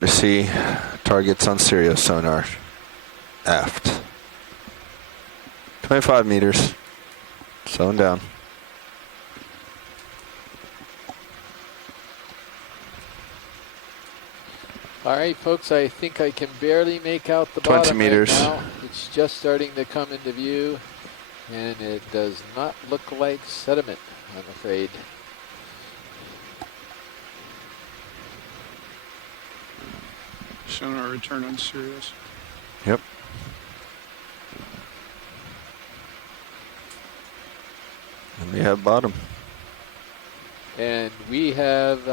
To see targets on Sirius sonar aft. 25 meters. Slowing down. All right, folks, I think I can barely make out the 20 bottom meters. right now. It's just starting to come into view, and it does not look like sediment, I'm afraid. Sonar return on Sirius. Yep. And we have bottom. And we have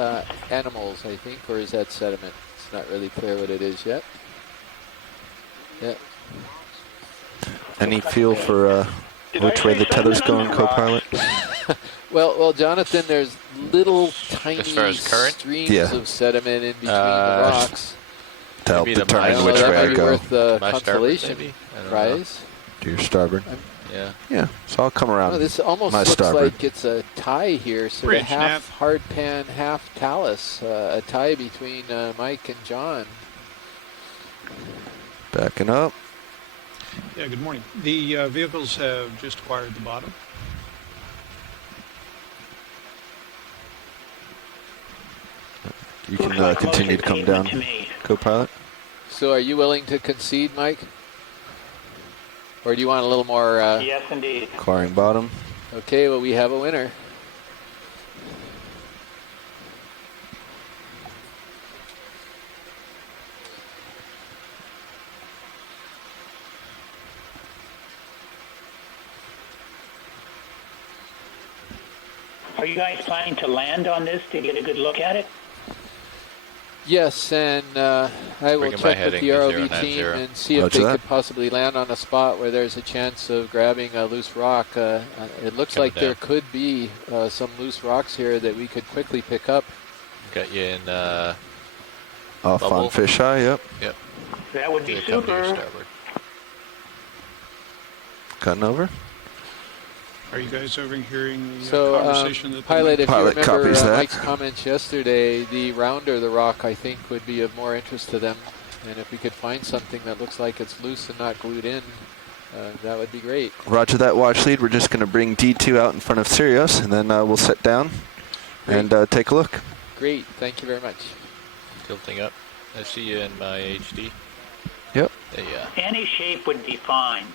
animals, I think, or is that sediment? It's not really clear what it is yet. Yeah. Any feel for which way the tether's going, co-pilot? Well, Jonathan, there's little tiny As far as current? streams of sediment in between the rocks. To help Maybe the determine which that way might I be go. worth the My consolation starboard, maybe? I don't prize. To your starboard. Yeah. Yeah, so I'll come around. Oh, this almost my looks starboard. like it's a tie here, sort Bridge, of half Nav. hard pan, half talus, a tie between Mike and John. Backing up. Yeah, good morning. The vehicles have just acquired the bottom. You can continue to come down, co-pilot. So are you willing to concede, Mike? Or do you want a little more? Yes, indeed. Acquiring bottom. Okay, well, we have a winner. Are you guys planning to land on this to get a good look at it? Yes, and I will Bringing my check with heading the to ROV 090. team and see if Roger they that. could possibly land on a spot where there's a chance of grabbing a loose rock. It looks Coming like there down. could be some loose rocks here that we could quickly pick up. Got you in Off bubble. on fisheye, yep. Yep. That would be Either come to your super. starboard. Cutting over. Are you guys overhearing the So, conversation that Pilot, if Pilot you remember copies that. Mike's comments yesterday, the rounder, the rock, I think would be of more interest to them. And if we could find something that looks like it's loose and not glued in, that would be great. Roger that, watch lead. We're just going to bring D2 out in front of Sirius, and then we'll sit down and take a look. Great, thank you very much. Tilting up. I see you in my HD. Yep. There you are. Any shape would be fine.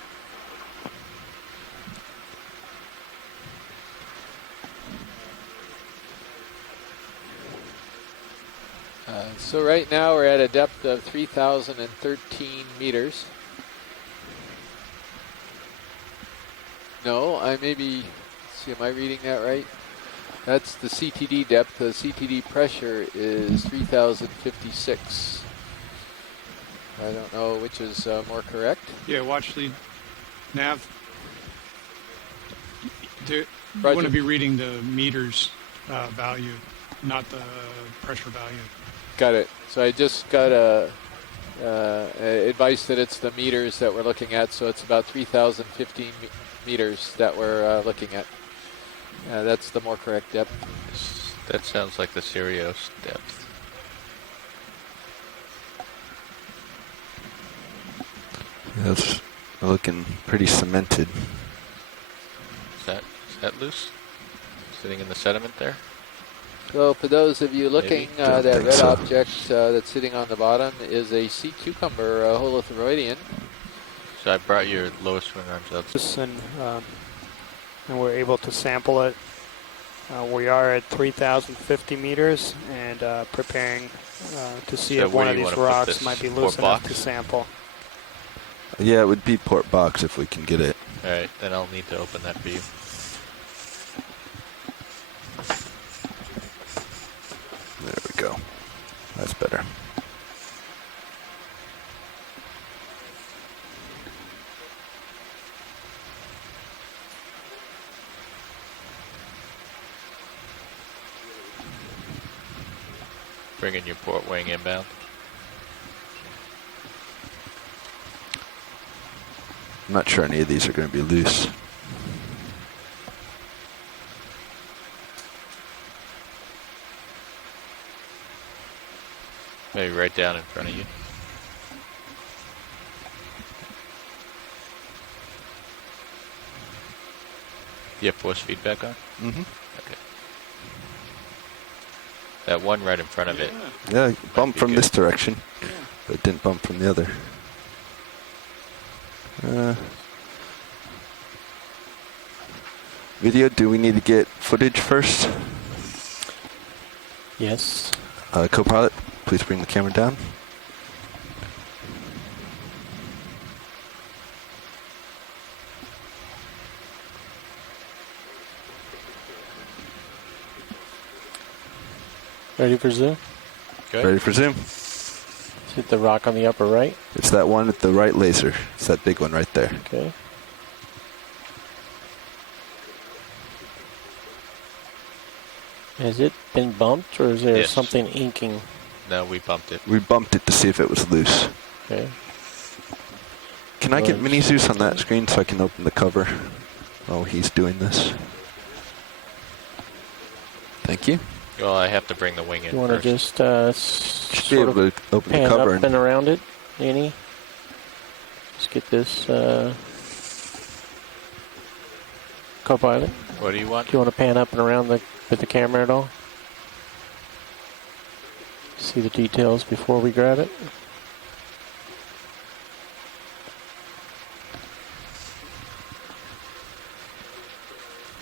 So right now we're at a depth of 3,013 meters. No, I maybe, see, am I reading that right? That's the CTD depth. The CTD pressure is 3,056. I don't know which is more correct. Yeah, watch lead. Nav. You Roger. want to be reading the meters value, not the pressure value. Got it. So I just got advice that it's the meters that we're looking at, so it's about 3,015 meters that we're looking at. That's the more correct depth. That sounds like the Sirius depth. That's looking pretty cemented. Is that loose? Sitting in the sediment there? So for those of you looking, Don't that think red so. object that's sitting on the bottom is a sea cucumber, holothuroidean. So I brought your lowest swing arms up. And we're able to sample it. We are at 3,050 meters and preparing to see So if one where of you these wanna put rocks this? might be Port loose enough to box? sample. Yeah, it would be port box if we can get it. Alright, then I'll need to open that for you. There we go. That's better. Bringing your port wing inbound. I'm not sure any of these are going to be loose. Maybe right down in front of you. Do you have force feedback on? Mm-hmm. Okay. That one right in front of it. Yeah, it bumped be from good. this direction, but it didn't bump from the other. Video, do we need to get footage first? Yes. Co-pilot, please bring the camera down. Ready for zoom? Good. Ready for zoom? Hit the rock on the upper right. It's that one at the right laser. It's that big one right there. Okay. Has it been bumped, or is there Yes. something inking? No, we bumped it. We bumped it to see if it was loose. Okay. Can I get Right. Mini Zeus on that screen so I can open the cover while he's doing this? Thank you. Well, I have to bring the wing in You want to first. just Should be sort able of to open the pan cover. up and around it, Annie? Just get this co-pilot. What do you want? Do you want to pan up and around with the camera at all? See the details before we grab it?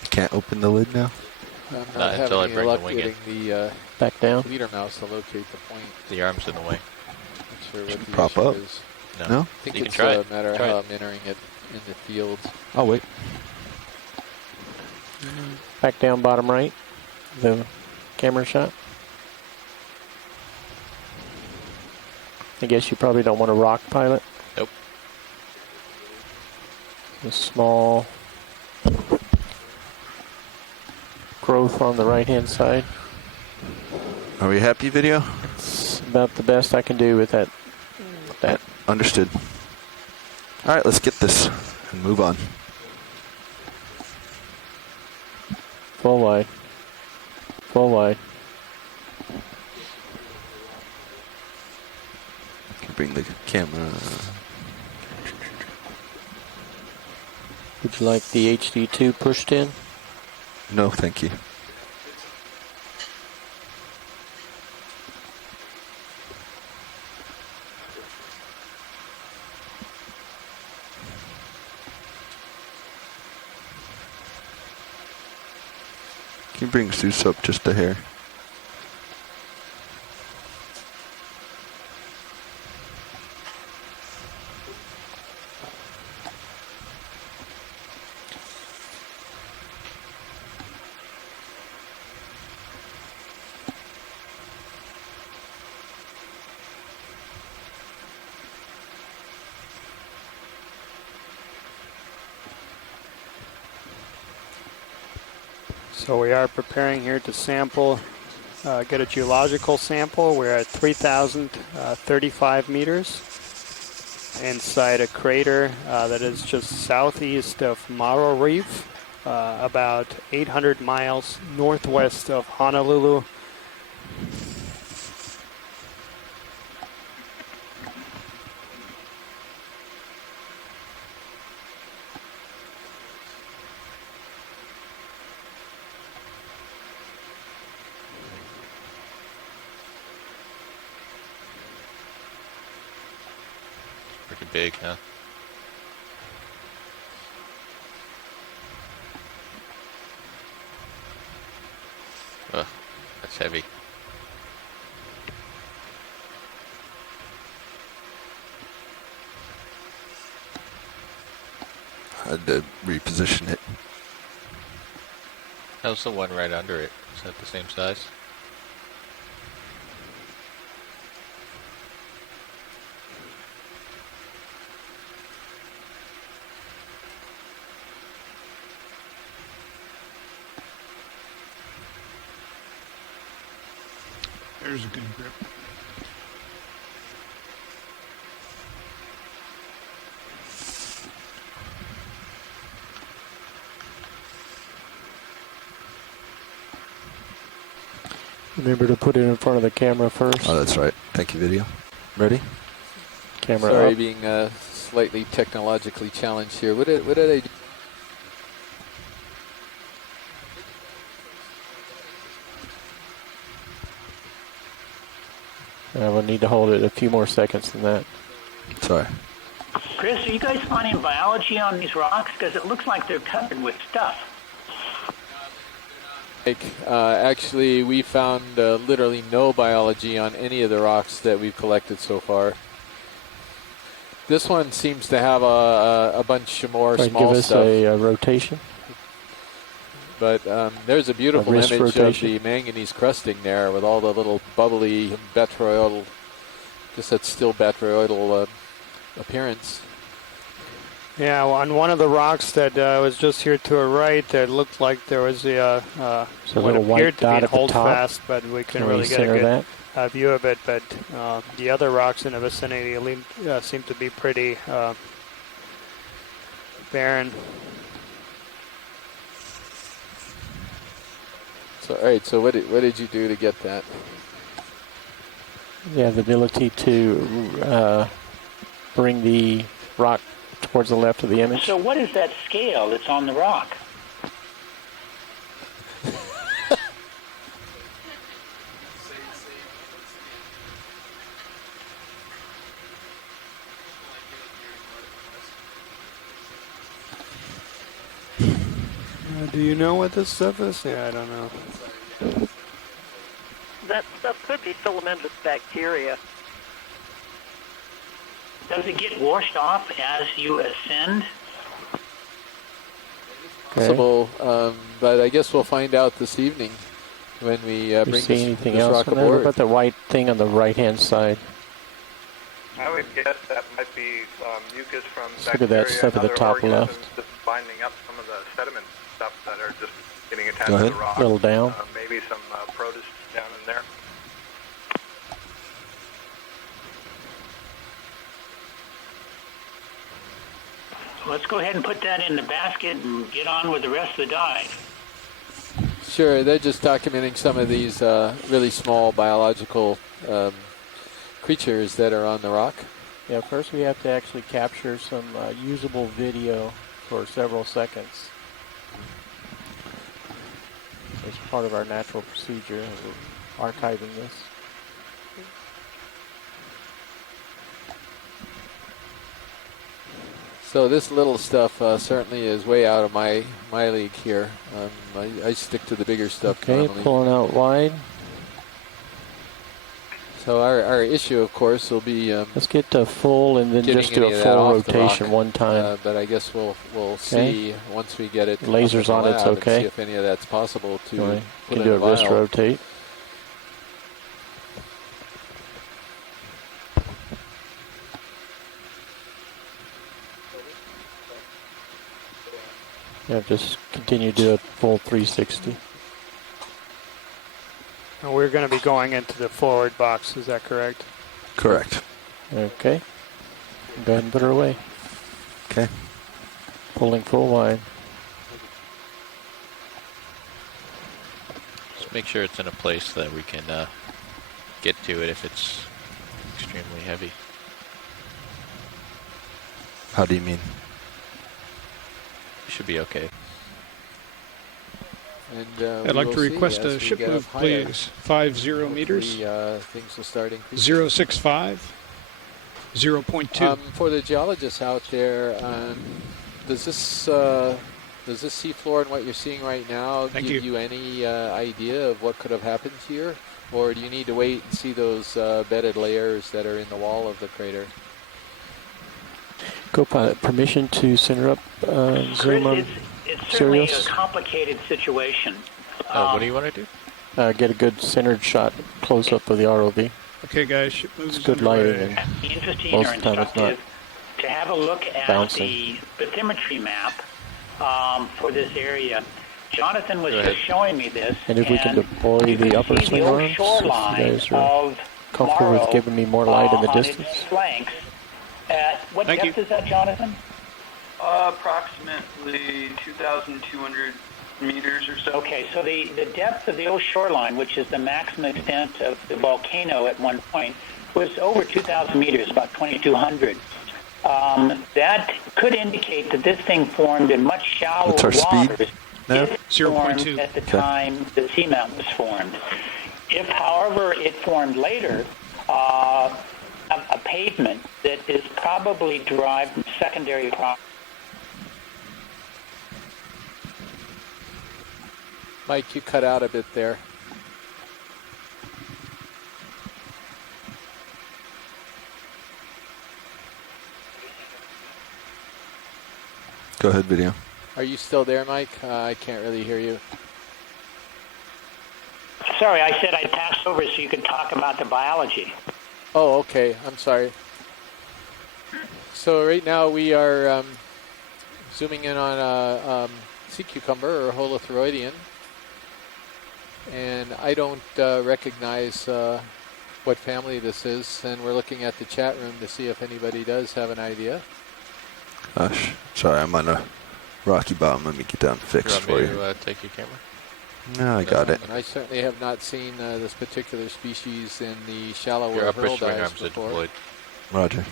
Can't open the lid now? I'm not Not having until I any bring the luck wing in. getting the Back down? leader mouse to locate the point. The arm's in the way. Not sure what the Prop issue up. is. No? I think You can it's try a it. matter of Try how it. I'm entering it in the field. Oh, wait. Back down bottom right, the camera shot. I guess you probably don't want a rock pilot. Nope. A small growth on the right hand side. Are we happy, video? It's about the best I can do with that. Understood. All right, let's get this and move on. Full wide. Full wide. Can bring the camera. Would you like the HD2 pushed in? No, thank you. Can you bring Zeus up just a hair? So we are preparing here to sample, get a geological sample. We're at 3,035 meters inside a crater that is just southeast of Maro Reef, about 800 miles northwest of Honolulu. Pretty big, huh? Ugh, that's heavy. I had to reposition it. How's the one right under it? Is that the same size? There's a good grip. Remember to put it in front of the camera first. Oh, that's right. Thank you, video. Ready? Camera Sorry, up. being slightly technologically challenged here. What did I do? We'll need to hold it a few more seconds than that. Sorry. Chris, are you guys finding biology on these rocks? Because it looks like they're covered with stuff. Actually, we found literally no biology on any of the rocks that we've collected so far. This one seems to have a bunch more Try small give us stuff. a rotation. But there's a beautiful wrist image rotation. of the manganese crusting there with all the little bubbly batryoidal, just that still batryoidal appearance. Yeah, well, on one of the rocks that was just here to our right, it looked like there was So a what little white appeared to be dot an at the top. holdfast, but we couldn't Can we really get a center good that? view of it. But the other rocks in the vicinity seem to be pretty barren. So, all right. So, what did you do to get that? You have the ability to bring the rock towards the left of the image. So what is that scale that's on the rock? Do you know what this stuff is? Yeah, I don't know. That stuff could be filamentous bacteria. Does it get washed off as you ascend? Okay. Possible, but I guess we'll find out this evening when we Do you bring see this anything this else rock on there? What aboard. about the white thing on the right-hand side? I would guess that might be mucus from Let's look at that bacteria stuff and at the other top organisms left. just binding up some of the sediment stuff that are just getting attached Go to ahead. the rock. A little down. Maybe some protists down in there. Let's go ahead and put that in the basket and get on with the rest of the dive. Sure, they're just documenting some of these really small biological creatures that are on the rock. Yeah, first we have to actually capture some usable video for several seconds. It's part of our natural procedure. We're archiving this. So this little stuff certainly is way out of my league here. I stick to the bigger stuff Okay, normally. pulling out wide. So our issue, of course, will be Let's get to full and then getting just do any a of that full off the rotation rock. one time. But I guess we'll see once we get it. Lasers up in on the it's lab okay. And see if any of that's possible to Okay. put Can in do a a wrist vial. rotate. Yeah, just continue to do a full 360. And we're going to be going into the forward box, is that correct? Correct. Okay. Go ahead and put her away. Okay. Pulling full wide. Just make sure it's in a place that we can get to it if it's extremely heavy. How do you mean? Should be okay. And I'd we like will to see request as a we ship get move, up higher. please. 50 meters. Hopefully, things will start increasing. 065. 0.2. For the geologists out there, does this seafloor and what you're seeing right now give you any idea of what could have happened here? Or do you need to wait and see those bedded layers that are in the wall of the crater? Co-pilot, permission to center up, zoom Chris, on. it's certainly Sirius? a complicated situation. What do you want to do? Get a good centered shot close up of the ROV. Okay, guys, ship moves It's good lighting. underway. And Interesting most or of the time it's not instructive to have a look at bouncing. the bathymetry map for this area. Jonathan was Go just ahead. showing me this. And if we can and deploy you the can upper see swing the old arms, if you shoreline guys are of comfortable Maro, with giving me more light in the on distance. its flanks. At what Thank depth you. is that, Jonathan? Approximately 2,200 meters or so. Okay, so the depth of the old shoreline, which is the maximum extent of the volcano at one point, was over 2,000 meters, about 2,200. That could indicate that this thing formed in much shallower What's our speed waters. now? It formed 0.2. at the time the seamount was formed. If, however, it formed later, a pavement that is probably derived from secondary properties. Mike, you cut out a bit there. Go ahead, video. Are you still there, Mike? I can't really hear you. Sorry, I said I'd pass over so you could talk about the biology. Oh, okay. I'm sorry. So right now we are zooming in on a sea cucumber or holothuroidean. And I don't recognize what family this is, and we're looking at the chat room to see if anybody does have an idea. Gosh, sorry, I'm on a rocky bottom. Let me get down fixed for you you. want me to take your camera? No, I got it. And I certainly have not seen this particular species in the shallower Your upper hurl swing dives arms are before. deployed. Roger.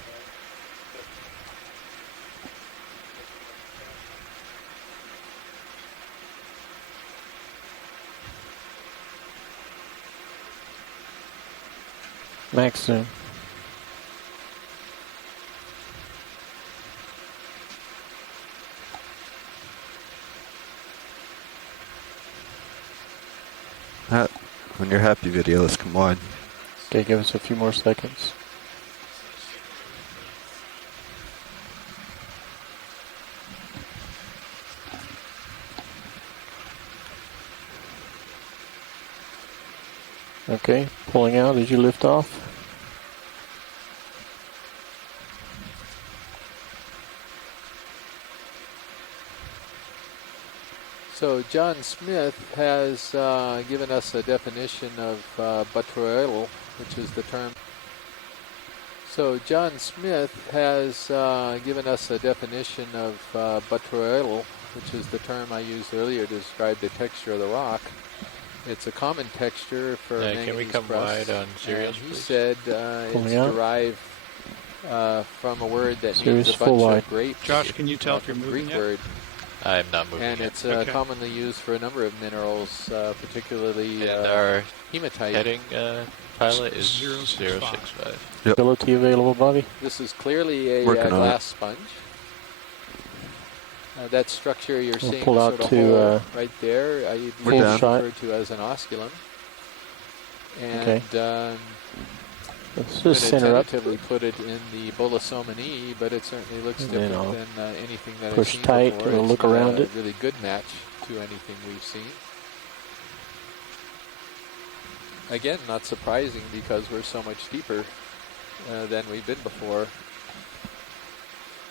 Max zoom. When you're happy, video, let's come wide. Okay, give us a few more seconds. Okay, pulling out. Did you lift off? So John Smith has given us a definition of botrytis, which is the term. So John Smith has given us a definition of botrytis, which is the term I used earlier to describe the texture of the rock. It's a common texture for manganese can we come rust, wide on Sirius, and he please? said it's Pulling out. derived from a word that Sirius means a full bunch wide. of grapes. Josh, can you tell if you're from moving Greek yet? word. I'm not moving And yet. it's Okay. commonly used for a number of minerals, particularly And our hematite. heading pilot is 065. 065. Ability available, Bobby? This is clearly a Working on glass sponge. That structure you're We'll seeing pull the out sort of to, hole right there, I We're usually down. Shot. refer to as an osculum. And Okay. Let's I'm just going to center up. tentatively put it in the Bolosomini, but it certainly looks And then different I'll than anything that I've push seen tight before. and It's look not around a it. really good match to anything we've seen. Again, not surprising because we're so much deeper than we've been before.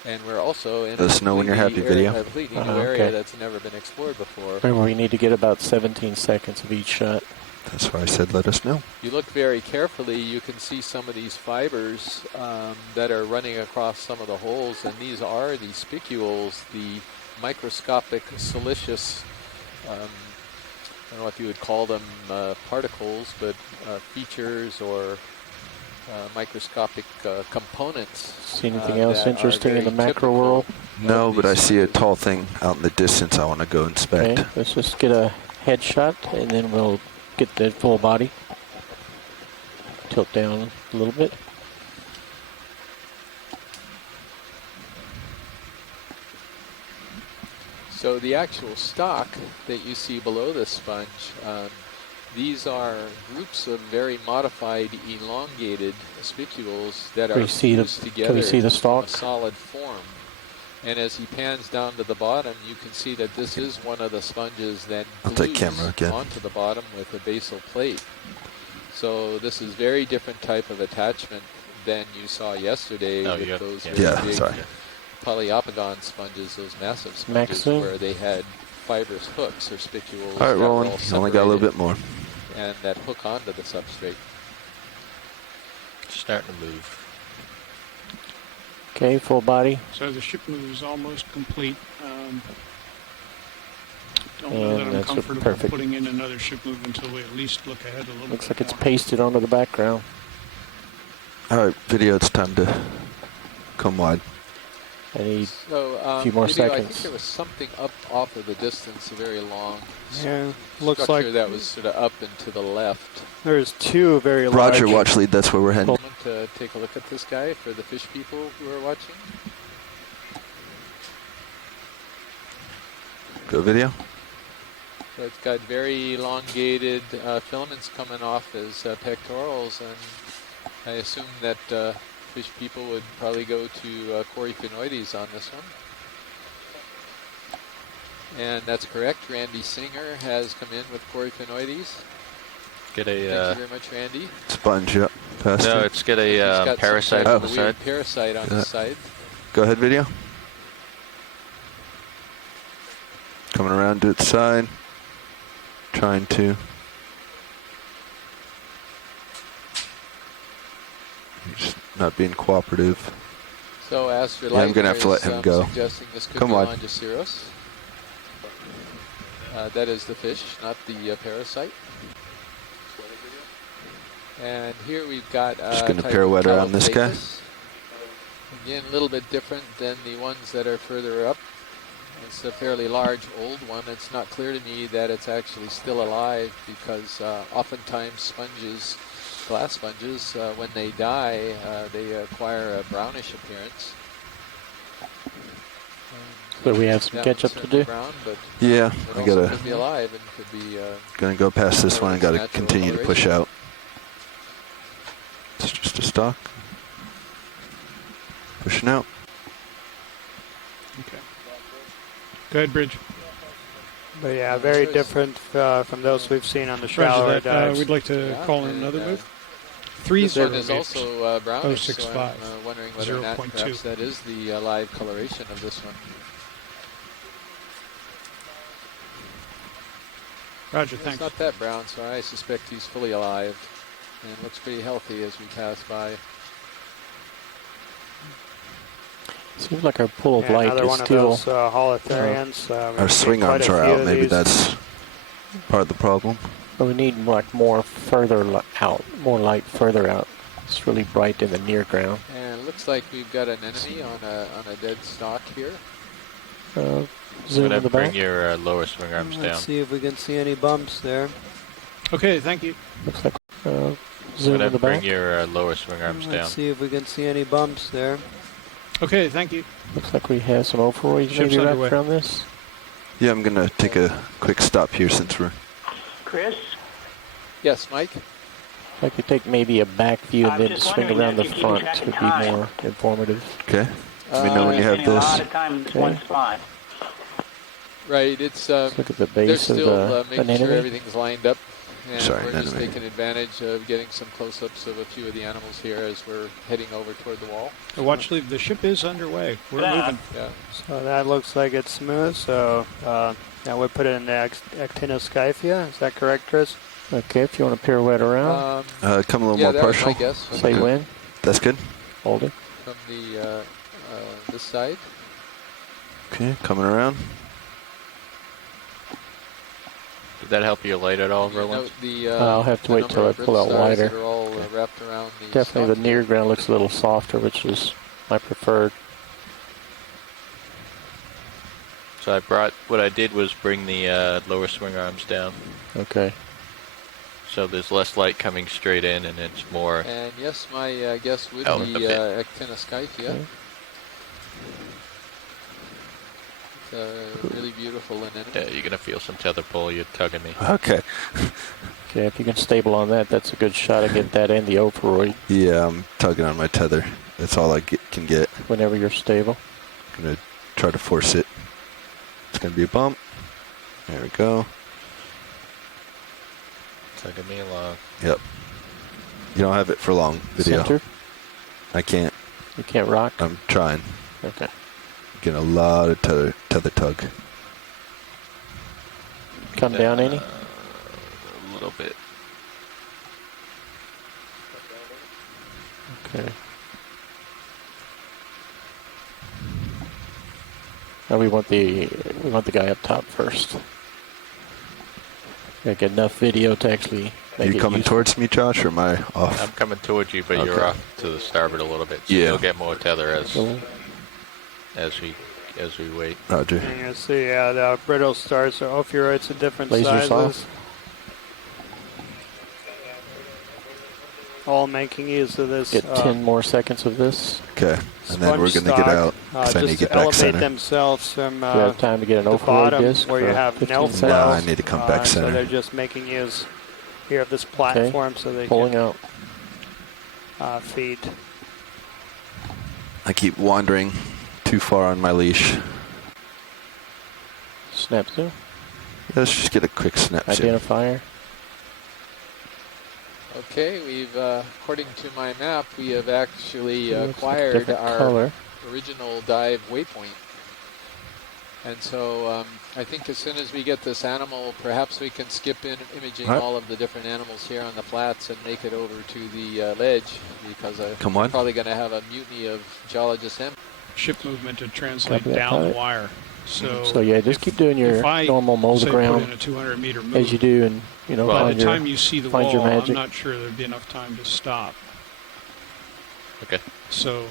And we're also in Let us know when you're happy, video. a completely new Uh-huh, area okay. that's never been explored before. Remember, we need to get about 17 seconds of each shot. That's why I said let us know. You look very carefully, you can see some of these fibers that are running across some of the holes, and these are the spicules, the microscopic siliceous, I don't know if you would call them particles, but features or microscopic components. See anything else that are interesting in the very macro typical world? No, of but I these see a sponges. tall thing out in the distance I want to go inspect. Okay, let's just get a headshot and then we'll get the full body. Tilt down a little bit. So the actual stock that you see below the sponge, these are groups of very modified, elongated spicules that Can are we see the- fused can together we see the to form a stalk? solid form. And as he pans down to the bottom, you can see that this is one of the sponges that I'll take glues camera again. onto the bottom with a basal plate. So this is very different type of attachment than you saw yesterday No, with you have- those yeah. very Yeah, big sorry. polyopogon sponges, those massive Max sponges zoom. where they had fibrous hooks or spicules. All right, that were rolling. all Only got a little separated bit more. And that hook onto the substrate. Starting to move. Okay, full body. So the ship move is almost complete. Don't know that And I'm that's comfortable perfect. putting in another ship move until we at least look ahead a little Looks bit like it's more. pasted onto the background. All right, video, it's time to come wide. I need So, a few more video, I think seconds. there was something up off of the distance, a very long Yeah, looks structure like that was sort of up and to the left. there's two very large. Roger, watch lead. That's where we're heading. Moment to take a look at this guy for the fish people who are watching. Go video. So it's got very elongated filaments coming off as pectorals, and I assume that fish people would probably go to coryphenoides on this one. And that's correct. Randy Singer has come in with coryphenoides. Get Thank you a very much, Randy. Sponge up. Faster. no. It's get He's a got parasite some on type the of weird side. parasite on Yeah. his side. Go ahead, video. Coming around to its side. Trying to. He's not being cooperative. So Astrolight Yeah, I'm gonna have to let him go. suggesting this could Come be on. Longiceros. That is the fish, not the parasite. And here we've got Just gonna type pirouette of around this guy. Calophacus. Again, a little bit different than the ones that are further up. It's a fairly large old one. It's not clear to me that it's actually still alive because oftentimes sponges, glass sponges, when they die, they acquire a brownish appearance. So we have some That catch up one's to certainly do. brown, but Yeah, it I also gotta could be alive and could be gonna go past this one and gotta Natural continue to push coloration. out. It's just a stock. Pushing out. Okay. Go ahead, Bridge. But yeah, very different from those we've seen on the Roger shallower that. dives. We'd like to Yeah, call in and, another move. this one 30 is meters. also brownish, so 065, I'm wondering whether or not 0.2. perhaps that is the live coloration of this one. Roger, It's thanks. not that brown, so I suspect he's fully alive and looks pretty healthy as we pass by. Seems like our pool of Yeah, light another is one still. of those holotherians. Our swing arms are out. Maybe that's part of the problem. But we need like more further out, more light further out. It's really bright in the near ground. And it looks like we've got an enemy on a dead stalk here. Zoom I'm in gonna the bring back. your lower swing arms down. Let's see if we can see any bumps there. Okay, thank you. Looks like I'm zoom gonna in the bring back. your lower swing arms down. Let's see if we can see any bumps there. Okay, thank you. Looks like we have some overroids Ship's maybe underway. wrapped around this. Yeah, I'm gonna take a quick stop here since we're. Chris? Yes, Mike? If I could take maybe a back view I'm and then just swing wondering around the if you're keeping front track of would be time. more informative. Okay. Let me know when you have Spending a lot this. of time in this one spot. Right, it's Let's look at the they're base of still an making sure enemy. everything's lined up. And Sorry, we're an just enemy. taking advantage of getting some close-ups of a few of the animals here as we're heading over toward the wall. Watch leave. The ship is underway. We're Yeah. moving. Yeah. So that looks like it's smooth. So now we put it in the Actinoscyphia. Is that correct, Chris? Okay, if you want to pirouette around, Come a little yeah, more that was partial. my guess from, say when, That's good. hold it. from the this side. Okay, coming around. Did that help you light at all, You Roland? note the, I'll have to the wait number till I of pull out red stars wider. that are all wrapped around the Definitely the stalk near here. ground looks a little softer, which is my preferred. So what I did was bring the lower swing arms down. Okay. So there's less light coming straight in and it's more, And yes, my guess would Out a be bit. Actinoscyphia. Okay. It's really beautiful anemone. yeah, you're gonna feel some tether pull, you're tugging me. Okay. Okay, if you can stable on that, that's a good shot to get that and the overroid Yeah, I'm tugging on my tether. That's all I can get. whenever you're stable. Gonna try to force it. It's gonna be a bump. There we go. Tugging me along. Yep. You don't have it for long. Video. Center, I can't. you can't rock. I'm trying. Okay. Getting a lot of tether tug. Come down any? A little bit. Okay. Now we want the guy up top first. Gotta get enough video to actually Are make you it coming useful. towards me, Josh, or am I off? I'm coming towards you, but you're Okay. off to the starboard a little bit. So Yeah. you'll get more tether So, as we wait. Roger. And you'll see, yeah, the brittle stars are ophiurites of different Lasers sizes. off. All making use of this get 10 more seconds of this. Okay. And then we're sponge going to get stock, out because I need just to get to back elevate center. themselves from Do you have time to get an the opioid bottom disc where you for have 15 no seconds? No, cells. I need to come back So center. they're just making use here of this platform so they Pulling can out. feed. I keep wandering too far on my leash. Snap to. Let's just get a quick snap zoom. Identifier. Okay, we've, according to my map, we have actually Looks like a acquired different our color. original dive waypoint. And so I think as soon as we get this animal, perhaps we can skip in imaging Right. all of the different animals here on the flats and make it over to the ledge, because I'm Come on. probably going to have a mutiny of geologists. Ship movement to translate Copy that, down the pilot. wire. So, So yeah, just keep doing your if I, normal mow the say, put in ground a 200-meter move, as you do, and you know, by find the your, time you see the find your wall, I'm magic. not sure there'd be enough time to stop. Okay. So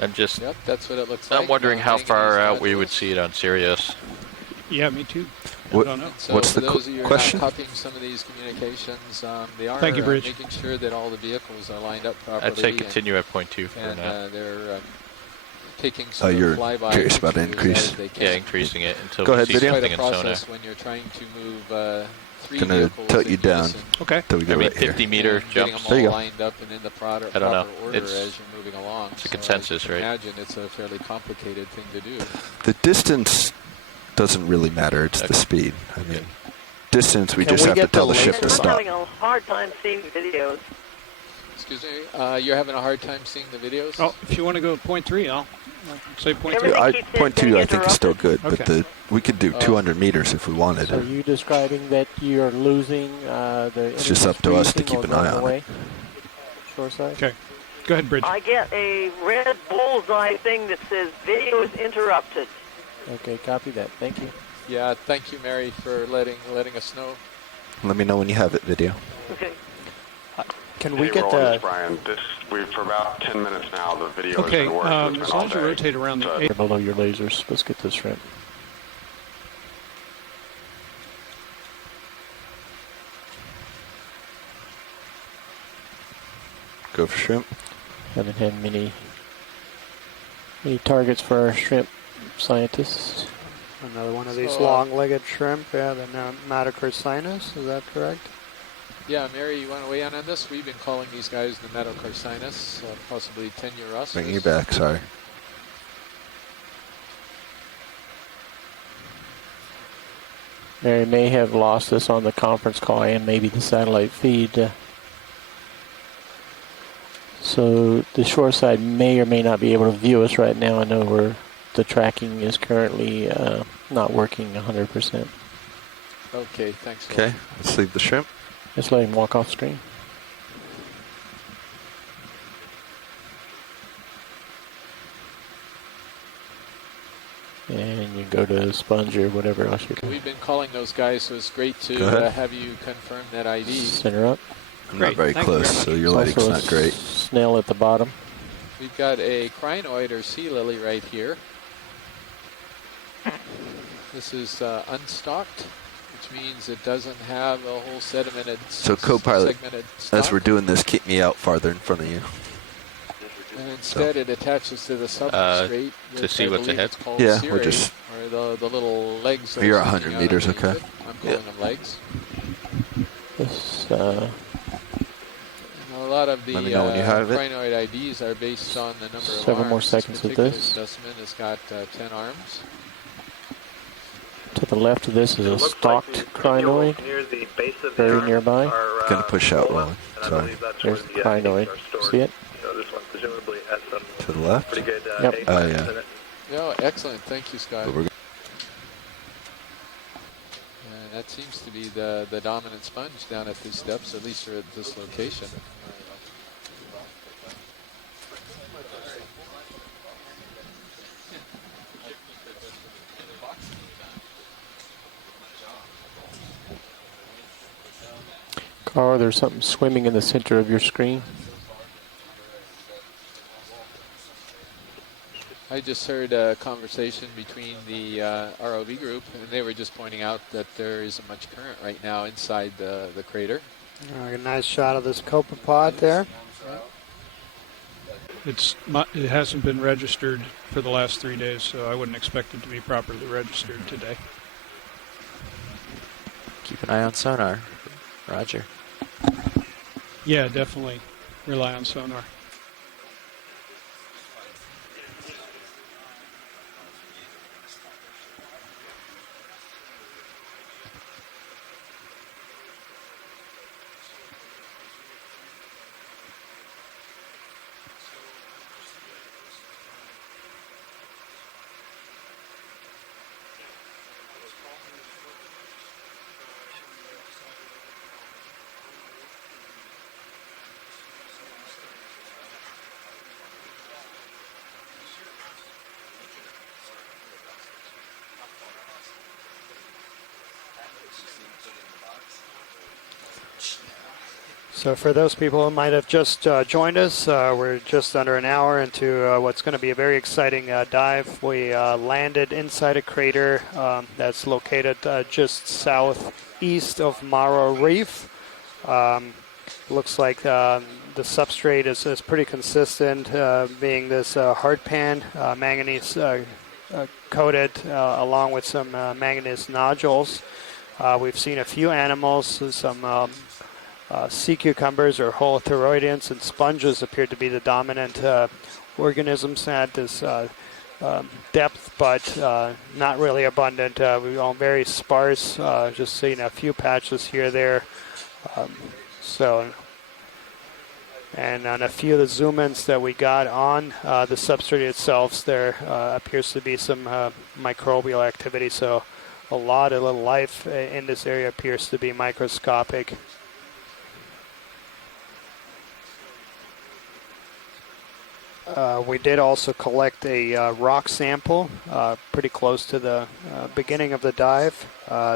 I'm just. Yep, that's what it looks like. I'm wondering how Taking far these out we would modules. see it on Sirius. yeah, me too. What- I don't know. So What's for the those of you who are question? not copying some of these communications, they are Thank you, Bridge. making sure that all the vehicles are lined up properly. I'd say continue at point 2 for and now. they're taking sort you're of flyby curious about pictures increase? as they can. Yeah, increasing it until Go we ahead, see video. Quite something a in sonar. process when you're trying to move three Gonna vehicles tilt in you down. unison, Okay. Till we I get mean, right here. 50-meter and getting jumps. them There you all go. lined up and in the proper I don't know. order It's as you're moving along. a So consensus, as you can right? imagine it's a fairly complicated thing to do. The distance doesn't really matter. It's the Okay. speed. I mean, distance, we Can just we have to get the tell the ship laser to I'm stop. having a hard time seeing videos. Excuse me, you're having a hard time seeing the videos? Oh, if you want to go 0.3, I'll say 0.3. Everything I, keeps point getting 2 I think is still good, Okay. but we could do 200 meters if we wanted. So are you describing that you are losing the It's just internet up to us to freezing keep or an eye going on it. away? Shore side? Okay. Go ahead, Bridge. I get a red bullseye thing that says video is interrupted. Okay, copy that. Thank you. Yeah, thank you, Mary, for letting us know. Let me know when you have it, video. Okay. Can we Hey, get Roland, the it's Brian. For about 10 minutes now, the video Okay, has been working. as long as you rotate around the You're below your lasers. Let's get this shrimp. Go for shrimp. Haven't had many targets for our shrimp scientists. another one of these So, long-legged shrimp? Yeah, the Metacarcinus. Is that correct? Yeah, Mary, you want to weigh in on this? We've been calling these guys the Metacarcinus, possibly tenuous. Bring you back, sorry. Mary may have lost us on the conference call and maybe the satellite feed. So the shore side may or may not be able to view us right now. I know the tracking is currently not working 100%. Okay, thanks. Okay, let's leave the shrimp. Just let him walk off screen. And you go to sponge or whatever else you're doing. We've been calling those guys, so it's great Go to ahead. have you confirm that ID. Center up. I'm Great, not very thank you close, very so much. your There's lighting's also a not great. snail at the bottom. We've got a crinoid or sea lily right here. This is unstocked, which means it doesn't have a whole segmented Co-pilot, stock. as we're doing this, keep me out farther in front of you. And instead it attaches to the substrate. to which see I what's believe ahead? it's called Yeah, cirri, we're just- or the little legs. that You're are 100 sticking out meters, underneath okay. it. I'm calling them legs. This, A lot of the Let me know when you have it. crinoid IDs are based on the number of Several arms. more seconds This of particular this. specimen has got 10 arms. to the left of this is a stalked crinoid, Near the base of very the arm nearby. are, Gonna push out, swollen, Roland. and I Sorry. believe that's There's where the the crinoid. IDs are stored. See it? So this one presumably has some To the left? pretty good Yep. A Oh, plans yeah. in it. Yeah, excellent. Thank you, Scott. But we're And that seems to be the dominant sponge down at these depths, at least at this location. Or there's something swimming in the center of your screen. I just heard a conversation between the ROV group, and they were just pointing out that there isn't much current right now inside the crater. A nice shot of this copepod there. It hasn't been registered for the last 3 days, so I wouldn't expect it to be properly registered today. Keep an eye on sonar. Roger. Yeah, definitely rely on sonar. So for those people who might have just joined us, we're just under an hour into what's going to be a very exciting dive. We landed inside a crater that's located just southeast of Maro Reef. Looks like the substrate is pretty consistent, being this hard pan, manganese coated, along with some manganese nodules. We've seen a few animals, some sea cucumbers or holothuroidians and sponges appear to be the dominant organisms at this depth, but not really abundant. We're all very sparse, just seeing a few patches here, there. And on a few of the zoom-ins that we got on the substrate itself, there appears to be some microbial activity. So a lot of little life in this area appears to be microscopic. We did also collect a rock sample pretty close to the beginning of the dive,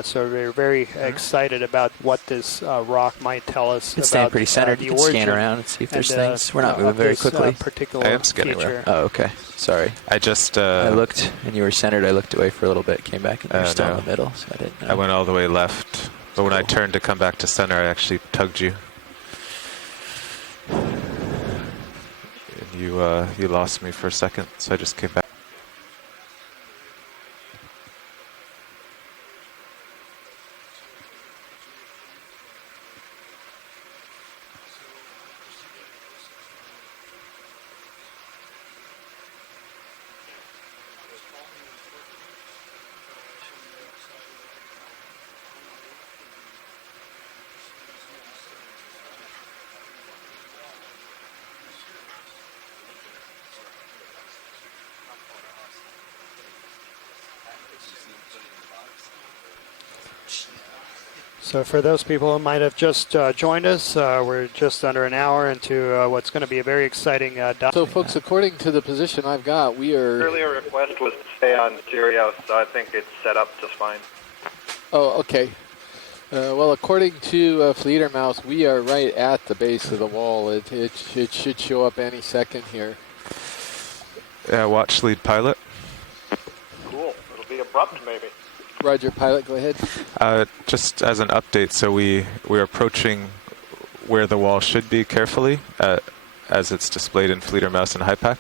so we're very excited about what this rock might tell us It's about staying pretty centered. the You can origin scan around and see if there's and, things. We're not moving very this, quickly. particular I am scanning feature. around. Oh, okay. Sorry. I just I looked and you were centered. I looked away for a little bit, came back, and you're still no. in the middle, so I didn't know. I went all the way left, but when I turned to come back to center, I actually tugged you. And you lost me for a second, so I just came back. So for those people who might have just joined us, we're just under an hour into what's going to be a very exciting dive. So, folks, according to the position I've got, we are... Earlier request was to stay on Sirius, so I think it's set up just fine. Oh, okay. Well, according to Fleeter Mouse, we are right at the base of the wall. It should show up any second here. Yeah, watch lead pilot. Cool. It'll be abrupt, maybe. Roger, pilot, go ahead. Just as an update, so we're approaching where the wall should be carefully, as it's displayed in Fleeter Mouse and HiPAC,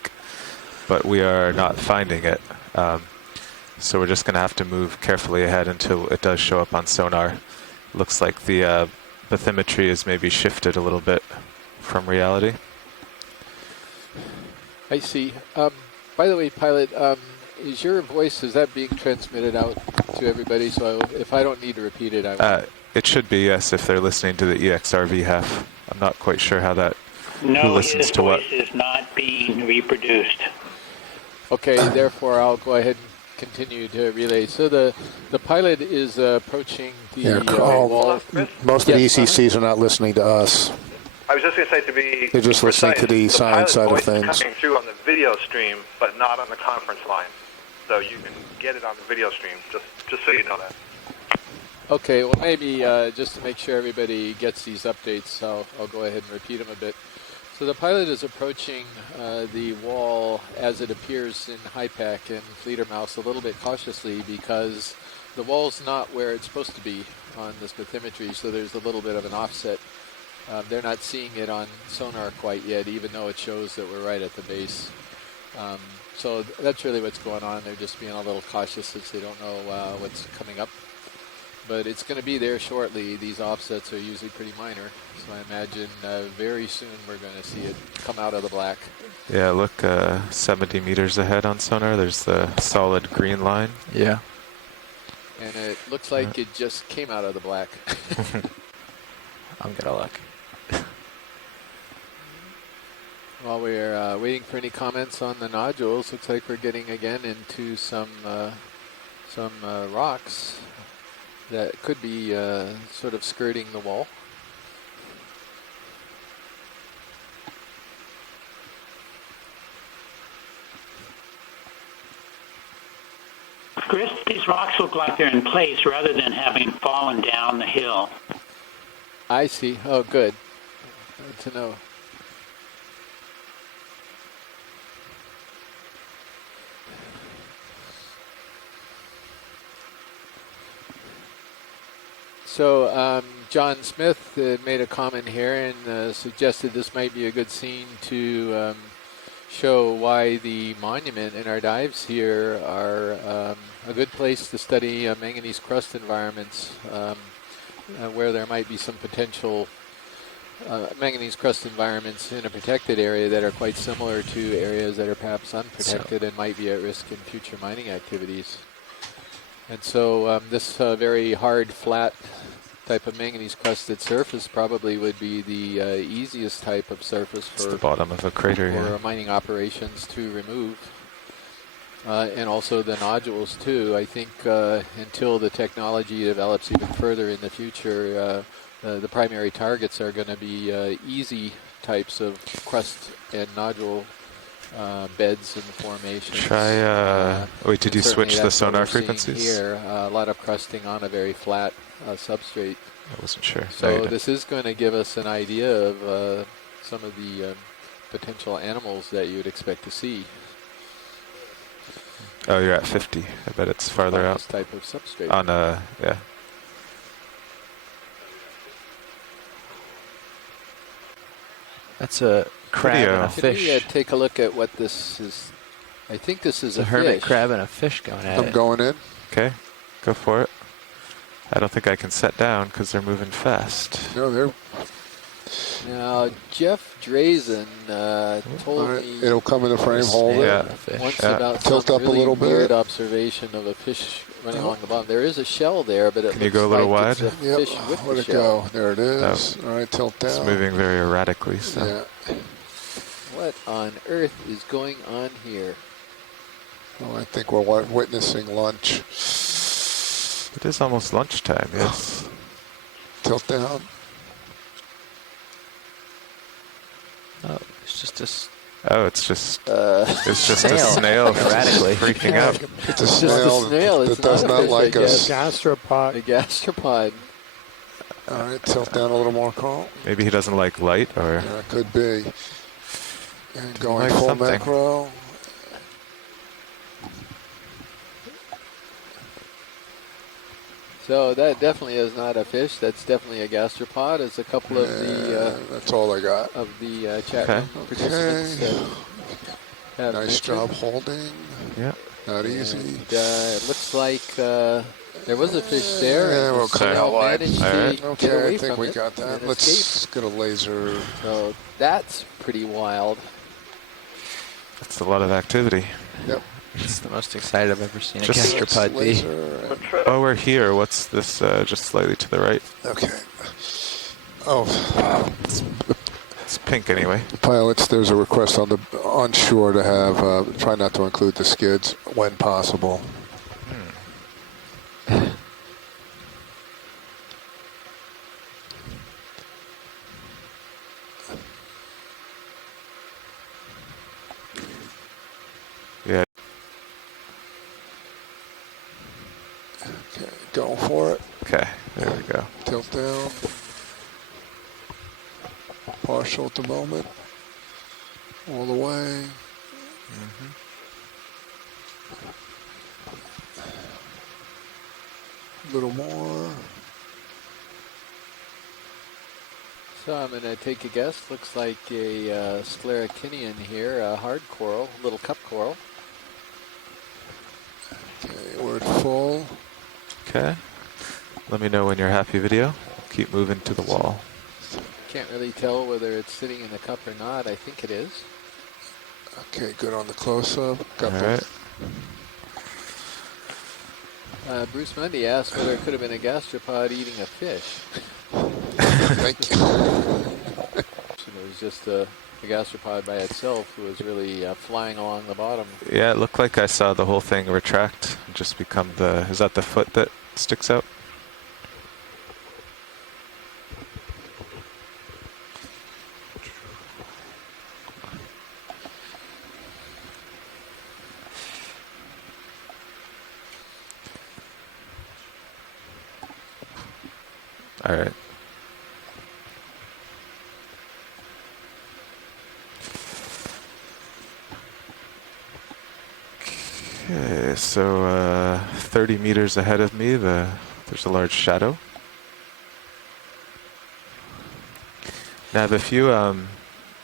but we are not finding it. So we're just going to have to move carefully ahead until it does show up on sonar. Looks like the bathymetry is maybe shifted a little bit from reality. I see. By the way, pilot, is your voice, is that being transmitted out to everybody? So if I don't need to repeat it, I will. It should be, yes, if they're listening to the EXRV half. I'm not quite sure how that, who No, listens his to what. voice is not being reproduced. Okay, therefore I'll go ahead and continue to relay. So the pilot is approaching the wall. Most of the Yes, ECCs are not listening to us. I was just going to say, to be They're just listening to the science side of pilot's voice is things. coming through on the video stream, but not on the conference line. So you can get it on the video stream, just so you know that. Okay, well maybe just to make sure everybody gets these updates, I'll go ahead and repeat them a bit. So the pilot is approaching the wall as it appears in HIPAC and Fledermaus a little bit cautiously because the wall's not where it's supposed to be on this bathymetry, so there's a little bit of an offset. They're not seeing it on sonar quite yet, even though it shows that we're right at the base. So that's really what's going on. They're just being a little cautious since they don't know what's coming up. But it's going to be there shortly. These offsets are usually pretty minor. So I imagine very soon we're going to see it come out of the black. Yeah, look 70 meters ahead on sonar. There's the solid green line. Yeah. And it looks like it just came out of the black. I'm gonna look. While we're waiting for any comments on the nodules, looks like we're getting again into some rocks that could be sort of skirting the wall. Chris, these rocks look like they're in place rather than having fallen down the hill. I see. Oh, good. Good to know. So John Smith made a comment here and suggested this might be a good scene to show why the monument and our dives here are a good place to study manganese crust environments where there might be some potential manganese crust environments in a protected area that are quite similar to areas that are perhaps unprotected and might be at risk in future mining activities. And so this very hard, flat type of manganese crusted surface probably would be the easiest type of surface for the bottom of a crater, for mining operations to remove. And also the nodules too. I think until the technology develops even further in the future, the primary targets are going to be easy types of crust and nodule beds and formations. Try, wait, did you switch the sonar seeing frequencies? Here, a lot of crusting on a very flat substrate. I wasn't sure. So this is going to give us an idea of some of the potential animals that you would expect to see. Oh, you're at 50. I bet it's farther out. This type of substrate. On yeah. That's a crab and a fish. Can we take a look at what this is? I think this is a hermit fish. crab and a fish going at it. I'm going in. Okay, go for it. I don't think I can set down because they're moving fast. No, they're... Now, Jeff Drazen told me... It'll come in the frame, hold it. Once about tilt some up really a little weird bit. observation of a fish running along the bottom. There is a shell there, but it Can you looks go a little like wide? it's a fish with Where'd the it shell. go? There it is. All right, tilt down. It's moving very erratically. So. Yeah. What on earth is going on here? Well, I think we're witnessing lunch. It is almost lunchtime, yes. Tilt down. Oh, it's just a... Oh, it's just a snail erratically It's freaking a out. It's a snail It's that does not like us. Gastropod. A gastropod. All right, tilt down a little more, Carl. Maybe he doesn't like light, or Yeah, it could be. And going like full something. macro. So that definitely is not a fish. That's definitely a gastropod. It's a couple of the that's all I got. Of the chat room participants that have Nice mentioned. job holding. Yeah. Not easy. And, it looks like there was a fish there. Yeah, and we'll the come snail out wide. managed to get Okay, away I think from we it got that. and Let's escape. get a laser. So that's pretty wild. that's a lot of activity. Yep. It's the most excited I've ever seen a Just gastropod be. Oh, we're here. What's this? Just slightly to the right. Okay. Oh, It's pink anyway. pilots, there's a request on the onshore to have, try not to include the skids when possible. Yeah. Okay, going for it. Okay, there we go. Tilt down. Partial at the moment. All the way. A little more. So I'm going to take a guess. Looks like a scleractinian here, a hard coral, little cup coral. Okay, we're at full. Okay. Let me know when you're happy, video. Keep moving to the wall. Can't really tell whether it's sitting in the cup or not. I think it is. Okay, good on the close-up. Got All the right. Bruce Mundy asked whether it could have been a gastropod eating a fish. Thank you. It was just a gastropod by itself who was really flying along the bottom. Yeah, it looked like I saw the whole thing retract and just become the... Is that the foot that sticks out? All right. Okay, so 30 meters ahead of me, there's a large shadow. Nav, if you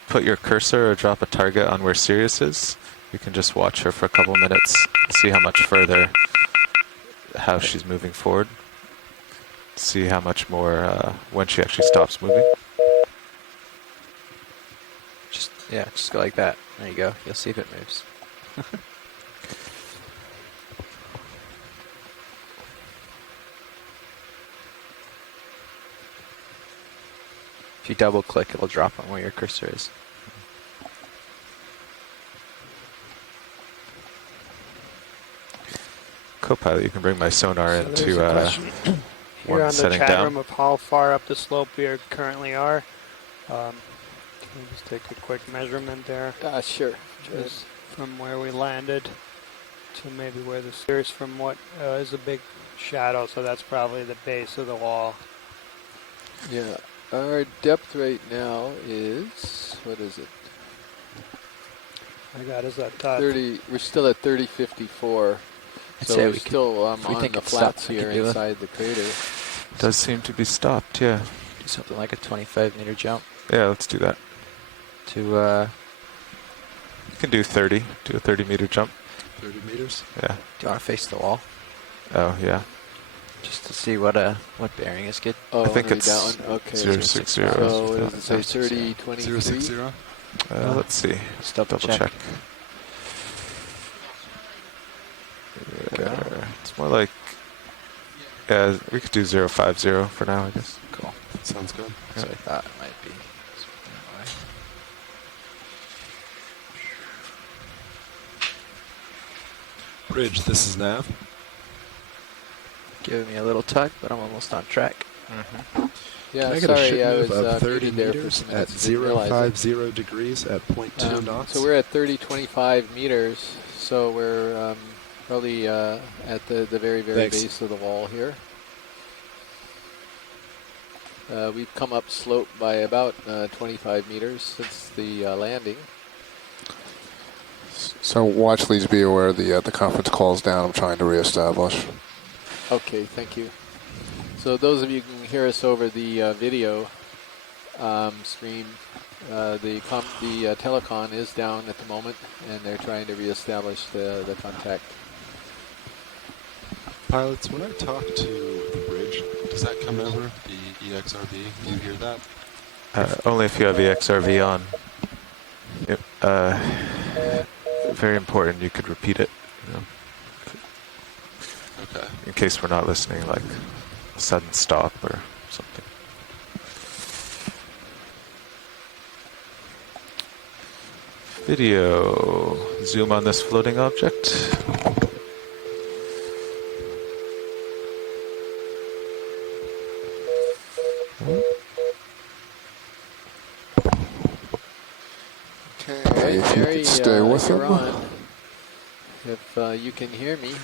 put your cursor or drop a target on where Sirius is, you can just watch her for a couple minutes, see how much further, how she's moving forward. See how much more when she actually stops moving. Just go like that. There you go. You'll see if it moves. If you double click, it'll drop on where your cursor is. Copilot, you can bring my sonar So into there's a question here on the setting chat down. room of how far up the slope we currently are. Can we just take a quick measurement there? Sure. Just from where we landed to maybe where the stairs from what is a big shadow, so that's probably the base of the wall. Yeah. Our depth right now is, what is it? I got is that 30. We're still at 3054. I'd So say we're we can- still if we on think the it's stopped, flats we here can do it. inside the crater. Does seem to be stopped, yeah. Do something like a 25-meter jump Yeah, let's do that. to You can do 30. Do a 30-meter jump. 30 meters? Yeah. do you want to face the wall? Oh, yeah. Just to see what bearing is good. Oh, I think already it's that one? Okay. 060. So what does it say, 3023? 060? Let's see. Just double check. It's more like, yeah, we could do 050 for now, I guess. Cool. Sounds good. So I thought it might be. Bridge, this is Nav. Giving me a little tug, but I'm almost on track. Yeah, Can I get a sorry, ship I move was of 30 muted there for meters some at minutes. Didn't realize it. 050 degrees at 0.2 knots? So we're at 3025 meters, so we're probably at the very, very Thanks. base of the wall here. We've come up slope by about 25 meters since the landing. So watch, please be aware the conference call's down. I'm trying to reestablish. Okay, thank you. So those of you who can hear us over the video stream, the telecon is down at the moment, and they're trying to reestablish the contact. Pilots, when I talk to the bridge, does that come over the EXRV? Do you hear that? Only if you have EXRV on. Very important, you could repeat it. You know, Okay. in case we're not listening, like a sudden stop or something. Video. Zoom on this floating object. Okay, if you Mary, could stay with you're them. on. If you can hear me.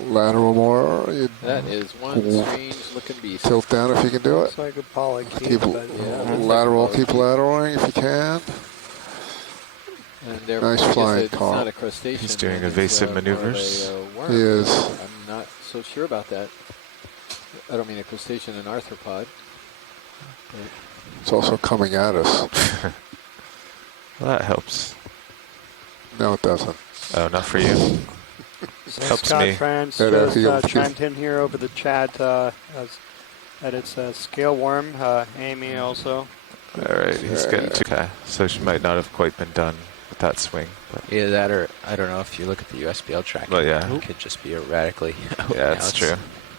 Lateral more. You That is one strange looking beast. tilt down if you can do it. Looks like a polychaete, Keep but lateral, keep lateraling if you can. And there, Nice like I flying, said, it's Carl. not a crustacean. He's doing it's, evasive more of maneuvers. a, worm. He is. I'm not so sure about that. I don't mean a crustacean, an arthropod. It's also coming at us. Well, that helps. No, it doesn't. Oh, not for you. So Helps Scott me. France Yeah, just he'll- chimed in here over the chat that it's a scale worm. Amy also. All right, he's getting to. Okay, so she might not have quite been done with that swing. But Either that or, I don't know, if you look at the USBL track, Well, yeah. it could just be erratically. yeah, it's true.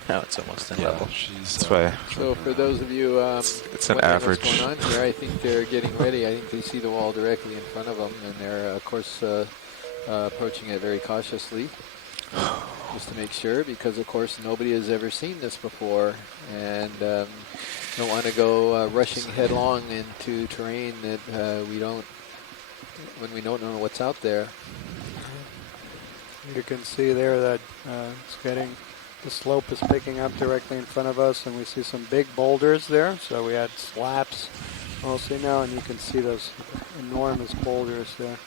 Now it's almost in Yeah, level. she's. That's why So for those of you it's an wondering average. what's going on here, I think they're getting ready. I think they see the wall directly in front of them, and they're, of course, approaching it very cautiously, just to make sure, because, of course, nobody has ever seen this before, and don't want to go rushing headlong into terrain that when we don't know what's out there. You can see there that the slope is picking up directly in front of us, and we see some big boulders there. So we had slaps mostly now, and you can see those enormous boulders there.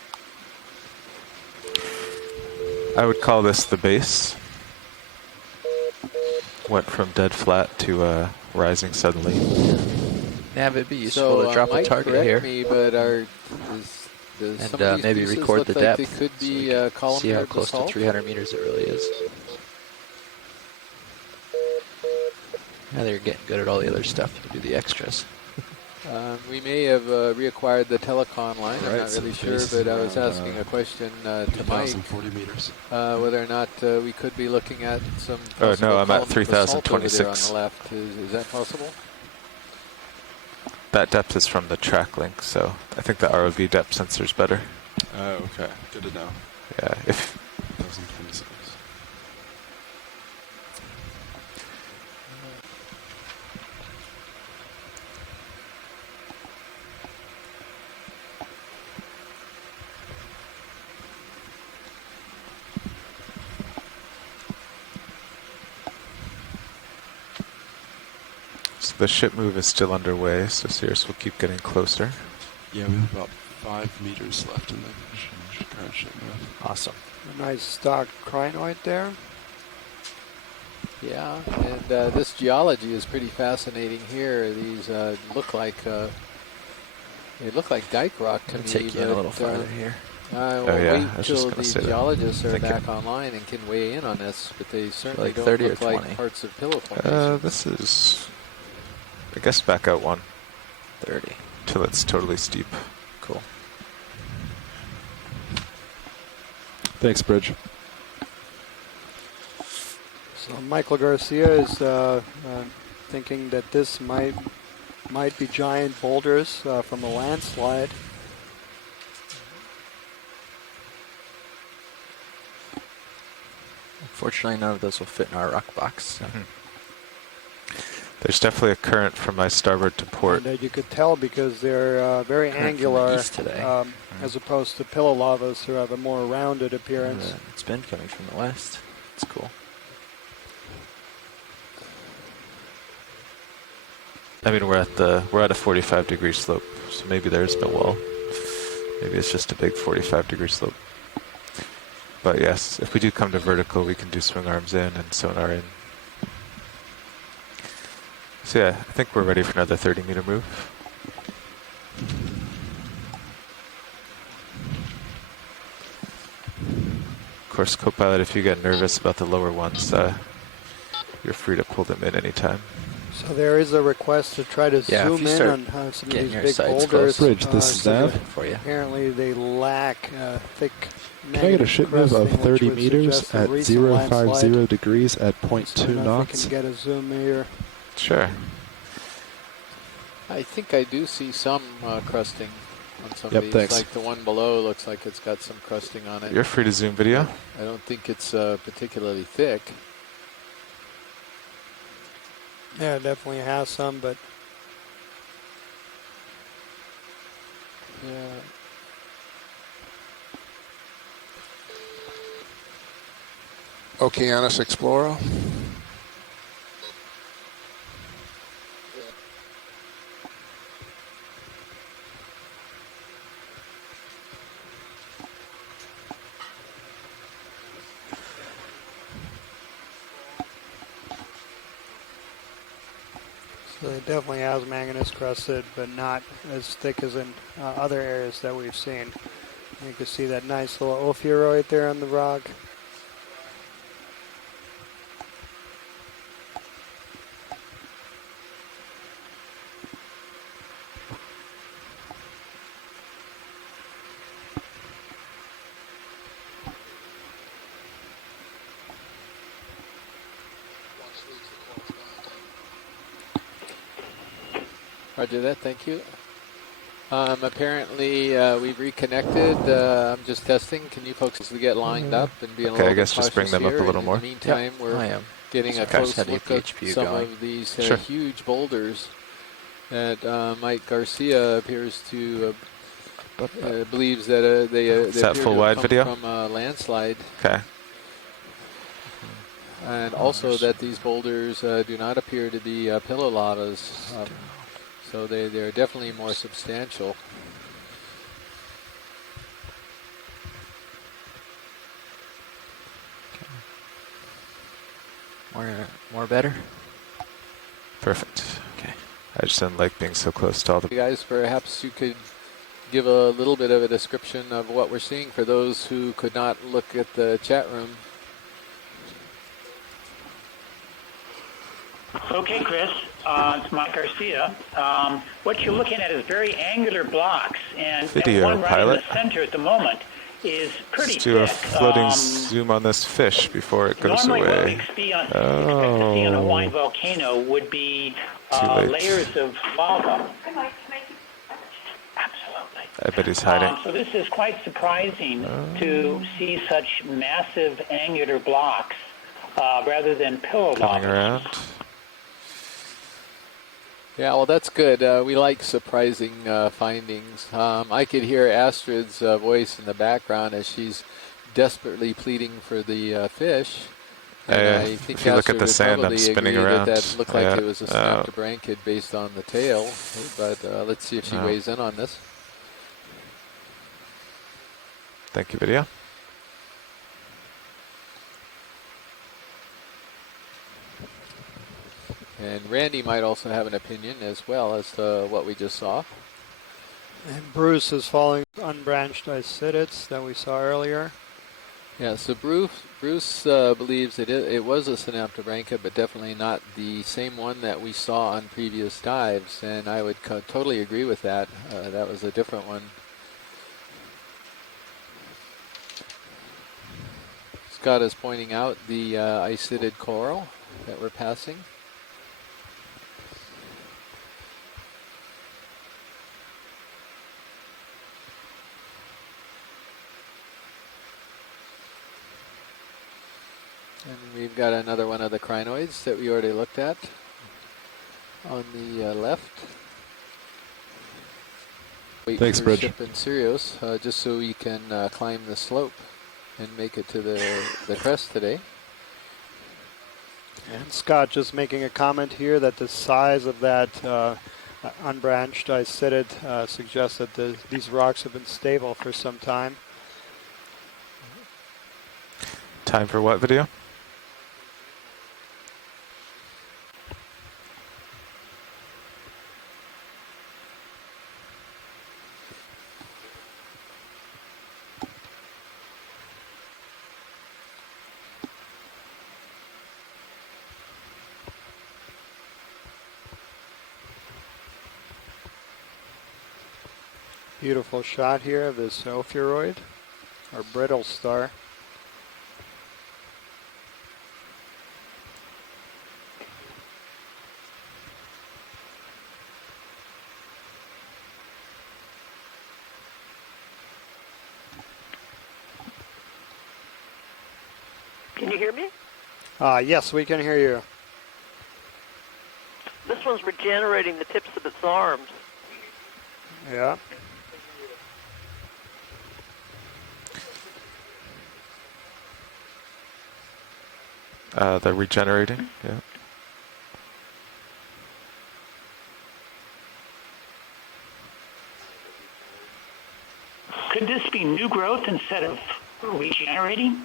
I would call this the base. Went from dead flat to rising suddenly. Yeah, but it'd be useful to drop a Mike, target correct here. me, but does some of these maybe pieces record look the like depth. they could be so column see how haired close to basalt? 300 meters it really is. Now they're getting good at all the other stuff. You can do the extras. We may have reacquired the telecom line. I'm Right, not so really the sure, base but I is was around, asking a question to Mike 2,040 meters. whether or not we could be looking at some. Oh, no, possible I'm at column of basalt over there 3,026. on the left. Is that possible? That depth is from the track link, so I think the ROV depth sensor is better. Oh, okay. Good to know. Yeah, if 1,026. so the ship move is still underway, so Cirrus will keep getting closer. Yeah, we have about 5 meters left in the current ship move. Awesome. A nice stock crinoid there. Yeah, and this geology is pretty fascinating here. These look like dike rock to I'll me. take you in a but, little farther here. We'll Oh, yeah, I wait was just till gonna these say that. geologists are Thank you. back online and can weigh in on this, but they certainly like don't 30 look or like 20? parts of pillow formation. This is, I guess, back out one 30. till it's totally steep. Cool. Thanks, Bridge. So Michael Garcia is thinking that this might be giant boulders from a landslide. Unfortunately, none of those will fit in our rock box. So. There's definitely a current from my starboard to port. And you could tell because they're very Current from the angular east today. as opposed to pillow lavas who have a more rounded appearance. It's been coming from the west. It's cool. I mean, we're at a 45-degree slope, so maybe there's no wall. Maybe it's just a big 45-degree slope. But yes, if we do come to vertical, we can do swing arms in and sonar in. So yeah, I think we're ready for another 30-meter move. Of course, co-pilot, if you get nervous about the lower ones, you're free to pull them in anytime. So there is a request to try to Yeah, if zoom you in start on some of getting these your big sights boulders. close. Bridge, this is so Nav. For you. apparently they lack thick. Can I get a ship move of 30 meters at 050 degrees at 0.2 knots? Can get a zoom here. Sure. I think I do see some crusting on some Yep, of these. thanks. Like the one below looks like it's got some crusting on it. You're free to zoom video. I don't think it's particularly thick. Yeah, it definitely has some, but Yeah. Okeanos Explorer. So it definitely has manganese crusted, but not as thick as in other areas that we've seen. You can see that nice little ophiuroid there on the rock. Roger that, thank you. Apparently, we've reconnected. I'm just testing. Can you folks get lined up and be a little I guess bit just bring cautious them up here? a little In more. the meantime, I we're am. getting a Sorry, close had the look at PHP some going. of these Sure. huge boulders that Mike Garcia appears to believes that they Is that appear full to wide have come video? from a landslide. Okay. And also that these boulders do not appear to be pillow lavas, so they're definitely more substantial. More better? Perfect. Okay. I just didn't like being so close to all the... You guys, perhaps you could give a little bit of a description of what we're seeing for those who could not look at the chat room. Okay, Chris, it's Mike Garcia. What you're looking at is very angular blocks, and Video the one right pilot. in the center at the moment is pretty Let's do a thick. floating zoom on this fish before it goes Normally what we away. expect to see on a Hawaiian volcano would be Too late. layers of lava. I bet he's hiding. So this is quite surprising to see such massive angular blocks rather than pillow Coming lava. around. Yeah, well, that's good. We like surprising findings. I could hear Astrid's voice in the background as she's desperately pleading for the fish. And I think if you look at Astrid the would sand, I'm probably spinning agree around. that looked like Yeah. it was a synaptobranchid based on the tail. But let's see if she No. weighs in on this. Thank you, video. And Randy might also have an opinion as well as to what we just saw. And Bruce is following unbranched isidids that we saw earlier. Yeah, so Bruce believes it was a synaptobranchid, but definitely not the same one that we saw on previous dives, and I would totally agree with that. That was a different one. Scott is pointing out the isidid coral that we're passing. And we've got another one of the crinoids that we already looked at on the left. Wait Thanks, for Bridge. Ship and Sirius, just so we can climb the slope and make it to the crest today. And Scott just making a comment here that the size of that unbranched isidid suggests that these rocks have been stable for some time. Time for what video? Beautiful shot here of this ophiuroid, or brittle star. Can you hear me? Yes, we can hear you. This one's regenerating the tips of its arms. Yeah. The regenerating, yeah. Could this be new growth instead of regenerating?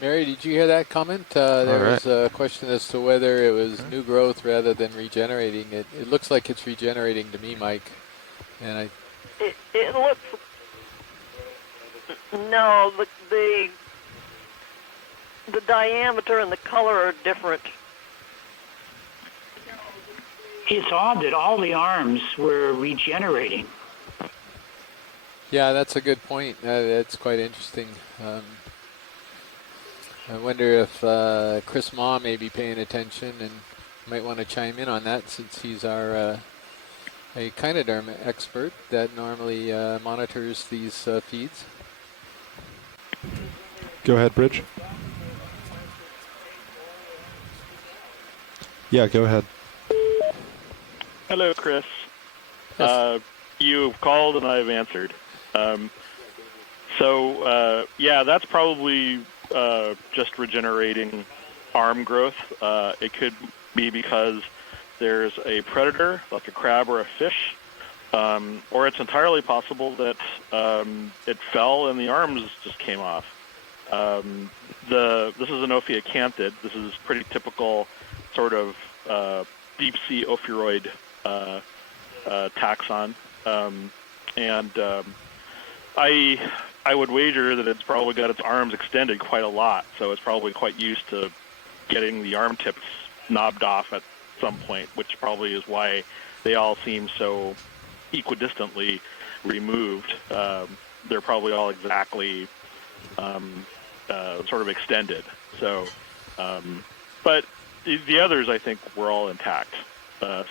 Mary, did you hear that comment? There was a question as to whether it was new growth rather than regenerating. It looks like it's regenerating to me, Mike. And it looks. No, the diameter and the color are different. It's odd that all the arms were regenerating. Yeah, that's a good point. That's quite interesting. I wonder if Chris Ma may be paying attention and might want to chime in on that, since he's our echinoderm expert that normally monitors these feeds. Go ahead, Bridge. Yeah, go ahead. Hello, Chris. Yes. You've called and I've answered. Yeah, that's probably just regenerating arm growth. It could be because there's a predator, like a crab or a fish, or it's entirely possible that it fell and the arms just came off. This is an Okeacanthid. This is pretty typical sort of deep sea ophiuroid taxon, I would wager that it's probably got its arms extended quite a lot, so it's probably quite used to getting the arm tips knobbed off at some point, which probably is why they all seem so equidistantly removed. They're probably all exactly sort of extended. So, but the others, I think, were all intact. But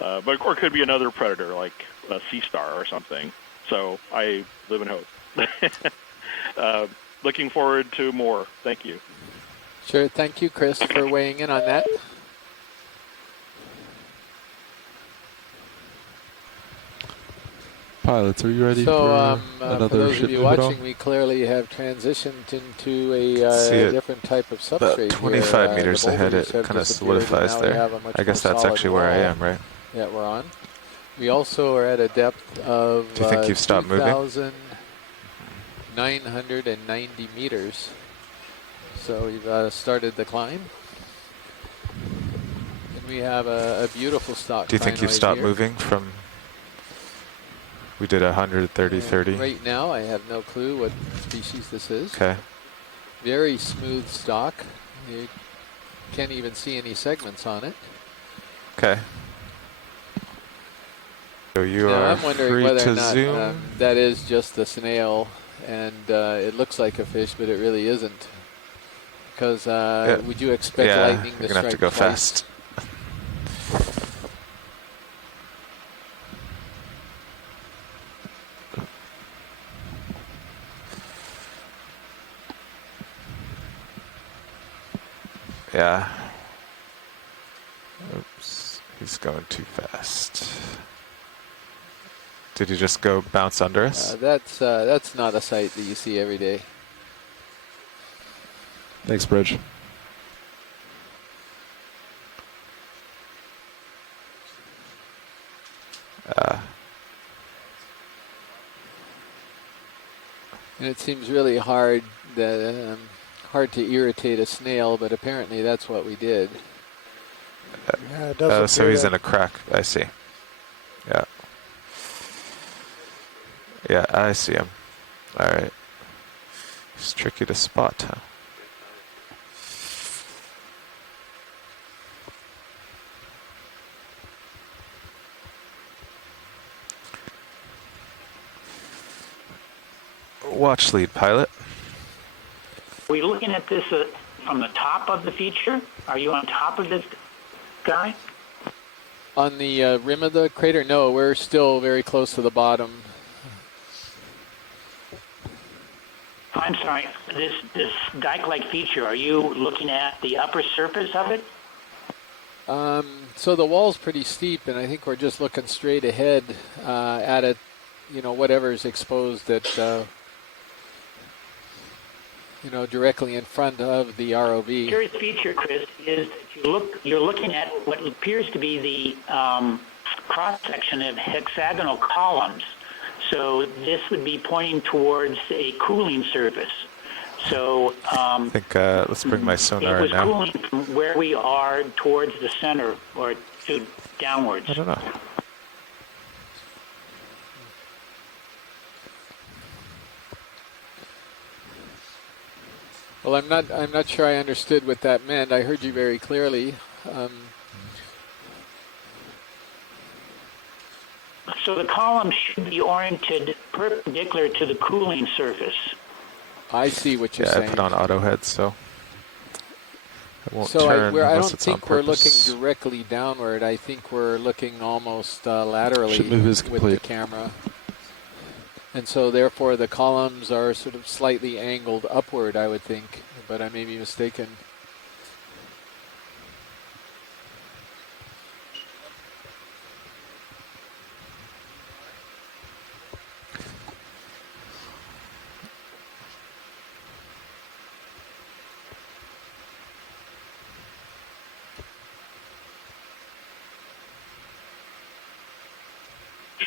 or it could be another predator, like a sea star or something. So I live in hope. Looking forward to more. Thank you. Sure. Thank you, Chris, for weighing in on that. Pilots, are you ready So, for another for those ship of you move at all? watching, we clearly have transitioned into a different type of substrate. About 25 here. meters ahead, it kind of solidifies there. I guess that's actually where I am, right? Yeah, we're on. We also are at a depth of Do you think you've stopped moving? 3,990 meters. So we've started the climb. And we have a beautiful stock. Do you think you've stopped moving from... We did 130, 30. Right now, I have no clue what species this is. Okay. Very smooth stock. You can't even see any segments on it. Okay. So you now, are I'm wondering free whether to or not zoom. that is just a snail, and it looks like a fish, but it really isn't. Because would you expect lightning to you're gonna have to go twice? fast. Yeah. Oops, he's going too fast. Did he just go bounce under us? That's not a sight that you see every day. Thanks, Bridge. And it seems really hard that hard to irritate a snail, but apparently that's what we did. Yeah, it does so he's in a crack. I see. Yeah. Yeah, I see him. All right. He's tricky to spot, huh? Watch lead, pilot. Are we looking at this from the top of the feature? Are you on top of this guy? On the rim of the crater? No, we're still very close to the bottom. I'm sorry, this dike-like feature, are you looking at the upper surface of it? So the wall's pretty steep, and I think we're just looking straight ahead at it, whatever's exposed at, directly in front of the ROV. Curious feature, Chris, is that you're looking at what appears to be the cross-section of hexagonal columns. So this would be pointing towards a cooling surface. So I think let's bring my sonar it was now. cooling from where we are towards the center or to downwards. I don't know. Well, I'm not sure I understood what that meant. I heard you very clearly. So the columns should be oriented perpendicular to the cooling surface. I see what you're Yeah, saying. I put on auto head, so it won't So turn I unless don't it's on think we're looking purpose. directly downward. I think we're looking almost laterally Should move is with the complete. camera. And so therefore the columns are sort of slightly angled upward, I would think, but I may be mistaken.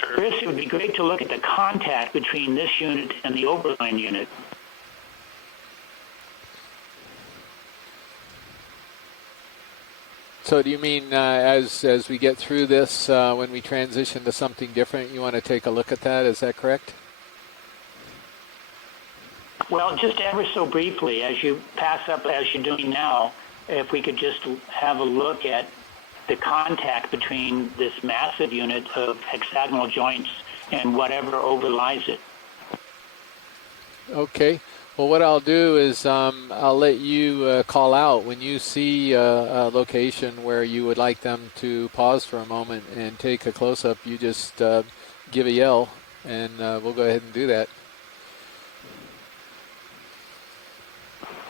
Chris, it would be great to look at the contact between this unit and the overline unit. So do you mean as we get through this, when we transition to something different, you want to take a look at that? Is that correct? Well, just ever so briefly, as you pass up, as you're doing now, if we could just have a look at the contact between this massive unit of hexagonal joints and whatever overlies it. Okay. Well, what I'll do is I'll let you call out when you see a location where you would like them to pause for a moment and take a close-up. You just give a yell, and we'll go ahead and do that.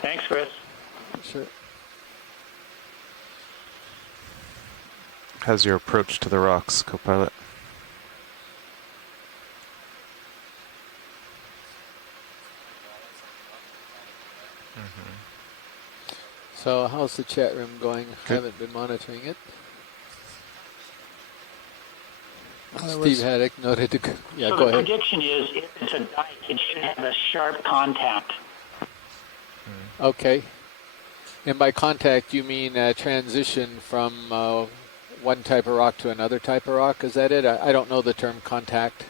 Thanks, Chris. Sure. How's your approach to the rocks, co-pilot? So how's the chat room going? Good. Haven't been monitoring it. Steve Haddock noted to yeah, So go the ahead. prediction is if it's a dike, it should have a sharp contact. Okay. And by contact, you mean transition from one type of rock to another type of rock? Is that it? I don't know the term contact.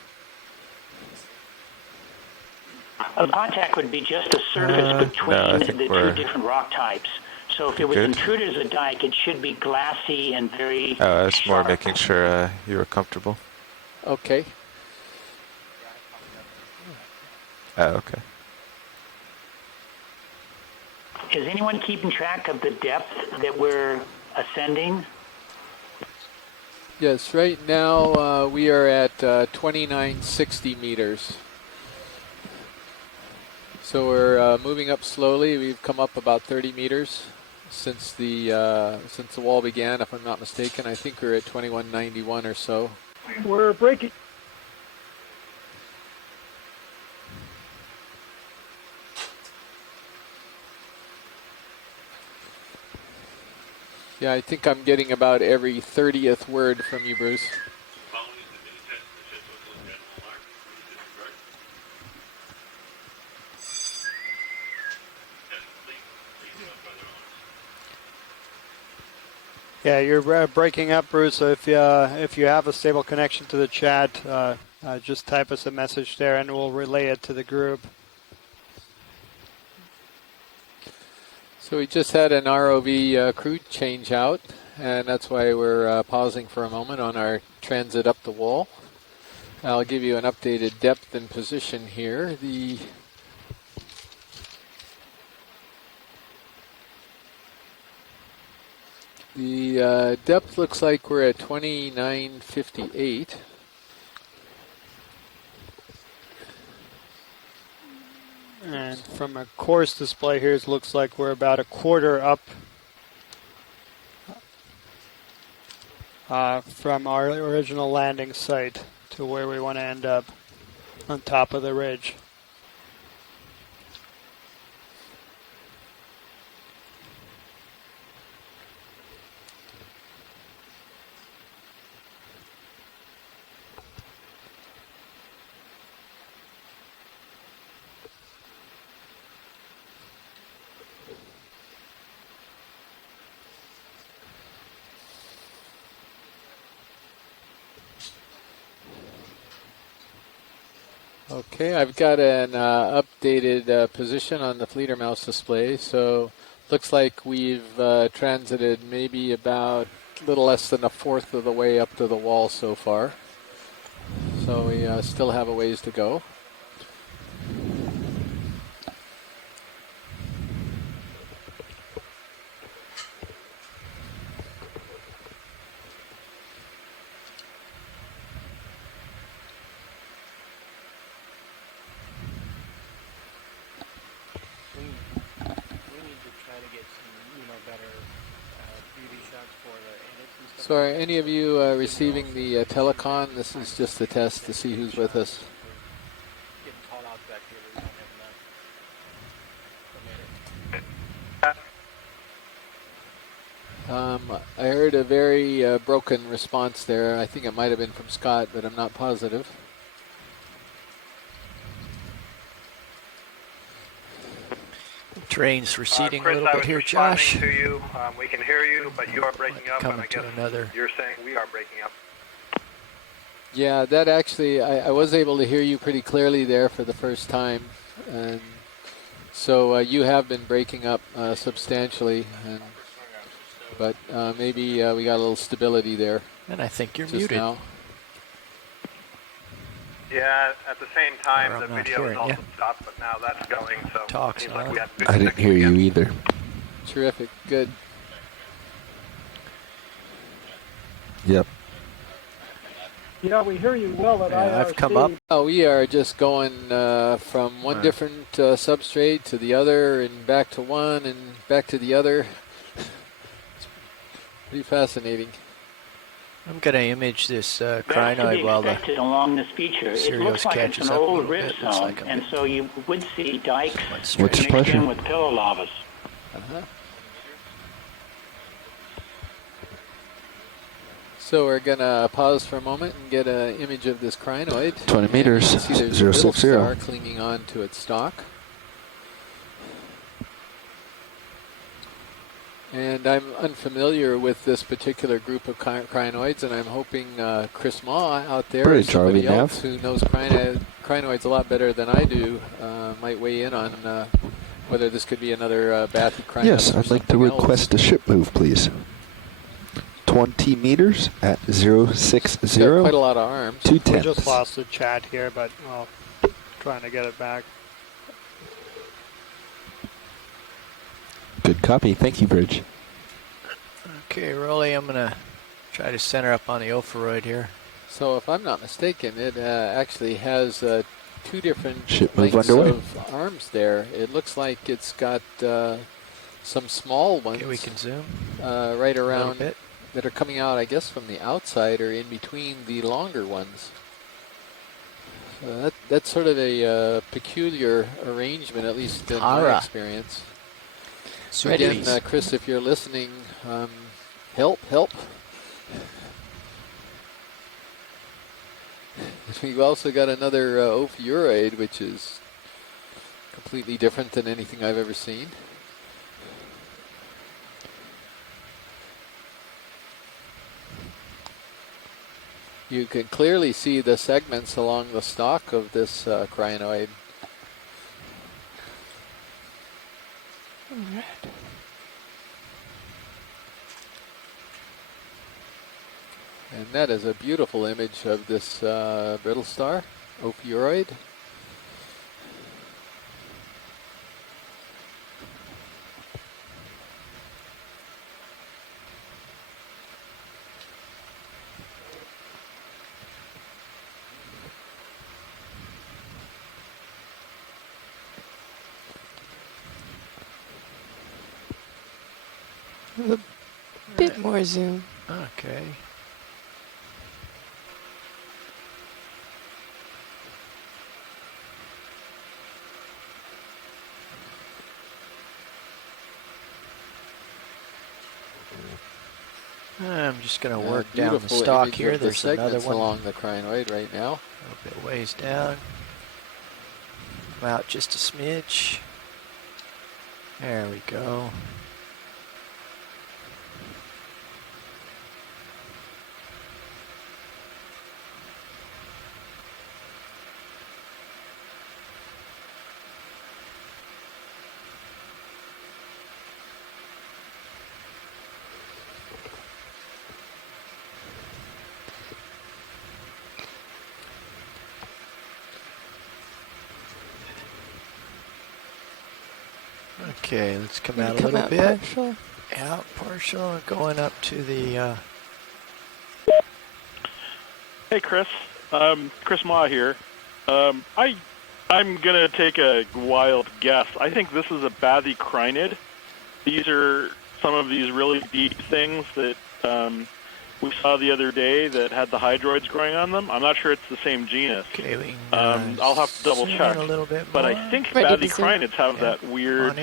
A contact would be just a surface between the two different rock types. So if it was intruded as a dike, it should be glassy and very It's more sharp. making sure you were comfortable. Okay. Okay. Is anyone keeping track of the depth that we're ascending? Yes, right now we are at 2960 meters. So we're moving up slowly. We've come up about 30 meters since the wall began, if I'm not mistaken. I think we're at 2191 or so. We're breaking. Yeah, I think I'm getting about every 30th word from you, Bruce. Yeah, you're breaking up, Bruce. So if you have a stable connection to the chat, just type us a message there, and we'll relay it to the group. So we just had an ROV crew change out, and that's why we're pausing for a moment on our transit up the wall. I'll give you an updated depth and position here. The depth looks like we're at 2958. And from a course display here, it looks like we're about a quarter up. from our original landing site to where we want to end up on top of the ridge. Okay, I've got an updated position on the Fleeter Mouse display. So looks like we've transited maybe about a little less than a fourth of the way up to the wall so far. So we still have a ways to go. So are any of you receiving the telecon? This is just a test to see who's with us. I heard a very broken response there. I think it might have been from Scott, but I'm not positive. Terrain's receding Chris, a little bit here, Josh. To you. We can hear you, but you are breaking up, and I guess another. you're saying we are breaking up. Yeah, that actually, I was able to hear you pretty clearly there for the first time. And so you have been breaking up substantially, but maybe we got a little stability there. And I think you're just muted. Now. Yeah, at the same time, Or the I'm not video is hearing also you. stopped, but now that's going, so Talks, it seems huh? like we have good I didn't hear you either. Terrific, good. Yep. Yeah, we hear you well at IRC. I've come up. Oh, we are just going from one different substrate to the other and back to one and back to the other. It's pretty fascinating. I'm going to image this That's to crinoid be while the expected along this feature. It Sirius looks like it's catches an up a old little rift bit. Looks zone, like I'm and so you would see dikes What's mixed pleasure? in with pillow lavas. So we're going to pause for a moment and get an image of this crinoid. 20 meters, And you can see there's a little 060. star clinging on to its stalk. And I'm unfamiliar with this particular group of crinoids, and I'm hoping Chris Maw out there, or Bridge, somebody RV else nav. who knows crinoids a lot better than I do, might weigh in on whether this could be another bathy crinoid. Yes, or I'd like to something else. request a ship move, please. 20 meters at 060. It's got quite a lot of arms. 2 We tenths. just lost the chat here, but well, trying to get it back. Good copy. Thank you, Bridge. Okay, Rolly, I'm going to try to center up on the opheroid here. So if I'm not mistaken, it actually has two different Ship move lengths underway. of arms there. It looks like it's got some small ones. Okay, we can zoom right a little around bit. that are coming out, I guess, from the outside or in between the longer ones. So that's sort of a peculiar arrangement, at least in my Ara. experience. So Ready. again, Chris, if you're listening, help. We've also got another ophiuroid, which is completely different than anything I've ever seen. You can clearly see the segments along the stalk of this crinoid. And that is a beautiful image of this brittle star, ophiuroid. A bit more zoom. Okay. I'm just going to work down the stalk here. There's another one along the crinoid right now. A little bit ways down. Come out just a smidge. There we go. Okay, let's come out a little bit. Partial? Yeah, partial, going up to the... Hey, Chris. Chris Ma here. I'm going to take a wild guess. I think this is a bathycrinid. These are some of these really deep things that we saw the other day that had the hydroids growing on them. I'm not sure it's the same genus. Okay, we can, I'll have to double check. A little bit but more. I think bathycrinids have that weird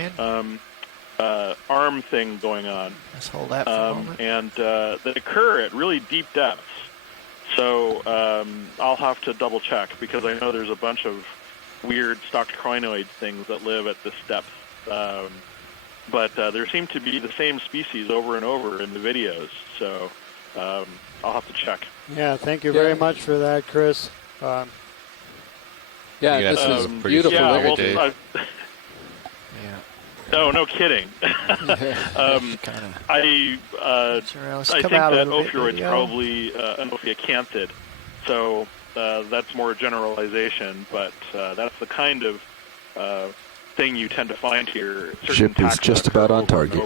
arm thing going on. Let's hold that for a moment. And that occur at really deep depths. So I'll have to double check because I know there's a bunch of weird stalked crinoid things that live at this depth. But there seem to be the same species over and over in the videos. So I'll have to check. Yeah, thank you very much for that, Chris. Yeah, this is beautiful. Yeah, Dave. No, no kidding. I think that ophiuroid's probably an ophiocanthid, so that's more generalization, but that's the kind of thing you tend to find here. Ship is just about on target.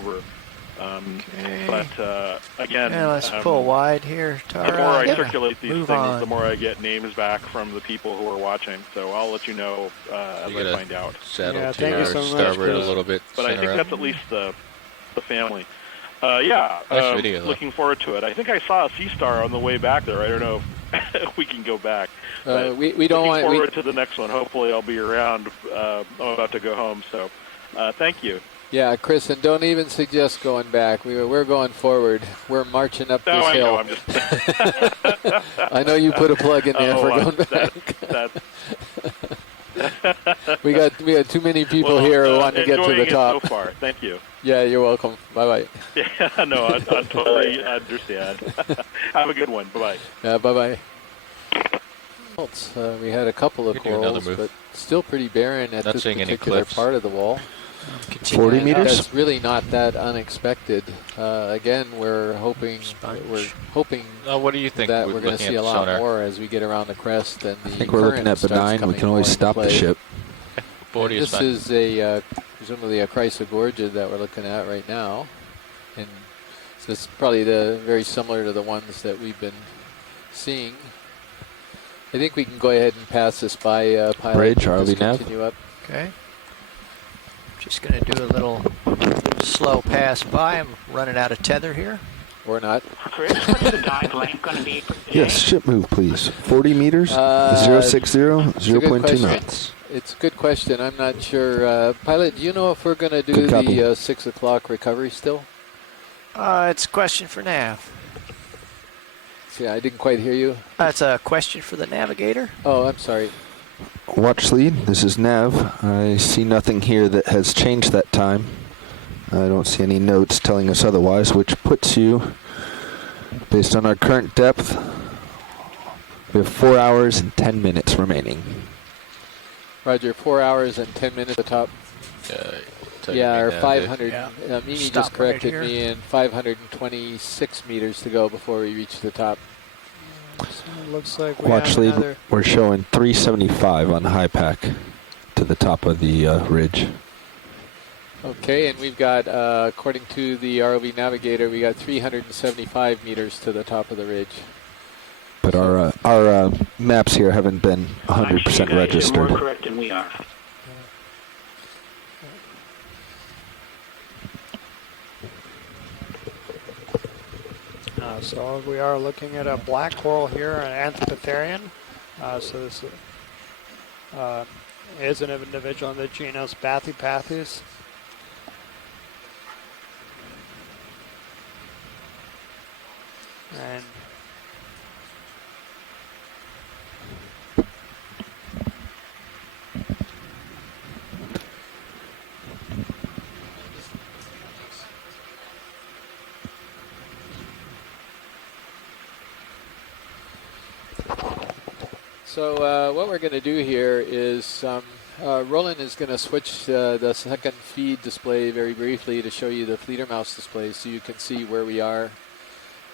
But again, let's pull wide here, Tara. the more I circulate these Move things, on. the more I get names back from the people who are watching. So I'll let you know as I find out. Saddle to your starboard a little bit. But I think that's at least the family. Nice video, looking forward to it. I think I saw a sea star on the way back there. I don't know if we can go back. We don't want. Looking forward to the next one. Hopefully, I'll be around. I'm about to go home. So, thank you. Yeah, Chris, and don't even suggest going back. We're going forward. We're marching up this hill. No, I'm just. I know you put a plug in there for going back. we got too many people here who want to get to the top. So far, thank you. Yeah, you're welcome. Bye bye. Yeah, no, I totally understand. Have a good one. Bye bye. Yeah, bye bye. We had a couple of corals, but still pretty barren at this particular part of the wall. 40 meters? That's really not that unexpected. Again, we're hoping what do you think that we're going to see a lot more as we get around the crest. And the I think we're looking at benign. We can always stop the ship. This is presumably a chrysogorgia that we're looking at right now. And so it's probably very similar to the ones that we've been seeing. I think we can go ahead and pass this by pilot. Bridge, RV nav. Continue up. Okay. Just going to do a little slow pass by. I'm running out of tether here. Or not. Chris, what's the dive length going to be for today? Yes, ship move, please. 40 meters, 060, 0.2 knots. It's a good question. I'm not sure. Pilot, do you know if we're going to do the 6 o'clock recovery still? It's a question for nav. See, I didn't quite hear you. That's a question for the navigator. Oh, I'm sorry. Watch lead, this is Nav. I see nothing here that has changed that time. I don't see any notes telling us otherwise, which puts you, based on our current depth, we have 4 hours and 10 minutes remaining. Roger, 4 hours and 10 minutes at the top. Yeah, or 500. Mimi just corrected me, and 526 meters to go before we reach the top. So it looks like we Watch have lead, another. we're showing 375 on high pack to the top of the ridge. Okay, and we've got, according to the ROV navigator, we got 375 meters to the top of the ridge. But our maps here haven't been 100% registered. You're more correct than we are. So we are looking at a black coral here, an Anthropitherian. So this is an individual in the genus Bathypathes. And So what we're going to do here is Roland is going to switch the second feed display very briefly to show you the Fledermaus display so you can see where we are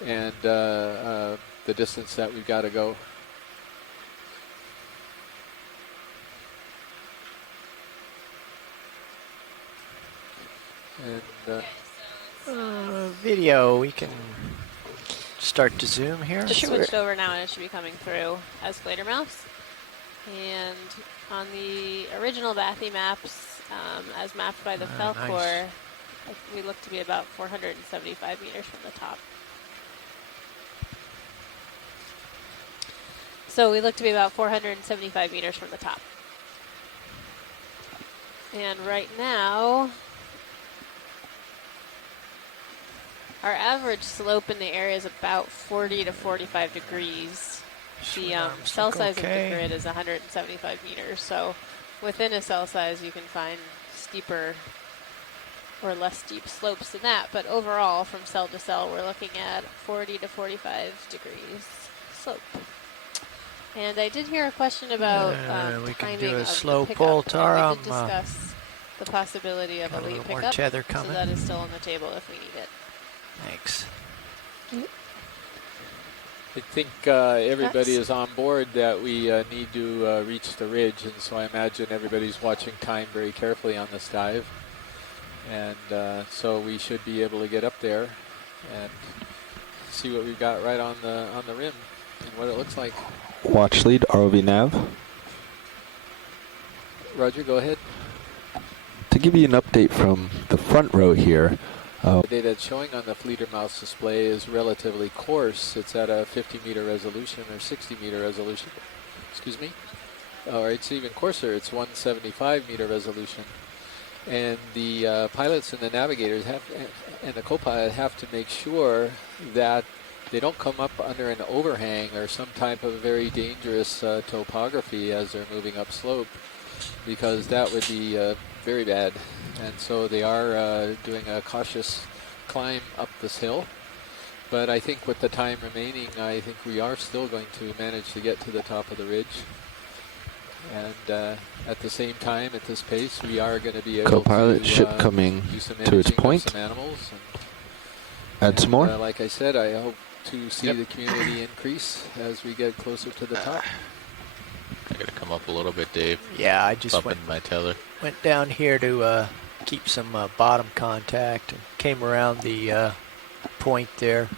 and the distance that we've got to go. And video, we can start to zoom here. Just switched over now and it should be coming through as Fledermaus. And on the original Bathy maps, as mapped by the Falcor, we look to be about 475 meters from the top. So we look to be about 475 meters from the top. And right now, our average slope in the area is about 40 to 45 degrees. The cell size of the grid is 175 meters, so within a cell size you can find steeper or less steep slopes than that, but overall from cell to cell we're looking at 40 to 45 degrees slope. And I did hear a question about we can timing do a of slow the pickup. pull, Tara. We did discuss the possibility of a late more pickup, tether so coming. that is still on the table if we need it. Thanks. I think everybody is on board that we need to reach the ridge, and so I imagine everybody's watching time very carefully on this dive. And so we should be able to get up there and see what we've got right on the rim and what it looks like. Watch lead, ROV nav. Roger, go ahead. To give you an update from the front row here, the data that's showing on the Fledermaus display is relatively coarse. It's at a 50-meter resolution or 60-meter resolution. Excuse me. Or it's even coarser. It's 175-meter resolution. And the pilots and the navigators and the co-pilot have to make sure that they don't come up under an overhang or some type of very dangerous topography as they're moving up slope, because that would be very bad. And so they are doing a cautious climb up this hill. But I think with the time remaining, I think we are still going to manage to get to the top of the ridge. And at the same time, at this pace, we are going to be able co-pilot to ship coming do some to its imaging of point. some animals. Add some more. Like I said, I hope to see the community increase as we get closer to the top. I gotta come up a little bit, Dave. Yeah, I just went my tether. Went down here to keep some bottom contact and came around the point there.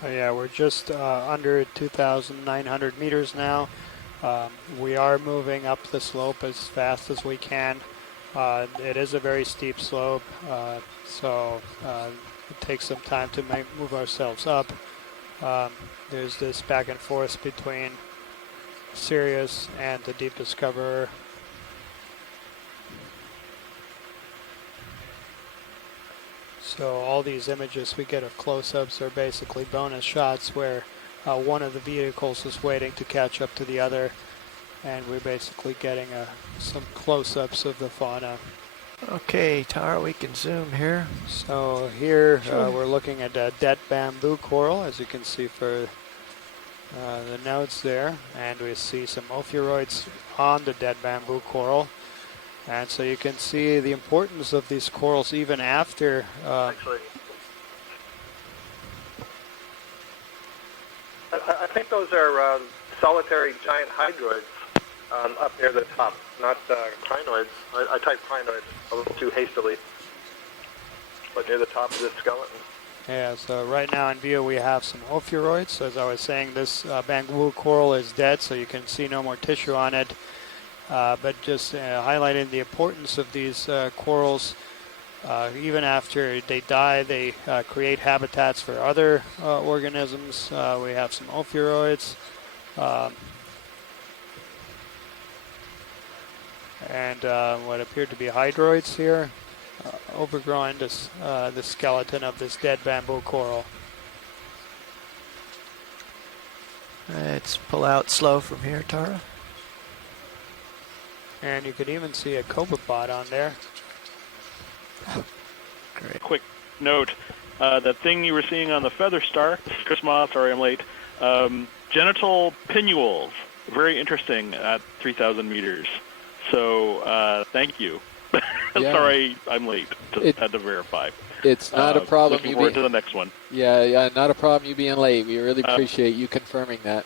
So yeah, we're just under 2,900 meters now. We are moving up the slope as fast as we can. It is a very steep slope, so it takes some time to move ourselves up. There's this back and forth between Sirius and the Deep Discoverer. So all these images we get of close-ups are basically bonus shots where one of the vehicles is waiting to catch up to the other, and we're basically getting some close-ups of the fauna. Okay, Tara, we can zoom here. So here we're looking at a dead bamboo coral, as you can see for the notes there, and we see some ophiuroids on the dead bamboo coral. And so you can see the importance of these corals even after. Actually, I think those are solitary giant hydroids up near the top, not crinoids. I typed crinoids a little too hastily, but near the top of this skeleton. Yeah, so right now in view we have some ophiuroids. So as I was saying, this bamboo coral is dead, so you can see no more tissue on it. but just highlighting the importance of these corals. Even after they die, they create habitats for other organisms. We have some ophiuroids. And what appeared to be hydroids here, overgrowing this, the skeleton of this dead bamboo coral. Let's pull out slow from here, Tara. And you could even see a cobra on there. Great. Quick note, that thing you were seeing on the feather star, Chris Moss, sorry I'm late, genital pinnules, very interesting at 3,000 meters. So thank you. Yeah. Sorry I'm late, just had to verify. It's not a problem. Looking forward to the next one. Yeah, not a problem you being late. We really appreciate you confirming that.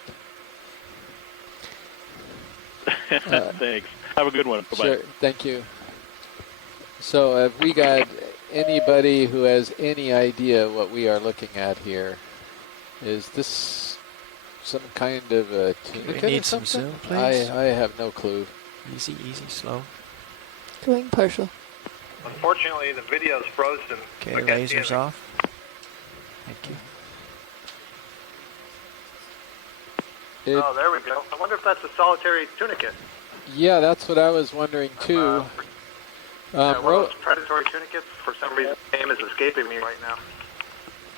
Thanks. Have a good one. Bye-bye. Sure, thank you. So have we got anybody who has any idea what we are looking at here? Is this some kind of a tunicate We need or some something? zoom, please. I have no clue. Easy, slow. Going partial. Unfortunately, the video's frozen. Okay, I can't see lasers anything. off. Thank you. Oh, there we go. I wonder if that's a solitary tunicate. Yeah, that's what I was wondering too. One of those predatory tunicates. For some reason, the name is escaping me right now.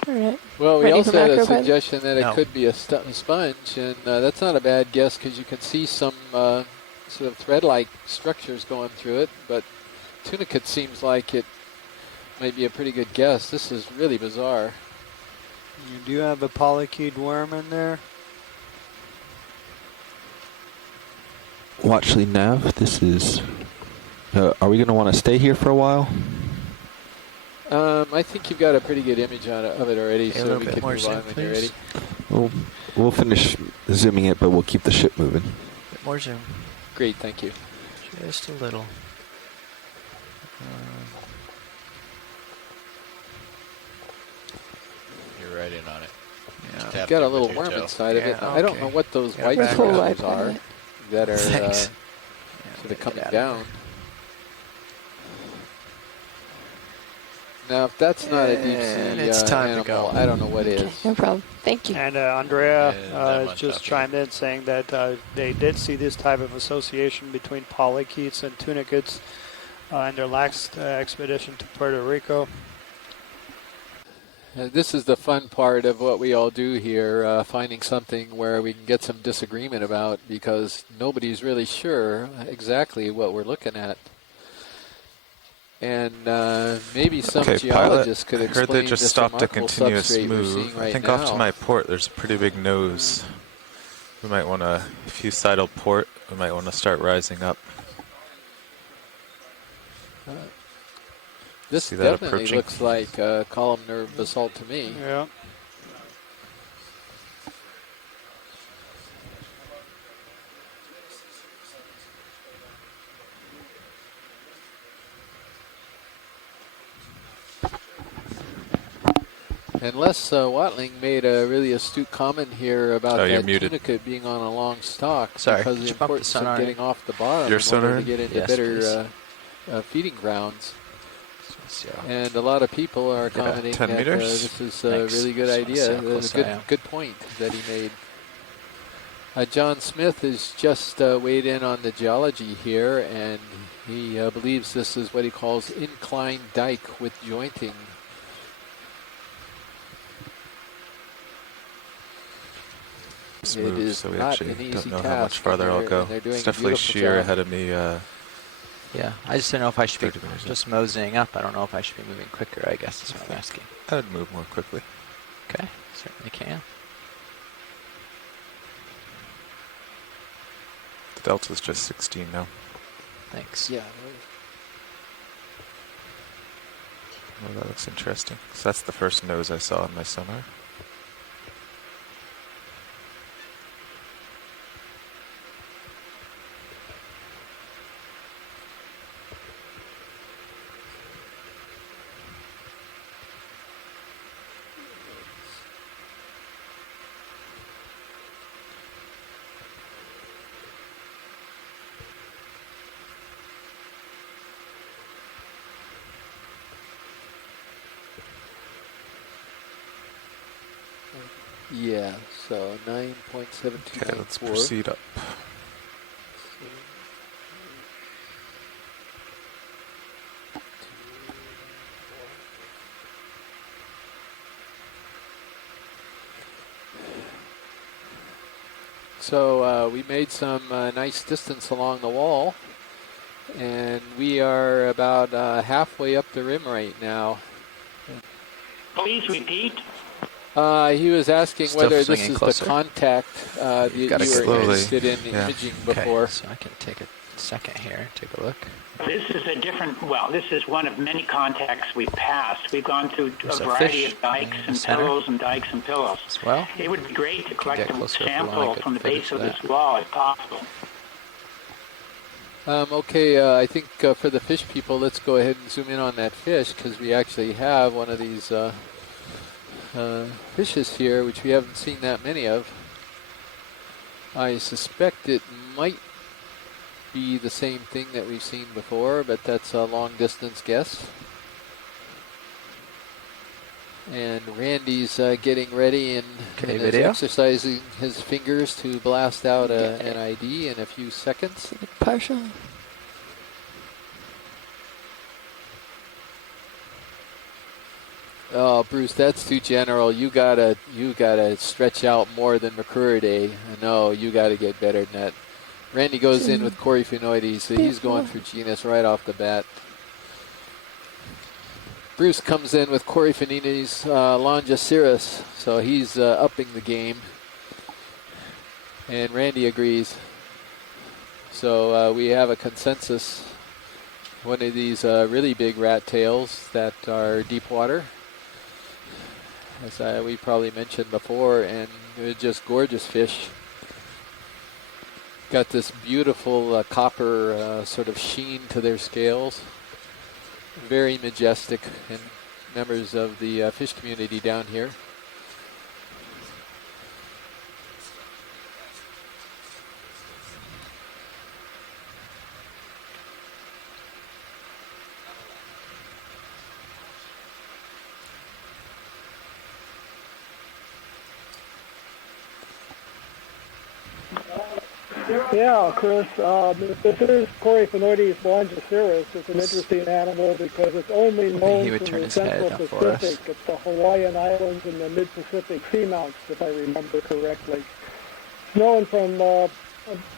All right. Well, we Ready also for had a macro pilot? suggestion that No. it could be a sponge, and that's not a bad guess because you can see some sort of thread-like structures going through it, but tunicate seems like it might be a pretty good guess. This is really bizarre. You do have a polychaete worm in there. Watchley Nav, this is... are we going to want to stay here for a while? I think you've got a pretty good image of it already, Okay, a so little we bit can more move zoom, on when you're ready. please. We'll finish zooming it, but we'll keep the ship moving. Bit more zoom. Great, thank you. Just a little. You're right in on it. Yeah. You've Tap got it a with little your worm toe. inside of it. Yeah, I don't okay. know what those Yeah, white back structures up. are that are Thanks. sort of coming get out of down. Now, if that's not a deep And sea it's time to animal, go. I don't know what Okay, is. no problem. Thank you. And Andrea that has one's just up here. chimed in saying that they did see this type of association between polychaetes and tunicates in their last expedition to Puerto Rico. This is the fun part of what we all do here, finding something where we can get some disagreement about because nobody's really sure exactly what we're looking at. And maybe some Okay, geologists pilot, could I heard explain they just this stopped a remarkable continuous substrate we're move. seeing right I think now. off to my port there's a pretty big nose. We might want to, if you sidle port, we might want to start rising up. This See that definitely approaching? looks like columnar basalt to me. Yeah. And Les Watling made a really astute comment here about Oh, you're that muted. tunicate being on a long stalk Sorry, because of did the you bump the importance of sonar in? getting off the bottom Your in sonar order to in? get into Yes, better feeding grounds. So, And a lot of people are Yeah, commenting 10 that meters? this is a Thanks. really good Just wanna see idea. how close A I am. good point that he made. John Smith has just weighed in on the geology here, and he believes this is what he calls inclined dike with jointing. Smooth, It is so we not actually an don't easy know how task, much farther and I'll they're- go. and they're doing It's a definitely beautiful sheer job. ahead of me. yeah, I just don't know if I should be 30 meters just moseying up. I don't know if I should be moving quicker, I guess is what I'm asking. I'd move more quickly. Okay, certainly can. The delta's just 16 now. Thanks. Yeah. Oh, that looks interesting. So that's the first nose I saw in my sonar. Yeah, so 9.729. Okay, let's proceed up. So we made some nice distance along the wall, and we are about halfway up the rim right now. Please repeat. He was asking Still whether this swinging is closer. the contact that you gotta were slowly. interested in Yeah. imaging Okay, before. so I can take a second here, take a look. This is a different, well, this is one of many contacts we've passed. We've gone through There's a a variety fish of dikes in the and center. pillows and dikes and pillows. As well. It would be great to collect get a closer if we want sample good from the footage base of of this that. wall if possible. Okay, I think for the fish people, let's go ahead and zoom in on that fish, because we actually have one of these fishes here, which we haven't seen that many of. I suspect it might be the same thing that we've seen before, but that's a long distance guess. And Randy's getting ready and is video. exercising his fingers to blast out an ID in a few seconds. Partial. Oh, Bruce, that's too general. You gotta stretch out more than Mercuridae. No, you gotta get better than that. Randy goes in with Coryphaenoides, so he's going for genus right off the bat. Bruce comes in with Coryphaenoides Longiceros, so he's upping the game. And Randy agrees. So we have a consensus. One of these really big rat tails that are deep water, as we probably mentioned before, and they're just gorgeous fish. Got this beautiful copper sort of sheen to their scales. Very majestic, and members of the fish community down here. Yeah, Chris, this is Coryphaenoides longiceros. It's an interesting animal because it's only known he would from turn the his head Central up for us. Pacific. It's the Hawaiian Islands and the Mid-Pacific seamounts, if I remember correctly. It's known from,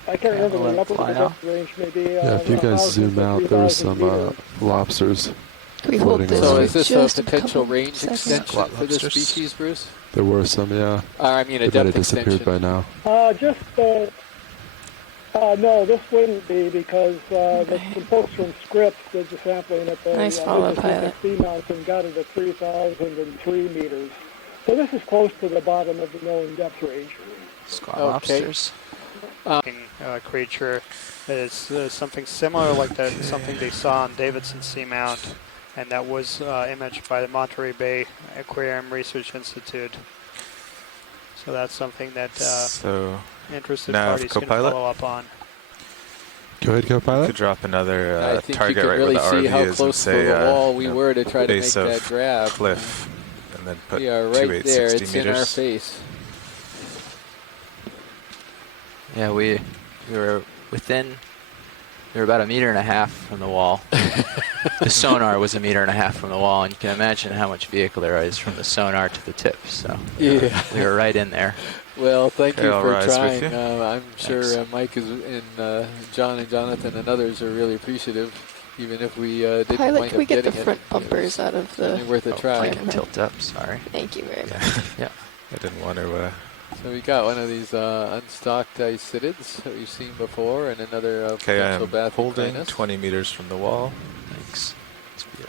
I can't remember we'll let the it upper fly depth range, maybe. Yeah, if you guys 1,000 zoom to out, there was 3,000 some meters. lobsters Can we hold floating this So around. is this just a potential couple range seconds? extension for this Lobsters. species, Bruce? There were some, yeah. I mean a They might have depth disappeared extension. by now. No, this wouldn't be because the folks from Scripps did the sampling at the Nice follow-up, Mid-Pacific Seamounts and got it at 3,003 meters. So this is close to the bottom of the known depth range. Squat Okay. lobsters. Creature is something similar like that, something they saw on Davidson Seamount, and that was imaged by the Monterey Bay Aquarium Research Institute. So that's something that So interested nav parties can Copilot? follow up on. Go ahead, You co-pilot. could drop another I think you target could right really where the see RV how is and close to say the wall we were to try to make base of that grab. cliff, and then put We are right there. 2860 It's meters. in our face. Yeah, we were about 1.5 meters from the wall. The sonar was 1.5 meters from the wall, and you can imagine how much vehicle there is from the sonar to the tip. So Yeah. we were right in there. Well, thank Okay, you I'll for rise with trying. you. I'm sure Thanks. Mike is and John and Jonathan and others are really appreciative, even if we didn't Pilot, wind can we up get the getting front it. bumpers out of the... Certainly worth a I try. can tilt up. Sorry. Thank you very much. Yeah. I didn't want to. So we got one of these unstocked iscidids that we've seen before, and another Okay, I potential am holding Bathocrinus. 20 meters from the wall. Thanks.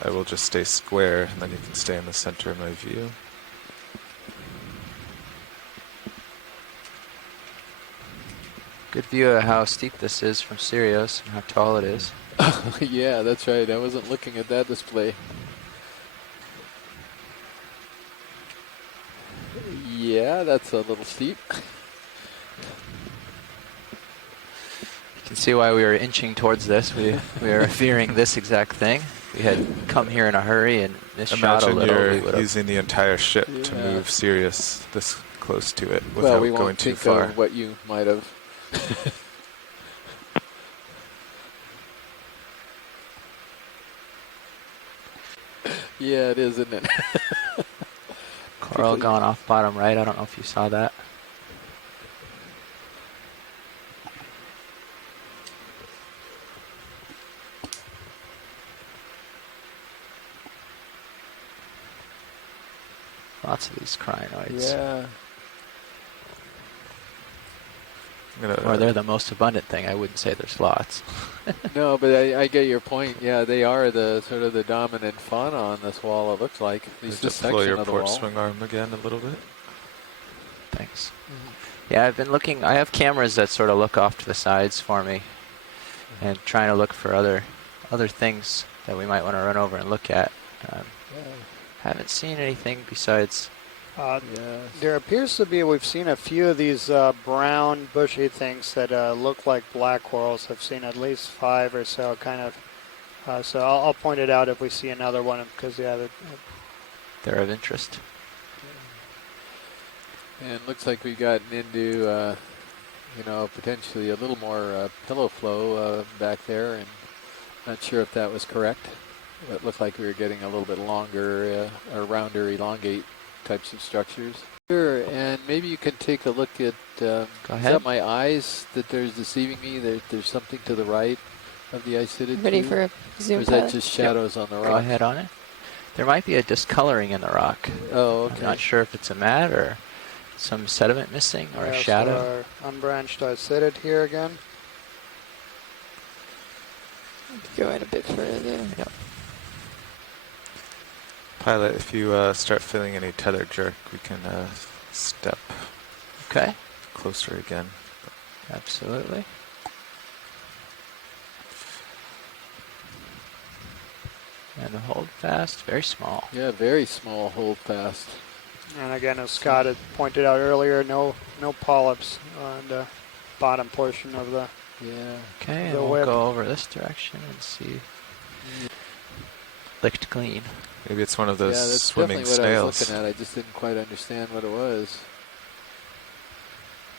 I will just stay square, and then you can stay in the center of my view. Good view of how steep this is from Sirius and how tall it is. Yeah, that's right. I wasn't looking at that display. Yeah, that's a little steep. You can see why we were inching towards this. We were fearing this exact thing. We had come here in a hurry and missed shot a Imagine little. We you're would've- using the entire ship to Yeah. move Sirius this close to it Well, without we going won't too think far. of what you might have. Yeah, it is, isn't it? Coral going off bottom right. I don't know if you saw that. Lots of these crinoids. Yeah. Or they're the most abundant thing. I wouldn't say there's lots. No, but I get your point. Yeah, they are the sort of the dominant fauna on this wall, it looks like. At least this Deploy section your of the port wall. swing arm again a little bit. Thanks. Yeah, I've been looking. I have cameras that sort of look off to the sides for me, and trying to look for other things that we might want to run over and look at. Haven't seen anything besides. There appears to be, we've seen a few of these brown bushy things that look like black corals. I've seen at least 5 or so kind of. So I'll point it out if we see another one because, yeah, they're of interest. And it looks like we've gotten into, potentially a little more pillow flow back there, and not sure if that was correct. It looked like we were getting a little bit longer or rounder elongate types of structures. Sure, and maybe you can take a look at, Go is ahead. that my eyes that there's deceiving me? There's something to the right of the Isidid Ready tube? for a zoom Or is that pilot? just shadows on the rock? Go ahead on it. There might be a discoloring in the rock. Oh, okay. I'm not sure if it's a mat or some sediment missing or a shadow. So our unbranched Isidid here again. Go in a bit further. Yep. Pilot, if you start feeling any tether jerk, we can step Okay. closer again. Absolutely. And the hold fast, very small. Yeah, very small hold fast. And again, as Scott had pointed out earlier, no polyps on the bottom portion of the Okay, and the we'll whip. go over this direction and see. Licked clean. Maybe it's one of those Yeah, that's swimming definitely what I was snails. looking at. I just didn't quite understand what it was.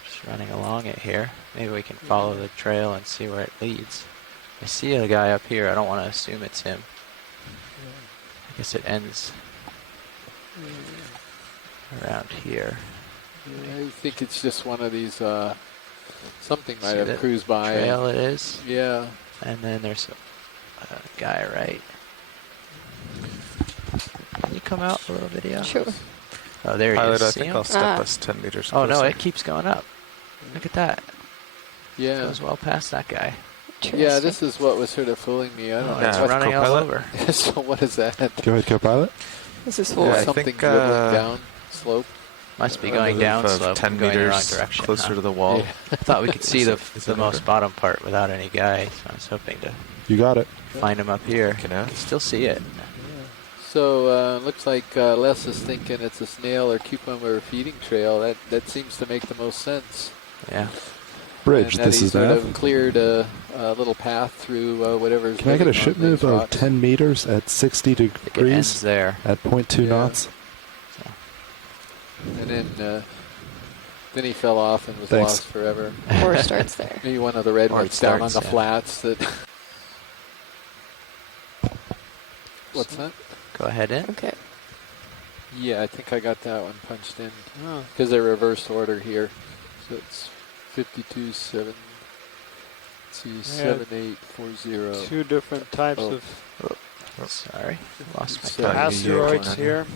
Just running along it here. Maybe we can follow the trail and see where it leads. I see a guy up here. I don't want to assume it's him. I guess it ends around here. I think it's just one of these, something might See have the cruised by. trail it is? Yeah. And then there's a guy right. Can you come out for a little video? Sure. Oh, there he Pilot, is. I See think him? I'll step us 10 meters Oh, closer. no, it keeps going up. Look at that. Yeah. Goes well past that guy. Yeah, this is what was sort of fooling me. I don't know. It's running all over. So what is that? Go ahead, co-pilot. This is Yeah, I something think, dribbling down slope. Must be I going believe, down slope, 10 going in the wrong meters direction. closer to the wall. Yeah. I thought we could see the Is the it most over? bottom part without any guy, so I was hoping to You got it. find him up here. Can I can still see it. So looks like Les is thinking it's a snail or cucumber feeding trail. That seems to make the most sense. Yeah. Bridge, And that this he is sort Nav. of cleared a little path through whatever's. Can I get a living ship on these move of rocks. 10 meters at 60 It ends degrees there. at 0.2 Yeah. knots? And then he fell off and was Thanks. lost forever. Or starts there. Maybe one of the red Or it ones down on starts, the yeah. flats. That. What's that? Go ahead in. Okay. Yeah, I think I got that one punched in Oh. because they're reversed order here. So it's 52-7. See, 7840. 2 different types Oh. of Oh, sorry. Lost my So cut. asteroids here.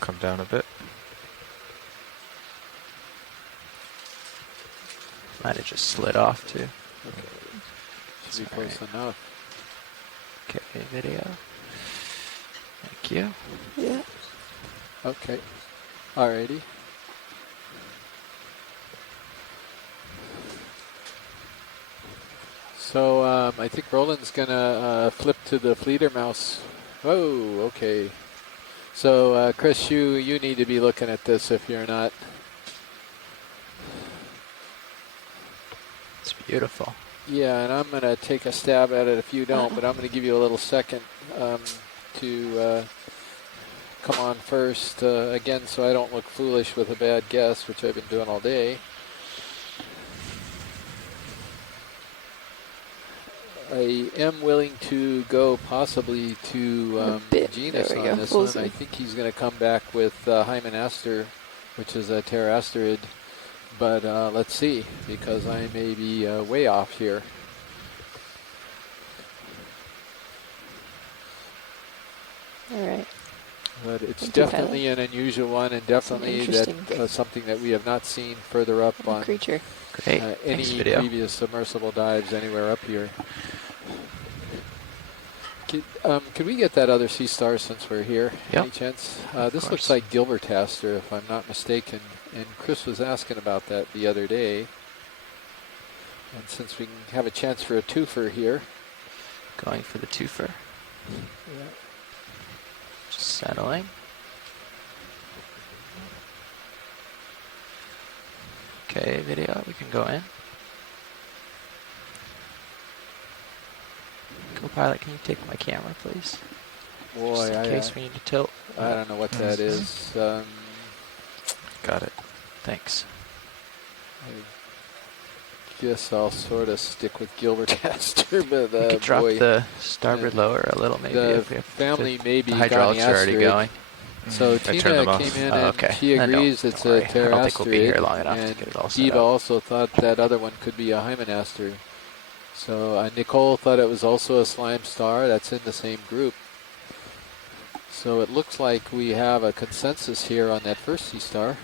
Come down a bit. Might have just slid off too. Should be Sorry. close enough. Okay, video. Thank you. Yeah. Okay. Alrighty. So I think Roland's gonna flip to the Fledermaus. Whoa, okay. So Chris, you need to be looking at this if you're not. It's beautiful. Yeah, and I'm gonna take a stab at it if you don't, but I'm gonna give you a little second to come on first, again, so I don't look foolish with a bad guess, which I've been doing all day. I am willing to go possibly to Genus on this one. I think he's going to come back with Hymenaster, which is a pterasterid. But let's see, because I may be way off here. All right. But it's definitely an unusual one, and definitely that something that we have not seen further up on creature. Great. any previous submersible dives anywhere up here. Could we get that other sea star since we're here? Yep. Any chance? This looks like Gilbertaster, if I'm not mistaken. And Chris was asking about that the other day. And since we can have a chance for a twofer here. Going for the twofer. Yeah. Just settling. Okay, video, we can go in. Co-pilot, can you take my camera, please? Boy, just in case we need to tilt. I don't know what that is. Got it. Thanks. I guess I'll sort of stick with Gilbertaster, but we could drop the starboard lower a little, maybe. The if we have family may be the hydraulics are already going. So Tina came in and she agrees it's a pterasterid. I don't think we'll be here long enough to get it all set Eva up. also thought that other one could be a Hymenaster. So Nicole thought it was also a slime star. That's in the same group. So it looks like we have a consensus here on that first sea star.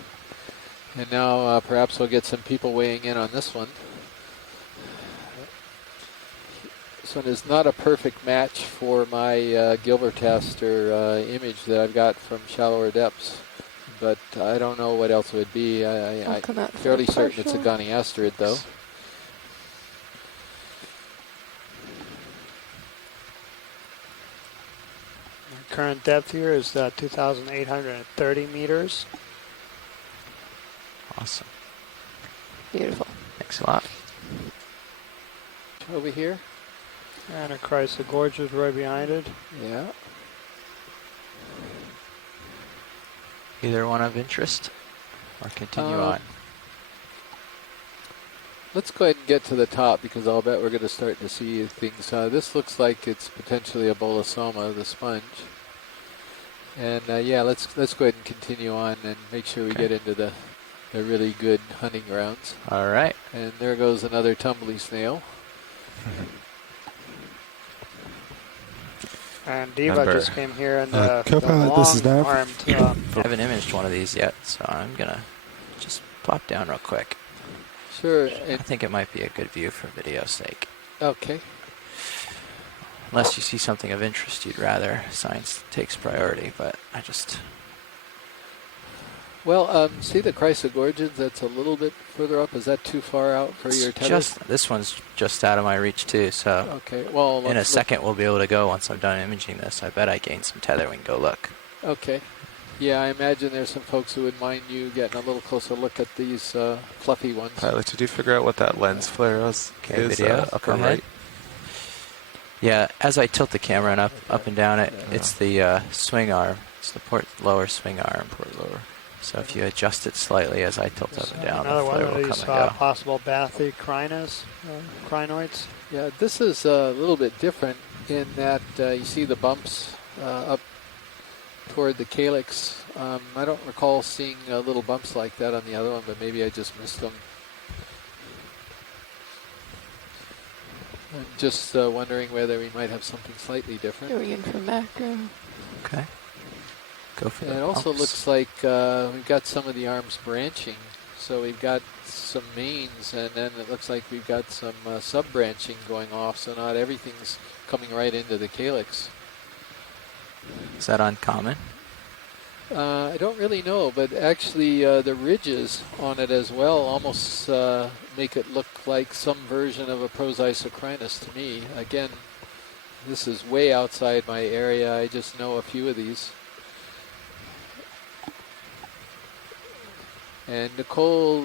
And now perhaps we'll get some people weighing in on this one. This one is not a perfect match for my Gilbertaster image that I've got from shallower depths. But I don't know what else it would be. I'm fairly certain it's a Goniasterid, though. Current depth here is 2,830 meters. Awesome. Beautiful. Thanks a lot. Over here. And across the gorge is right behind it. Yeah. Either one of interest, or continue on? Let's go ahead and get to the top, because I'll bet we're going to start to see things. This looks like it's potentially a Bolosoma, the sponge. And yeah, let's go ahead and continue on and make sure we get into the really good hunting grounds. All right. And there goes another tumbly snail. And Diva just came here and Co-pilot, this is Nav. armed. I haven't imaged one of these yet, so I'm gonna just plop down real quick. Sure. I think it might be a good view for video's sake. Okay. Unless you see something of interest you'd rather, science takes priority, but I just... Well, see the Chrysogorgids that's a little bit further up? Is that too far out for your tether? This one's just out of my reach too, so okay. Well, in a second we'll be able to go once I'm done imaging this. I bet I gained some tether. We can go look. Okay. Yeah, I imagine there's some folks who would mind you getting a little closer look at these fluffy ones. Pilot, did you figure out what that lens flare is? Okay, video, upper go right. ahead. Yeah, as I tilt the camera and up and down it, it's the swing arm. It's the port lower swing arm. Port lower. So if you adjust it slightly as I tilt up and down, Another the one flare of will these come and go. possible bathy crinoids. Yeah, this is a little bit different in that you see the bumps up toward the calyx. I don't recall seeing little bumps like that on the other one, but maybe I just missed them. I'm just wondering whether we might have something slightly different. Going in for macro. Okay. Go for And that. it also looks like we've got some of the arms branching. So we've got some mains, and then it looks like we've got some sub-branching going off, so not everything's coming right into the calyx. Is that uncommon? I don't really know, but actually the ridges on it as well almost make it look like some version of a Prosisocrinus to me. Again, this is way outside my area. I just know a few of these. And Nicole,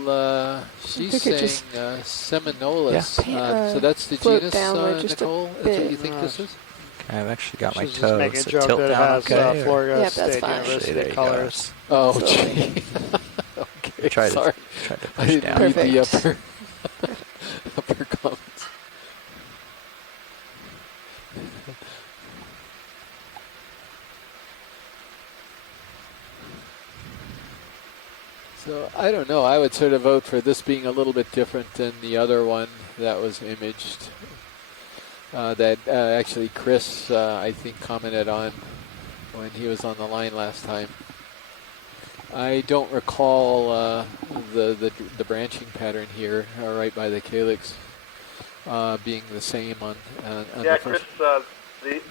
she's saying Seminolis. Yeah. So that's the Float genus, downward just Nicole? a That's what bit. you think this is? I've actually got my She's just toe. making a So joke tilt that it down, has okay? Florida Yep, that's State fine. University There you go. colors. Oh, Slowly. gee. Okay, Try to sorry. push I didn't down. read the Perfect. upper comments. So I don't know. I would sort of vote for this being a little bit different than the other one that was imaged. That actually Chris, I think, commented on when he was on the line last time. I don't recall the branching pattern here, right by the calyx, being the same on Yeah, the Chris, first.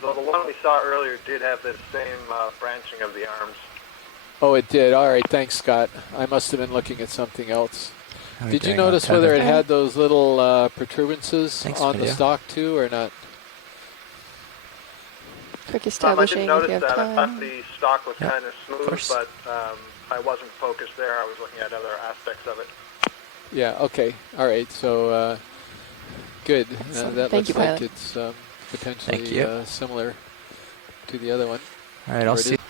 the one we saw earlier did have this same branching of the arms. Oh, it did. All right, thanks, Scott. I must have been looking at something else. How are we Did you doing on notice tether? whether it had those little protuberances Thanks, on the video. stock too, or not? Quick I establishing didn't if notice you have that. I thought time. the stock was Yep, kind of smooth, course. but I wasn't focused there. I was looking at other aspects of it. Yeah. Okay. All right. So good. Excellent. That Thank looks you, like pilot. it's Thank potentially you. similar to the other one. All right, I'll Or it see. is-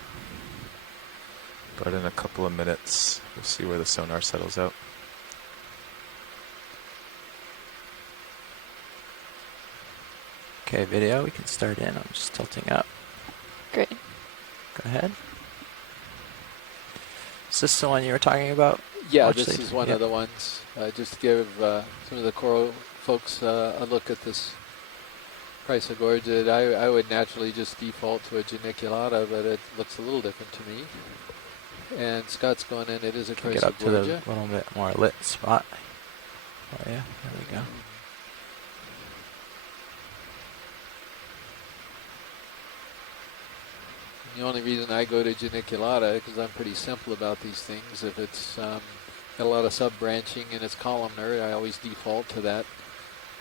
But in a couple of minutes, we'll see where the sonar settles out. Okay, video, we can start in. I'm just tilting up. Great. Go ahead. Is this the one you were talking about? Yeah, Watch this lead. is one Yep. of the ones. Just to give some of the coral folks a look at this Chrysogorgia. I would naturally just default to a geniculata, but it looks a little different to me. And Scott's going in. It is a Can get up to the Chrysogorgia. little bit more lit spot. Oh yeah, there we go. The only reason I go to geniculata because I'm pretty simple about these things. If it's got a lot of sub-branching and it's columnar, I always default to that.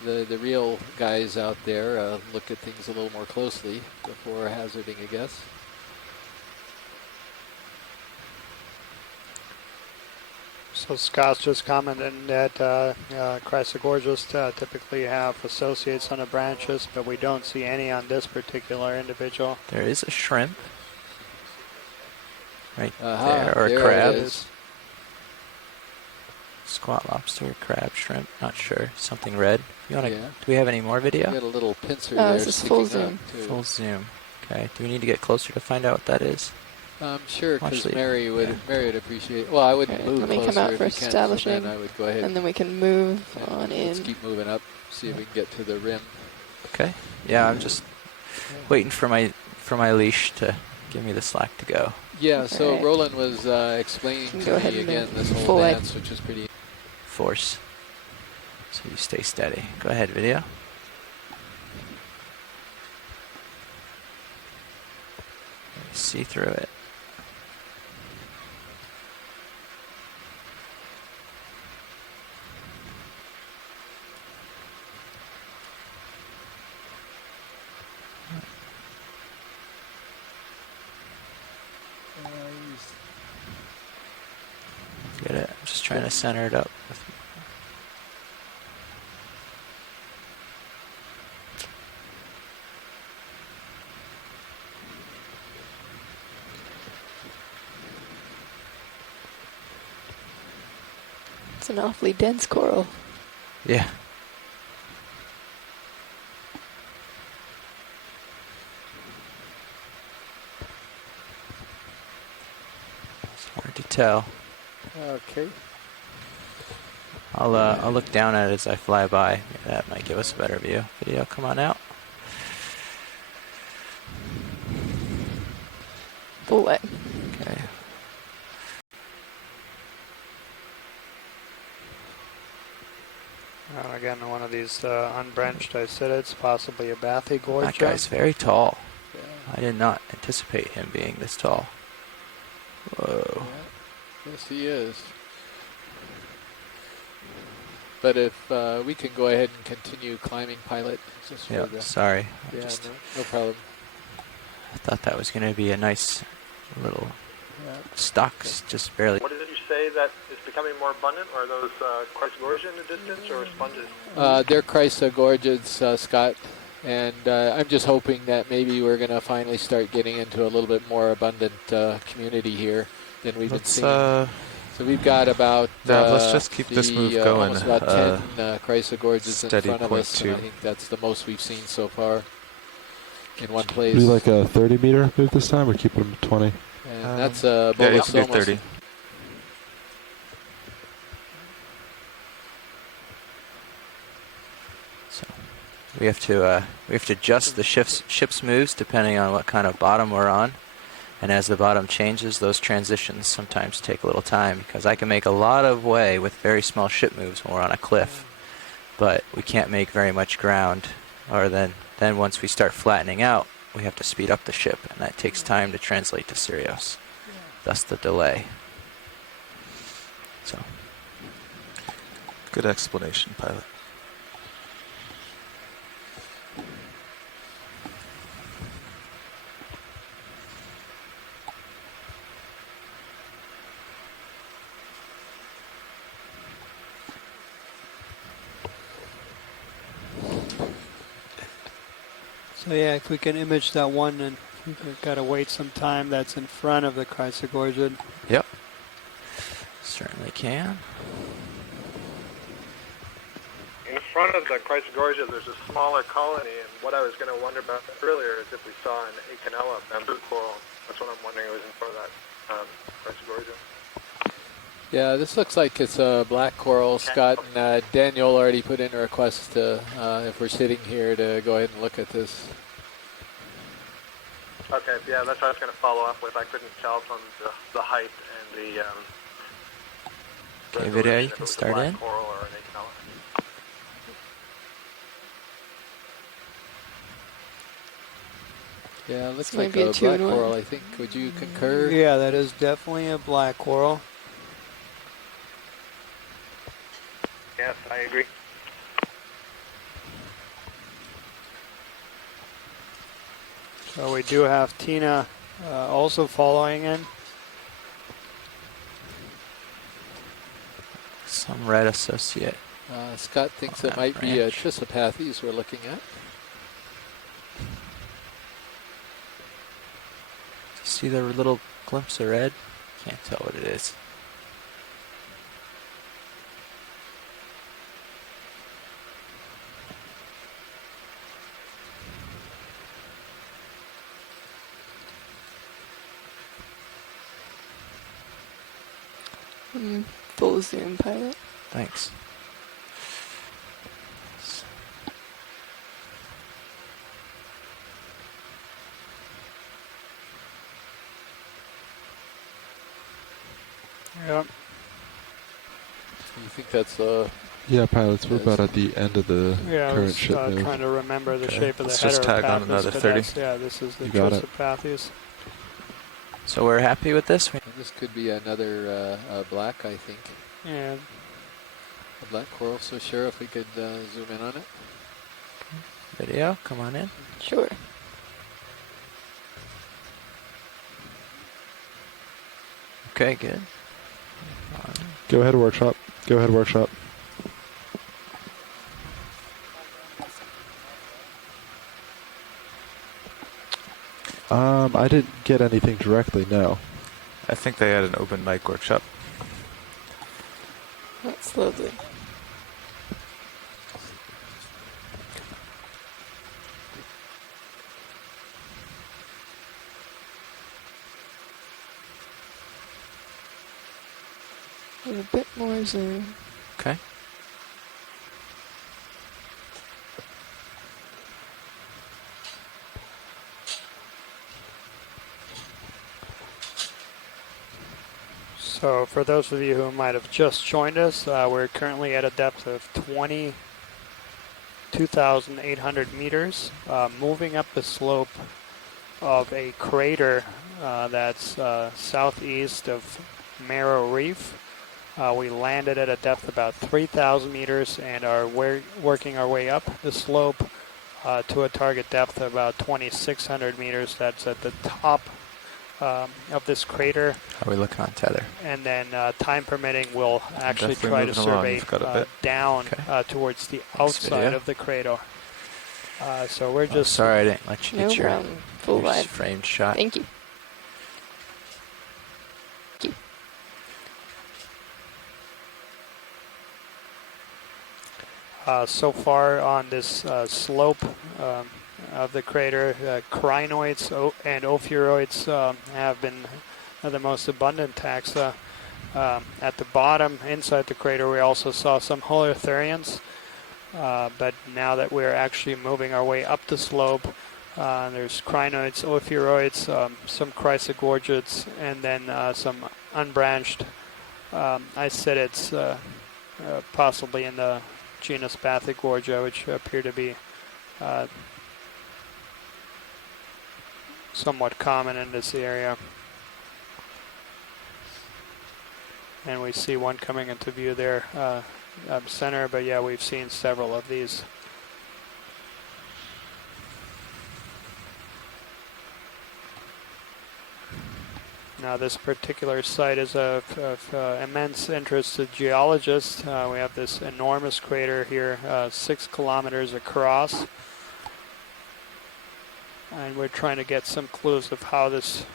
The real guys out there look at things a little more closely before hazarding a guess. So Scott's just commenting that Chrysogorgias typically have associates on the branches, but we don't see any on this particular individual. There is a shrimp. Right Aha, there, or a there it crab. is. Squat lobster, crab, shrimp, not sure. Something red. You wanna? Yeah. Do we have any more video? You got a little pincer Oh, there this is full sticking zoom. up, too. Full zoom. Okay. Do we need to get closer to find out what that is? Sure, Watch because lead. Mary would Yeah. appreciate. Well, I wouldn't Okay, move let me closer come out if for you can, so establishing, then I would go ahead and then we can move and on let's in. keep moving up, see if we can get to the rim. Okay. Yeah, I'm just waiting for my leash to give me the slack to go. Yeah, so Alright. Roland was explaining Can to go ahead me and again move this whole full way. dance, which is pretty. Force. So you stay steady. Go ahead, video. See through it. Get it? I'm just trying to center it up. It's an awfully dense coral. Yeah. It's hard to tell. Okay. I'll look down at it as I fly by. That might give us a better view. Video, come on out. Full way. Okay. Again, one of these unbranched isetids, possibly a Bathygorgia. That guy's very tall. I did not anticipate him being this tall. Whoa. Yes, he is. But if we can go ahead and continue climbing, pilot. Just for Yeah, the, sorry. Yeah, no problem. I thought that was going to be a nice little stocks, just barely. What did you say that is becoming more abundant? Are those Chrysogorgia in the distance or sponges? They're Chrysogorgids, Scott. And I'm just hoping that maybe we're going to finally start getting into a little bit more abundant community here than we've been seeing. So we've got about let's just keep this move going. Almost about 10 chrysogorges in Steady front of us, and I 0.2. think that's the most we've seen so far in one place. Do like a 30-meter move this time, or keep them at 20? And that's yeah, you can do almost 30. So we have to adjust the ship's moves depending on what kind of bottom we're on. And as the bottom changes, those transitions sometimes take a little time, because I can make a lot of way with very small ship moves when we're on a cliff, but we can't make very much ground. Or then once we start flattening out, we have to speed up the ship, and that takes time to translate to Sirius. Thus the delay. So, good explanation, pilot. So yeah, if we can image that one, and we've got to wait some time. That's in front of the chrysogorgia. yep, certainly can. In front of the chrysogorgia, there's a smaller colony, and what I was going to wonder about earlier is if we saw an Okeanos bamboo coral. That's what I'm wondering. It was in front of that chrysogorgia. Yeah, this looks like it's a black coral, Scott, and Daniel already put in a request to, if we're sitting here, to go ahead and look at this. Okay, yeah, that's what I was going to follow up with. I couldn't tell from the height and the Okay, video, you can start in. coral or an Okeanos. Yeah, it looks This like might be a a black 2-in-1. coral, I think. Would you concur? Yeah, that is definitely a black coral. Yes, I agree. So we do have Tina also following in. Some red associate. Scott thinks it might be a Chrysopathes we're looking at. See the little glimpse of red? Can't tell what it is. Full zoom, pilot. Thanks. Yep. You think that's Yeah, pilots, we're about at the end of the Yeah, I current was ship move. trying to remember the Okay, shape of the let's header. just tag on Pathos, another but 30. that's- Yeah, this is the You got it. Chrysopathes. So we're happy with this? This could be another black, I think. Yeah. A black coral, so sure if we could zoom in on it. Video, come on in. Sure. Okay, good. Go ahead, workshop. Go ahead, workshop. I didn't get anything directly, no. I think they had an open mic workshop. That's lovely. And a bit more zoom. Okay. So for those of you who might have just joined us, we're currently at a depth of 22,800 meters, moving up the slope of a crater that's southeast of Maro Reef. We landed at a depth about 3,000 meters and are working our way up the slope to a target depth of about 2,600 meters. That's at the top of this crater. How are we looking on tether? And then time permitting, we'll actually Definitely try to moving along. survey We've got a bit. down towards the outside video. of the crater. So we're just... Sorry I didn't let you No get your, problem. Full your live. framed shot. Thank you. So far on this slope of the crater, crinoids and ophiuroids have been the most abundant taxa. At the bottom, inside the crater, we also saw some holothurians. But now that we're actually moving our way up the slope, there's crinoids, ophiuroids, some chrysogorgids, and then some unbranched isetids, possibly in the genus Bathygorgia, which appear to be somewhat common in this area. And we see one coming into view there, center, but yeah, we've seen several of these. Now this particular site is of immense interest to geologists. We have this enormous crater here, 6 kilometers across. And we're trying to get some clues of how this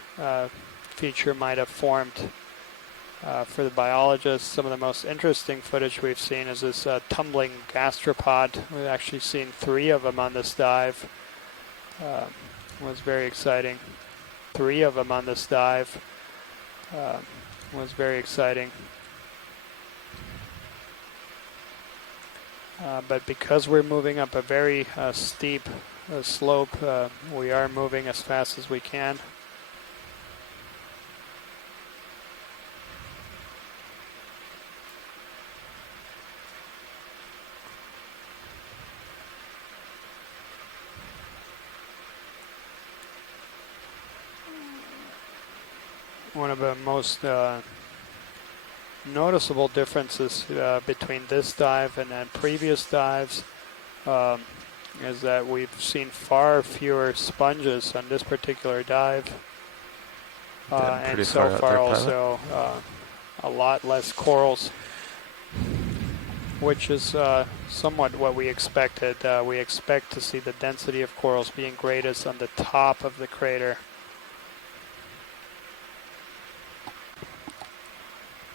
feature might have formed. For the biologists, some of the most interesting footage we've seen is this tumbling gastropod. We've actually seen 3 of them on this dive. It was very exciting. 3 of them on this dive. Was very exciting. But because we're moving up a very steep slope, we are moving as fast as we can. One of the most noticeable differences between this dive and previous dives is that we've seen far fewer sponges on this particular dive, and so far also a lot less corals, which is somewhat what we expected. We expect to see the density of corals being greatest on the top of the crater.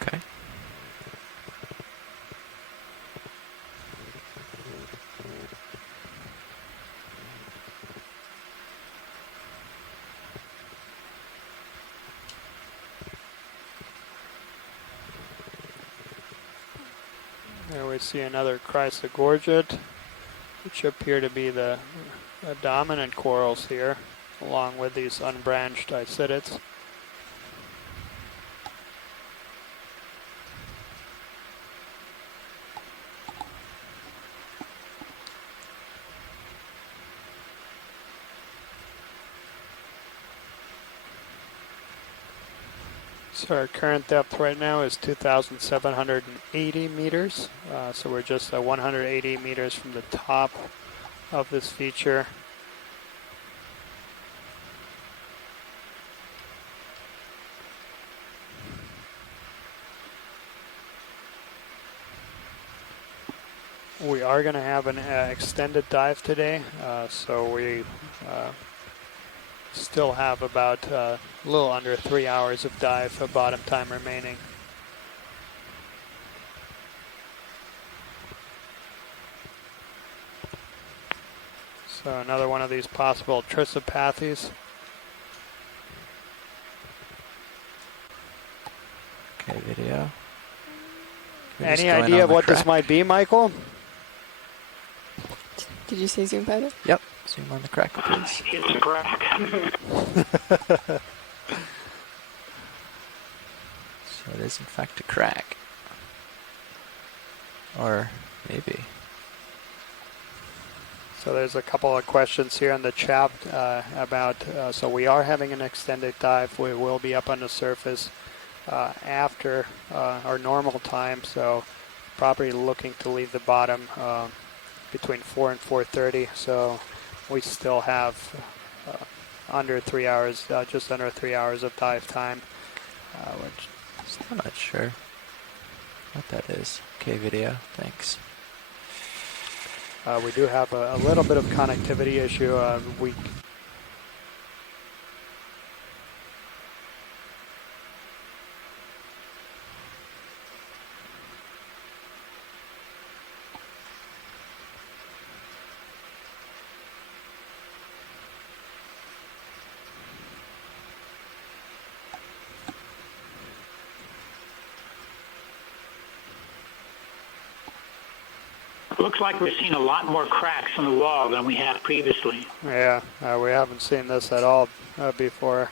Okay. There we see another chrysogorgid, which appear to be the dominant corals here, along with these unbranched isetids. So our current depth right now is 2,780 meters. So we're just 180 meters from the top of this feature. We are going to have an extended dive today, so we still have about a little under 3 hours of dive bottom time remaining. So another one of these possible trisopathies. Okay, video. Any idea of what this might be, Michael? Did you say zoom pattern? Yep. Zoom on the crack, please. It's a crack. So it is in fact a crack. Or maybe. So there's a couple of questions here in the chat about, so we are having an extended dive. We will be up on the surface after our normal time, so probably looking to leave the bottom between 4 and 4:30. So we still have under 3 hours, just under 3 hours of dive time. Which still not sure what that is. Okay, video. Thanks. We do have a little bit of connectivity issue. Looks like we're seeing a lot more cracks in the wall than we have previously. Yeah, we haven't seen this at all before.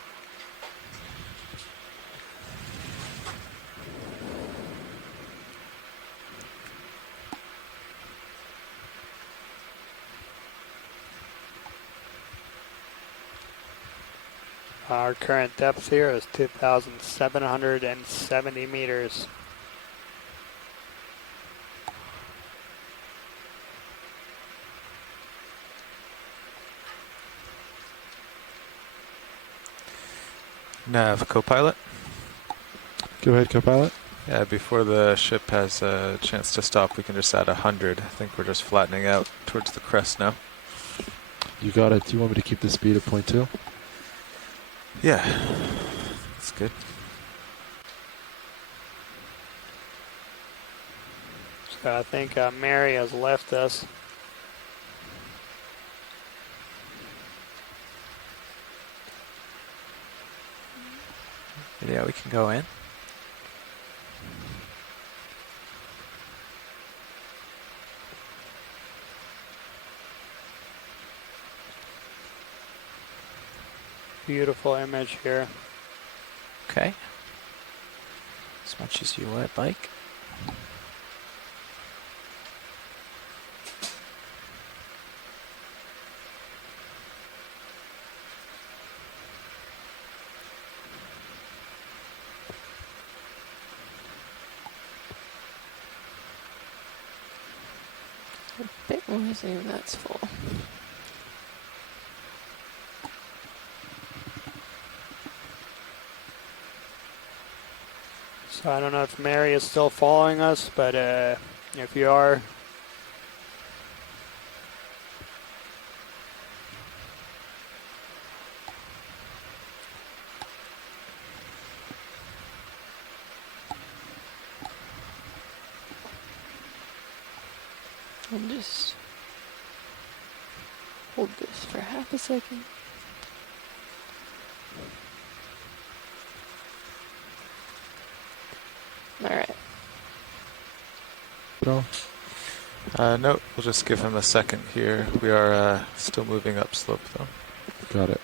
Our current depth here is 2,770 meters. Nav, co-pilot. Go ahead, co-pilot. Yeah, before the ship has a chance to stop, we can just add 100. I think we're just flattening out towards the crest now. You got it. Do you want me to keep the speed at 0.2? Yeah, that's good. So I think Mary has left us. Yeah, we can go in. Beautiful image here. Okay. As much as you would like. A bit more zoom, that's full. So I don't know if Mary is still following us, but if you are, And just hold this for half a second. All right. No. No, we'll just give him a second here. We are still moving upslope though. Got it.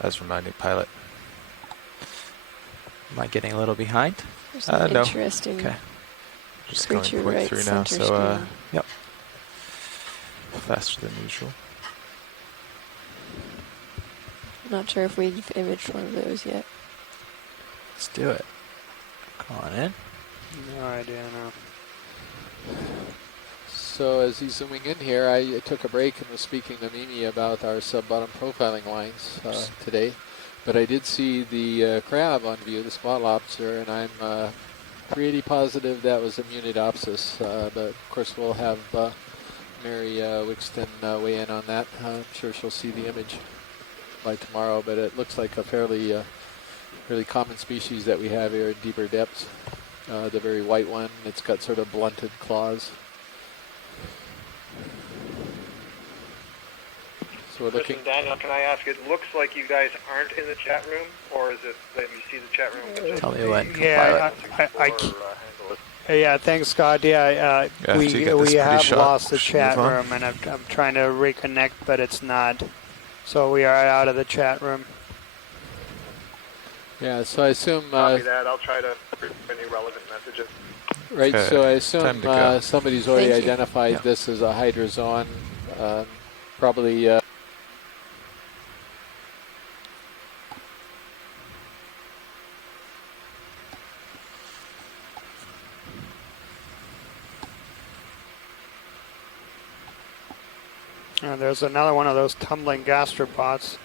As reminding pilot. Am I getting a little behind? There's an No. interesting Okay. Just going creature 0.3 right now, center so screen. Yep. faster than usual. Not sure if we've imaged one of those yet. Let's do it. Come on in. no idea now. So as he's zooming in here, I took a break and was speaking to Mimi about our sub-bottom profiling lines today. But I did see the crab on view, the spot lobster, and I'm pretty positive that was a Munidopsis. But of course we'll have Mary Wixton weigh in on that. I'm sure she'll see the image by tomorrow, but it looks like a fairly common species that we have here in deeper depths. The very white one, it's got sort of blunted claws. So we're looking. Listen, Daniel, can I ask, it looks like you guys aren't in the chat room, or is it that you see the chat room? Tell me what. Yeah, yeah, thanks, Scott. Yeah, we have lost the chat room, and I'm trying to reconnect, but it's not. So we are out of the chat room. Yeah, so I assume. Copy that. I'll try to read any relevant messages. Right, Okay, so I assume somebody's already Thank you. identified this as a hydrozoan. Probably. And there's another one of those tumbling gastropods.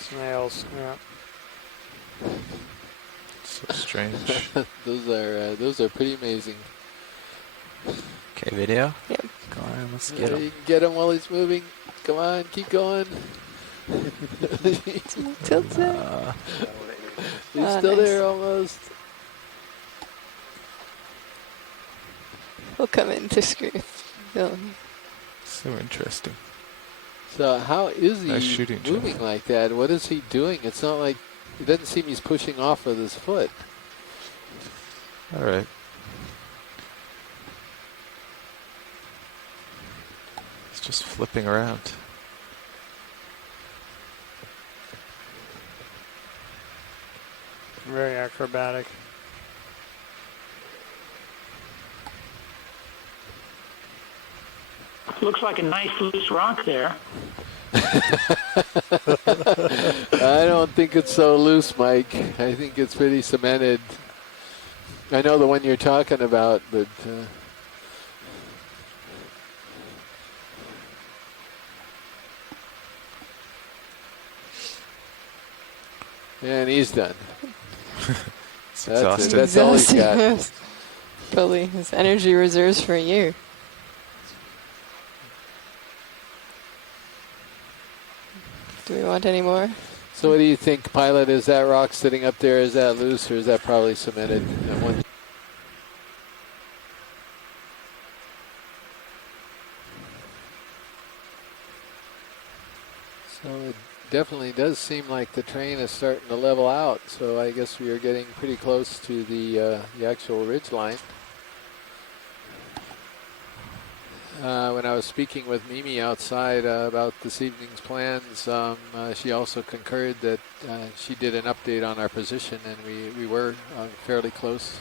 Snails, yeah. So Strange. those are pretty amazing. Okay, video. Yep. Go on, let's Yeah, get him. you can get him while he's moving. Come on, keep going. Tilt it. He's Oh, still nice. there almost. We'll come into screw. So interesting. So how is he Nice shooting, Jeff. moving like that? What is he doing? It's not like, it doesn't seem he's pushing off with his foot. All right. It's just flipping around. Very acrobatic. Looks like a nice loose rock there. I don't think it's so loose, Mike. I think it's pretty cemented. I know the one you're talking about, but and he's done. Exhausted. That's all he's got. Probably his energy reserves for a year. Do we want any more? So what do you think, pilot? Is that rock sitting up there, is that loose, or is that probably cemented? So it definitely does seem like the terrain is starting to level out, so I guess we are getting pretty close to the actual ridge line. When I was speaking with Mimi outside about this evening's plans, she also concurred that she did an update on our position, and we were fairly close.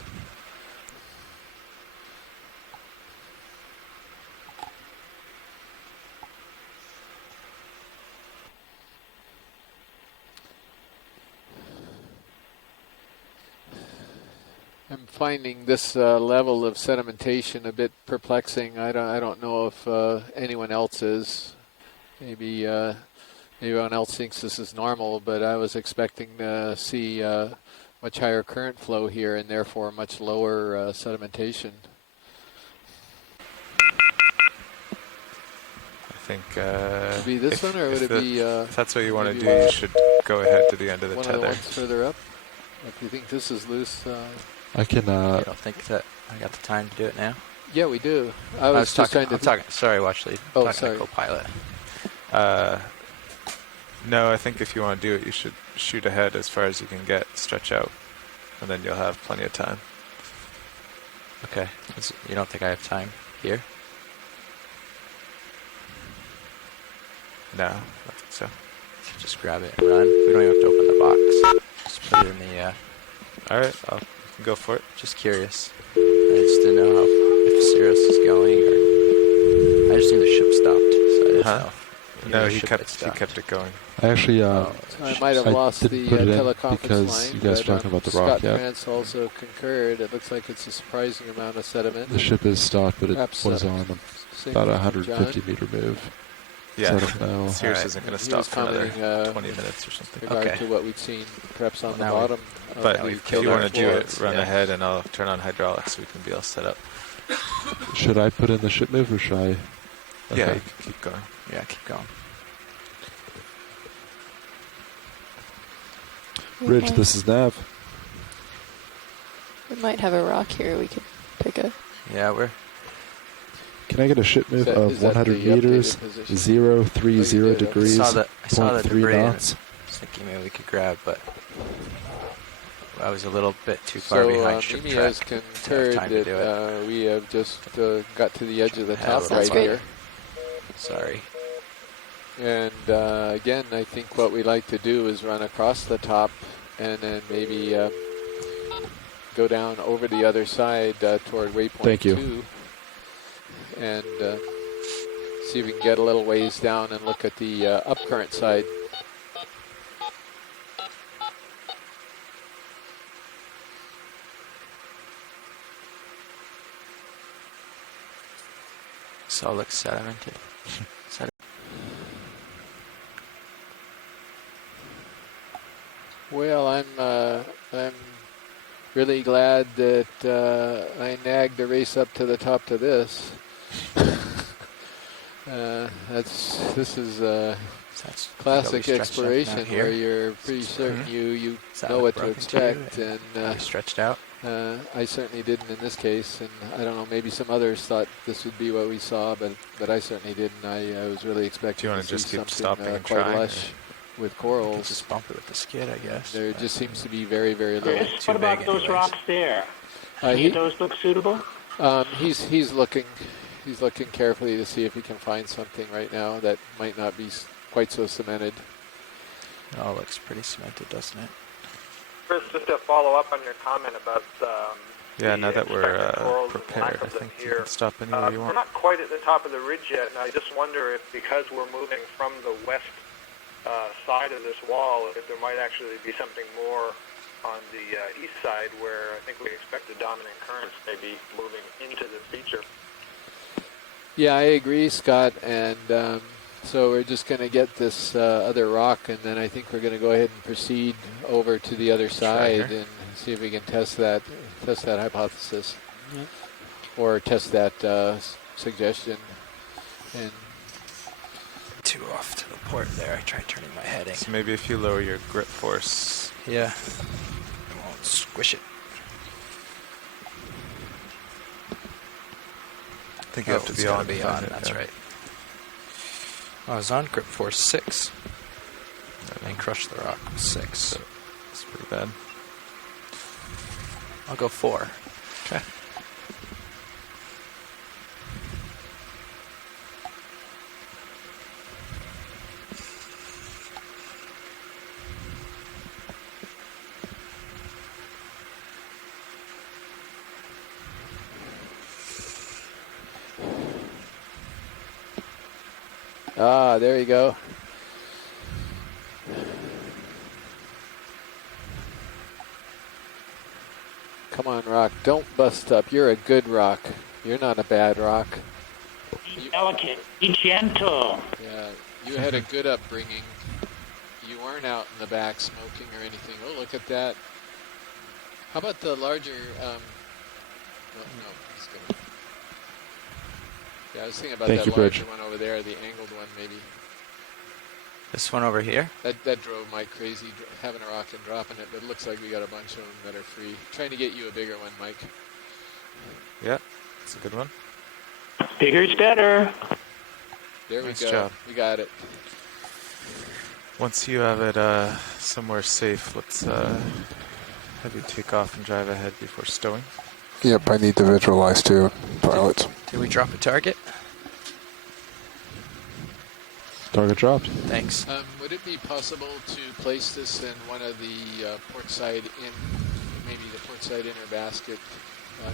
I'm finding this level of sedimentation a bit perplexing. I don't know if anyone else is. Maybe everyone else thinks this is normal, but I was expecting to see much higher current flow here and therefore much lower sedimentation. I think. Would it be this one, or would it be? If that's what you want to do, you should go ahead to the end of the one tether. of the ones further up. If you think this is loose. I can. You don't think that I got the time to do it now? Yeah, we do. I was just talking. trying to. I'm talking. Sorry, watch lead. Oh, talking sorry. to co-pilot. No, I think if you want to do it, you should shoot ahead as far as you can get, stretch out, and then you'll have plenty of time. Okay. You don't think I have time here? No, I don't think so. Just grab it and run. We don't even have to open the box. Just put it in the. All right, I'll go for it. Just curious. I just didn't know how, if Cirrus is going, or I just knew the ship stopped, so I didn't know. No, he kept it going. I actually. I might have lost the didn't put it in teleconference because line. you guys were talking about the rock. Scott Yeah. France also concurred. It looks like it's a surprising amount of sediment. The ship is stopped, but it Perhaps, was on about a 150 meter move. Yeah, So I don't know. Cirrus isn't going to stop for another 20 minutes or something. Regard to what we'd seen, perhaps on the now bottom. But if you want to do it, floors. run ahead, and I'll turn on hydraulics so we can be all set up. Should I put in the ship move or should I? Yeah, Okay. you can keep going. Yeah, keep going. Ridge, this is Nav. We might have a rock here we could pick up. Yeah, we're. Can I get a ship move Is of that 100 the updated meters, position? 030 degrees, I saw the 0.3 debris. And I knots? was thinking maybe we could grab, but I was a little bit too far So behind ship Mimi track has to have concurred time to do it. that we have just got to the edge of the Yeah, top that's right great. here. Sorry. And again, I think what we like to do is run across the top and then maybe go down over the other side toward waypoint Thank you. 2 and see if we can get a little ways down and look at the upcurrent side. This all looks sedimented. Well, I'm really glad that I nagged the race up to the top to this. This is That's classic stretched up now exploration here. where you're pretty certain you Does that know look what to broken expect, too? and Stretched out. I certainly didn't in this case, and I don't know, maybe some others thought this would be what we saw, but I certainly didn't. I was really expecting Do you to want to see just keep something stopping and quite trying? lush with corals. Just bump it with the skid, I guess. There just seems to be very, very little. Chris, what about those rocks there? Any of those look suitable? He's looking carefully to see if he can find something right now that might not be quite so cemented. Oh, it looks pretty cemented, doesn't it? Chris, just to follow up on your comment about Yeah, now that we're corals and prepared, lack I of them think you here. can stop anywhere you We're want. not quite at the top of the ridge yet, and I just wonder if because we're moving from the west side of this wall, if there might actually be something more on the east side where I think we expect the dominant currents may be moving into the feature. Yeah, I agree, Scott, and so we're just going to get this other rock, and then I think we're going to go ahead and proceed over to the other side and see if we can test that hypothesis, or test that suggestion. And Too off to the port there. I tried turning my heading. So maybe if you lower your grip force. Yeah. It won't squish it. I think you have to be on. That's right. I was on grip force 6. And crushed the rock with 6. So it's pretty bad. I'll go 4. Okay. Ah, there you go. Come on, rock. Don't bust up. You're a good rock. You're not a bad rock. Be delicate. Be gentle. Yeah, you had a good upbringing. You weren't out in the back smoking or anything. Oh, look at that. How about the larger... no, it's good. Yeah, I was thinking about that larger one over there, the angled one maybe. This one over here? That drove Mike crazy, having a rock and dropping it, but it looks like we got a bunch of them that are free. Trying to get you a bigger one, Mike. Yeah, it's a good one. Bigger's better. There Nice we go. job. We got it. Once you have it somewhere safe, let's have you take off and drive ahead before stowing. Yep, I need to visualize too, pilots. Did we drop a target? Target dropped. Thanks. Would it be possible to place this in one of the port side maybe the port side inner basket?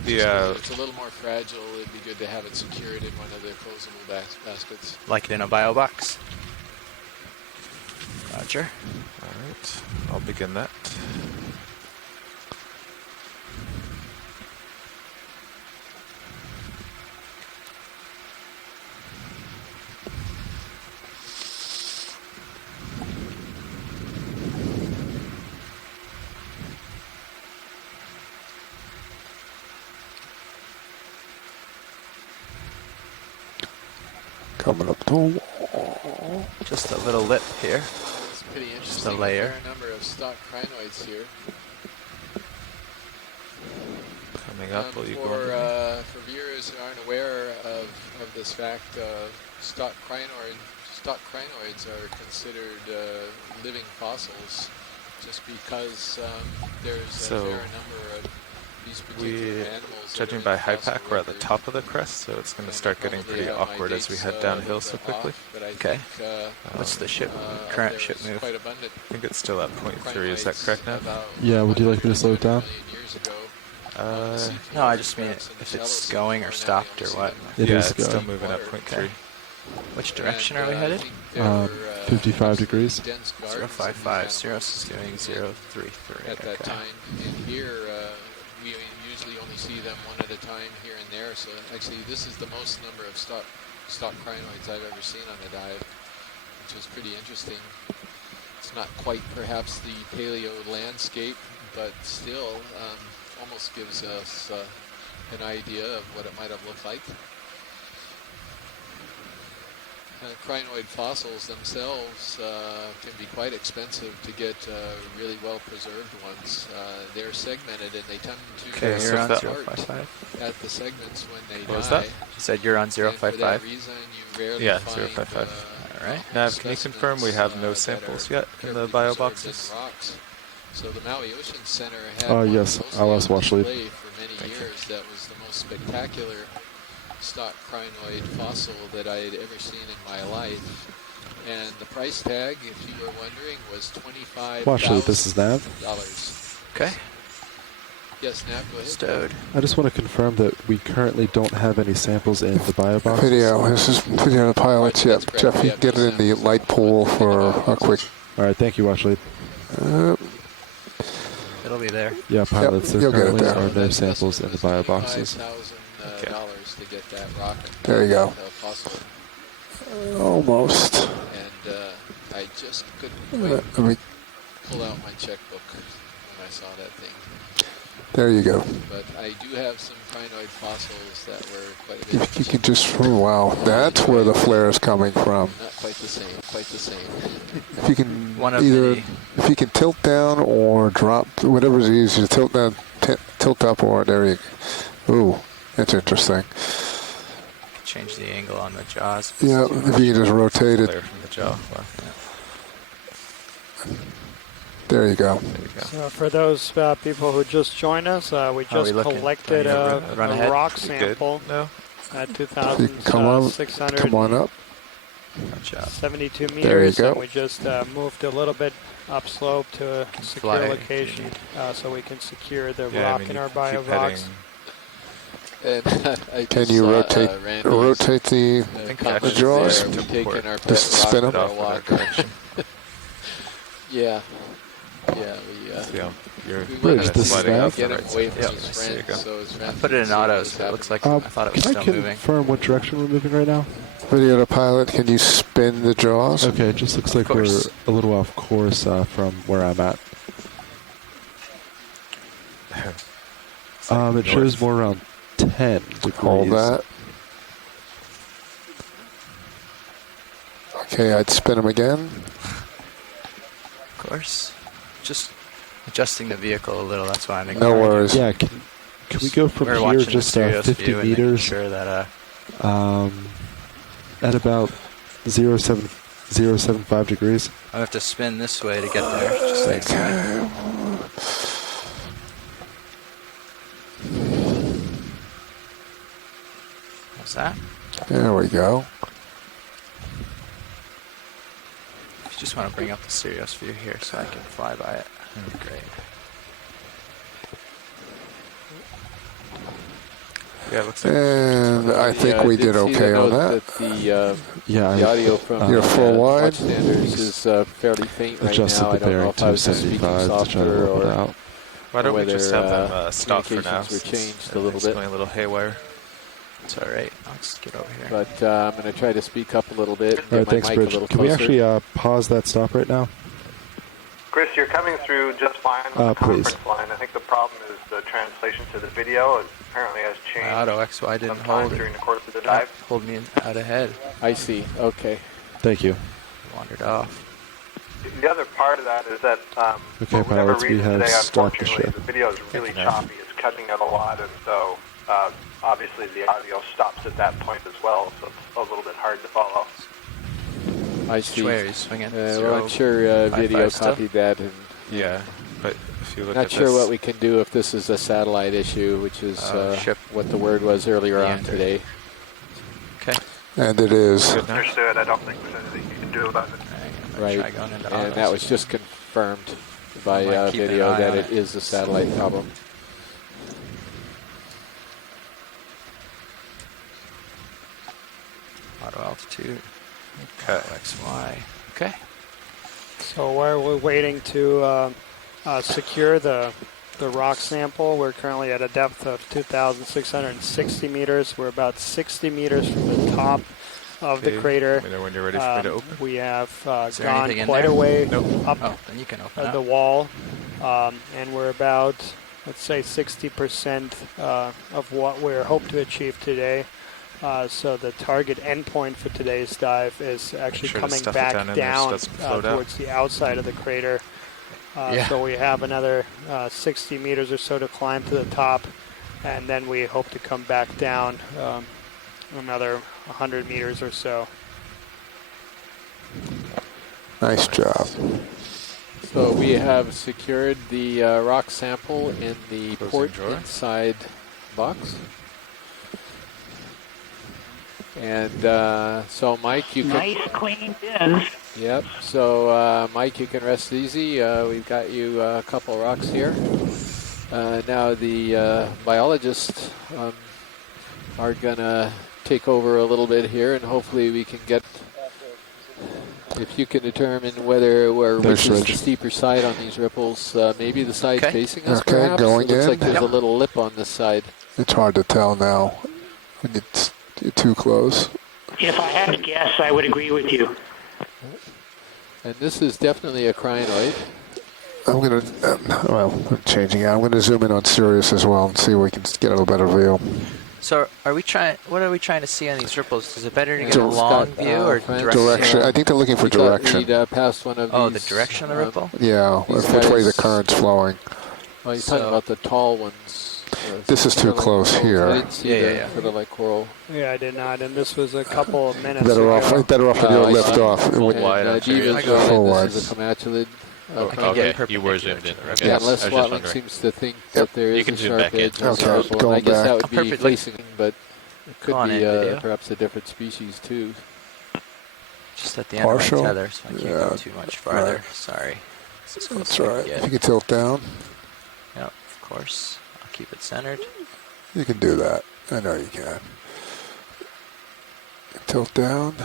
It's a little more fragile. It'd be good to have it secured in one of the closable baskets. Like it in a bio box? Roger. All right, I'll begin that. Coming up the wall. Just a little lip here. It's pretty interesting. Just a layer. A fair number of stock crinoids here. Coming up, will you go on? For viewers who aren't aware of this fact, stock crinoids are considered living fossils, just because there's a fair number of these particular animals. Judging by high pack, we're at the top of the crest, so it's going to start getting pretty awkward as we head downhill so quickly. Okay. What's the current ship move? I think it's still at 0.3. Is that correct now? Yeah, would you like me to slow it down? No, I just mean if it's going or stopped or what. It's still moving at 0.3. Okay. Which direction are we headed? 55 degrees. 055. Cirrus is doing 033. At that time. And here, we usually only see them one at a time here and there. So actually, this is the most number of stock crinoids I've ever seen on a dive, which is pretty interesting. It's not quite perhaps the paleo landscape, but still almost gives us an idea of what it might have looked like. Crinoid fossils themselves can be quite expensive to get really well preserved ones. They're segmented and they tend to you're on start 055. at the segments when they What was die. that? You said you're on And for 055. that reason, you rarely Yeah, find 055. All right. Nav, can you confirm we have no samples yet in the bio boxes? Rocks. So the Maui Ocean Center had one Yes, mostly I'll ask on Watch Lead. display for many years. That was the most spectacular stock crinoid fossil that I had ever seen in my life. And the price tag, if you were wondering, was $25,000. Watch Lead, this is Nav. Okay. Yes, Nav, go ahead. Stowed. I just want to confirm that we currently don't have any samples in the bio box. Video. This is video of the pilots. Right, Yep. Jeff, you can get it in the light pool for a quick. All right, thank you, Watch Lead. It'll be there. Yeah, pilots, there you'll get it currently there. are no samples in the bio boxes. $5,000 to get that rock. There you go. Fossil. Almost. And I just couldn't wait Let me. pull out my checkbook when I saw that thing. There you go. But I do have some crinoid fossils that were quite a bit. If you can just. Oh, wow. That's where the flare is coming from. Not quite the same. Quite the same. If you can One of either, many. if you can tilt down or drop, whatever's easier, tilt down, tilt up, or there you go. Ooh, that's interesting. Change the angle on the jaws. Yeah, if you can just rotate it. Flare from the jaw. Well, yeah. There you go. There you go. So for those people who just joined us, we just collected a rock sample No? at So you can come on 2,672 There you meters, go. and we just moved a little bit upslope to a secure fly. location so we can secure the Yeah, I rock mean, in you our keep bio box. heading- And I Can just you saw, rotate Randy's, rotate the think comment the jaws? there. We've taken our pet Just spin rock them. for a walk. Yeah. Yeah, Your we Bridge, wanted this to is get Nav. him away from Yep. his There you friends, go. so his friends Put it could in see what autos, was but it looks happening. like I thought it was Can I still moving. confirm what direction we're moving right now? Video to pilot. Can you spin the jaws? Okay, it just looks like we're course. a little off course from where I'm at. It shows more around 10 degrees. Hold that. Okay, I'd spin them again. Of course. Just adjusting the vehicle a little. That's why I'm No worries. Yeah, can we go from We're here watching just the Sirius 50 view and making meters sure that at about 0.75 degrees? I have to spin this way to get there. Just like that. What's that? There we go. If you just want to bring up the Sirius view here so I can fly by it. That'd be great. Yeah, it looks like And I think we did okay on that. The Yeah, audio from You're full wide. watch standards is fairly faint right adjusted now. the I don't know bearing if I was just speaking 275 to try to softer work it or out. Why don't we whether, just have them stop for now? communications were since changed a little everything's bit. going a little haywire. It's all right. I'll just get over here. But I'm going to try to speak up a little bit. All right, Get my thanks, mic Bridge. a little Can we closer. actually pause that stop right now? Chris, you're coming through just fine on the Please. conference line. I think the problem is the translation to the video. It apparently has changed My auto XY didn't sometime hold it. during the course of the dive. Hold me out ahead. I see. Okay. Thank you. Wandered off. The other part of that is that Okay, for whatever pilots, we reason have today, stopped the unfortunately, ship. the video is really choppy. It's cutting out a lot, and so obviously the audio stops at that point as well, so it's a little bit hard to follow. I see. Which way are you swinging? Well, I'm sure video 0.55 still? copied that. And Yeah, but if you look not at sure this, what we can do if this is a satellite issue, which is ship what the word was earlier on meander. today. Okay. And it is. good now? Understood. I don't think there's anything you can do about it. Right. Try going into And autos. that was just confirmed by Might keep an video eye that on it is a satellite problem. Auto altitude. Okay. XY. Okay. So while we're waiting to secure the rock sample, we're currently at a depth of 2,660 meters. We're about 60 meters from the top of the Okay, crater. let me know when you're ready for me to open. We have Is there gone anything in quite there? a way Nope. up Oh, then you can open the up. wall, and we're about let's say 60% of what we're hoping to achieve today. So the target endpoint for today's dive is actually coming back down towards the outside of the crater. So we have another 60 meters or so to climb to the top, and then we hope to come back down another 100 meters or so. Nice job. So we have secured the rock sample in the port inside box. And so Mike, you nice clean bins. Yep. So Mike, you can rest easy. We've got you a couple rocks here. Now the biologists are gonna take over a little bit here, and hopefully we can get. If you can determine which is the steeper side on these ripples, maybe the side facing us. Perhaps. Going it looks in. like there's a little lip on this side. It's hard to tell now when it's too close. If I had to guess, I would agree with you. And this is definitely a crinoid. I'm going to, I'm changing it. I'm going to zoom in on Sirius as well and see if we can get a little better view. So what are we trying to see on these ripples? Is it better to get a long view or direction? I think they're looking for direction. Past one of the direction of the ripple? Yeah, which way the current's flowing. Oh, you're talking about the tall ones. This is too close here. I didn't see sort of like coral. Yeah, I did not, and this was a couple of minutes better ago. Better off with your lift off. Full wide. This is a comatulid. Okay, you were zoomed in. Okay. Yeah, unless Watling seems to think that there is a sharp edge. Okay, I guess that would be facing, but it could be perhaps a different species too. Just at the end of my tether, so I can't go too much farther. Right. Sorry. That's right. If you can tilt down. Yep, of course. I'll keep it centered. You can do that. I know you can. Tilt down.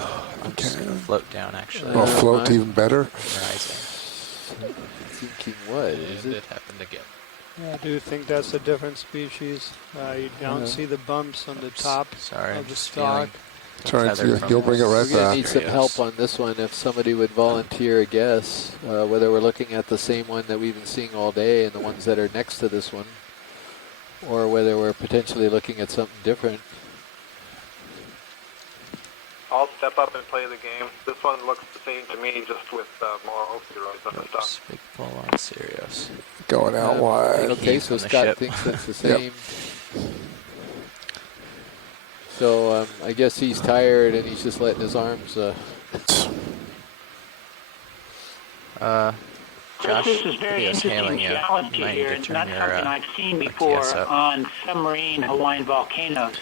I'm just going to float down, actually. Well, float even better. Rising. Thinking what? Is it? happened again. Yeah, I do think that's a different species. You don't see the bumps on the top of the stalk. You'll bring it right back. We're going to need some Yes. help on this one if somebody would volunteer a guess, whether we're looking at the same one that we've been seeing all day and the ones that are next to this one, or whether we're potentially looking at something different. I'll step up and play the game. This one looks the same to me, just with more opioids on the stuff. Big pull on Sirius. Going out wide. Okay, so Scott thinks that's the same. So I guess he's tired and he's just letting his arms. Josh, this is very interesting geology here. It's not something I've seen before on submarine Hawaiian volcanoes.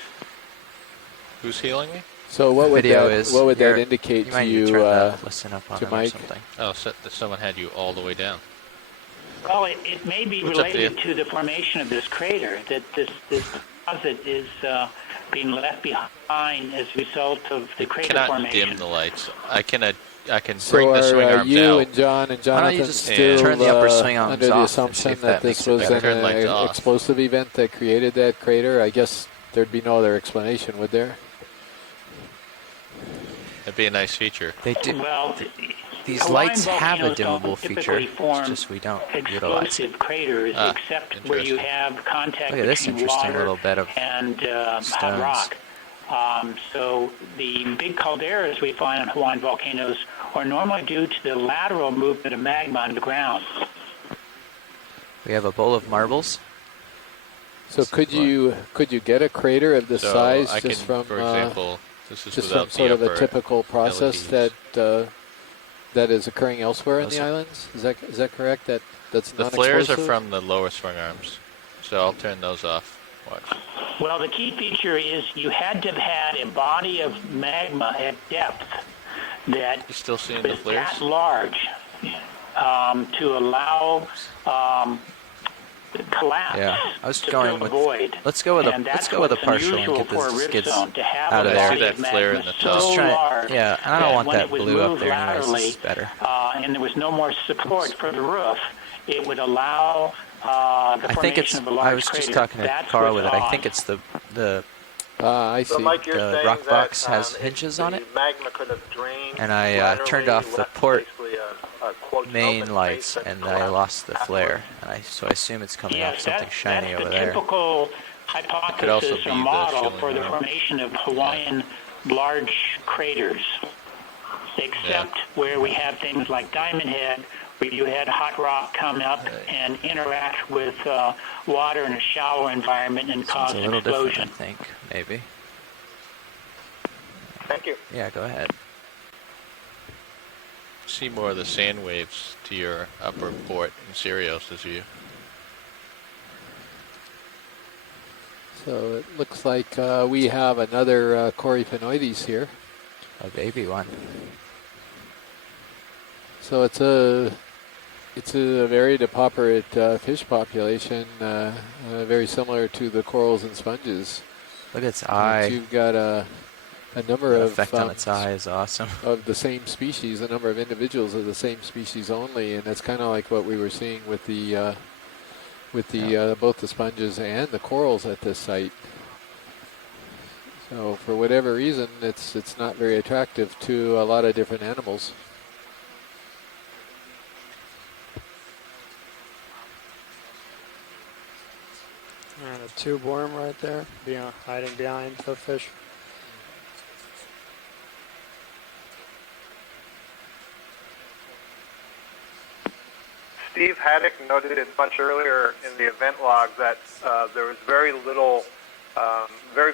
Who's healing me? So what would that indicate to you, listen up on to Mike? Oh, so someone had you all the way down. Well, it may be related to the formation of this crater, that this deposit is being left behind as a result of the crater formation. Cannot dim the lights. I can So bring the swing arms you out. and John and Jonathan still turn the upper swing arms under the off assumption if that this was an explosive event that created that crater? I guess there'd be no other explanation, would there? That'd be a nice feature. They do. Well, these lights have a dimmable feature. It's just we don't utilize it. Explosive craters, except where you have contact Look at this between interesting water little bed of and stones. rock. So the big calderas we find on Hawaiian volcanoes are normally due to the lateral movement of magma underground. We have a bowl of marbles. So could you get a crater of this size I just can, from, for example, this is just without from sort the of a upper typical process LEDs. that is occurring elsewhere in the islands? Is that correct? That's The non-explosive? flares are from the lower swing arms, so I'll turn those off. Watch. Well, the key feature is you had to have had a body of magma at depth that You still seeing was the flares? that large to allow collapse. Yeah, I was to going fill the with. void. Let's go with And a that's partial what's and unusual get for a this rip skids zone, to have out a of there. body See that of flare magma in the so top? large Yeah, I don't that want when that it was blue up moved there anyways. This laterally, is better. and there was no more support for the roof, it would allow the I think formation it's. of a large I was crater. just talking to That's Carl what's with it. I odd. think it's the I see. So, Mike, you're rock saying box that has hinges on the it, magma could have drained and I turned off the left port basically a quote, main open lights, space that and I lost the flare, afterwards. and so I assume it's coming off Yes, something shiny that's over the there. typical could also hypothesis be or the model fueling for the arm. formation of Hawaiian large craters, except where we have things like Diamond Head, where you had hot rock come up and interact with water in a shower environment and It's cause a an little explosion. different, I think, maybe. Thank you. Yeah, go ahead. See more of the sand waves to your upper port in Sirius's view. So it looks like we have another Coryphaenoides here. A baby one. So it's a very depauperate fish population, very similar to the corals and sponges. Look at its eye. You've got a number The of effect on its eye is awesome. of the same species, a number of individuals of the same species only, and that's kind of like what we were seeing with the both the sponges and the corals at this site. So for whatever reason, it's not very attractive to a lot of different animals. And a tube worm right there, hiding behind the fish. Steve Haddock noted it much earlier in the event log that there was very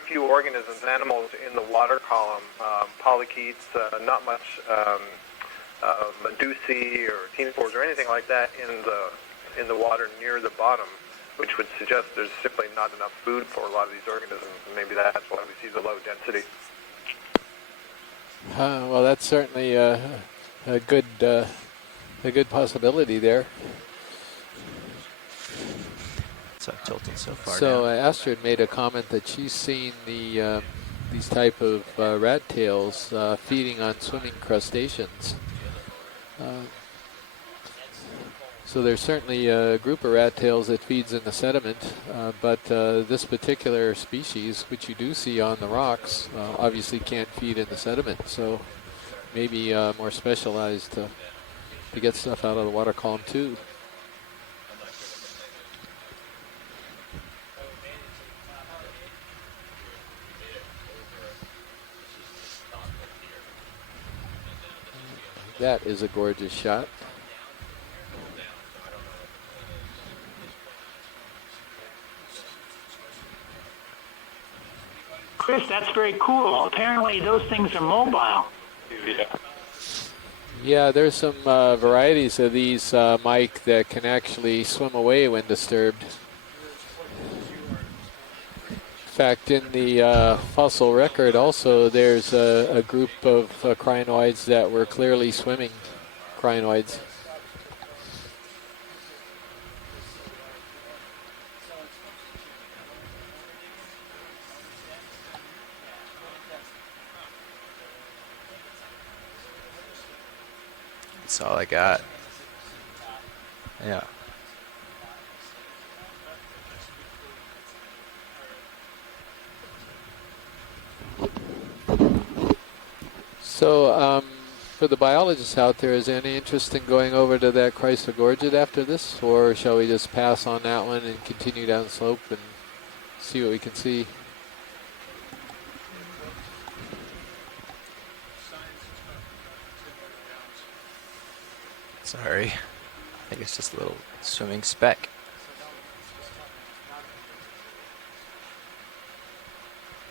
few organisms, animals in the water column, polychaetes, not much medusae or ctenophores or anything like that in the water near the bottom, which would suggest there's simply not enough food for a lot of these organisms, and maybe that's why we see the low density. Well, that's certainly a good possibility there. So tilted so far. So down. Astrid made a comment that she's seen these type of rat tails feeding on swimming crustaceans. So there's certainly a group of rat tails that feeds in the sediment, but this particular species, which you do see on the rocks, obviously can't feed in the sediment. So maybe more specialized to get stuff out of the water column too. That is a gorgeous shot. Chris, that's very cool. Apparently those things are mobile. Yeah, there's some varieties of these, Mike, that can actually swim away when disturbed. In fact, in the fossil record also, there's a group of crinoids that were clearly swimming crinoids. That's all I got. Yeah. So, for the biologists out there, is there any interest in going over to that Chrysogorgid after this, or shall we just pass on that one and continue down slope and see what we can see? Sorry. I think it's just a little swimming speck.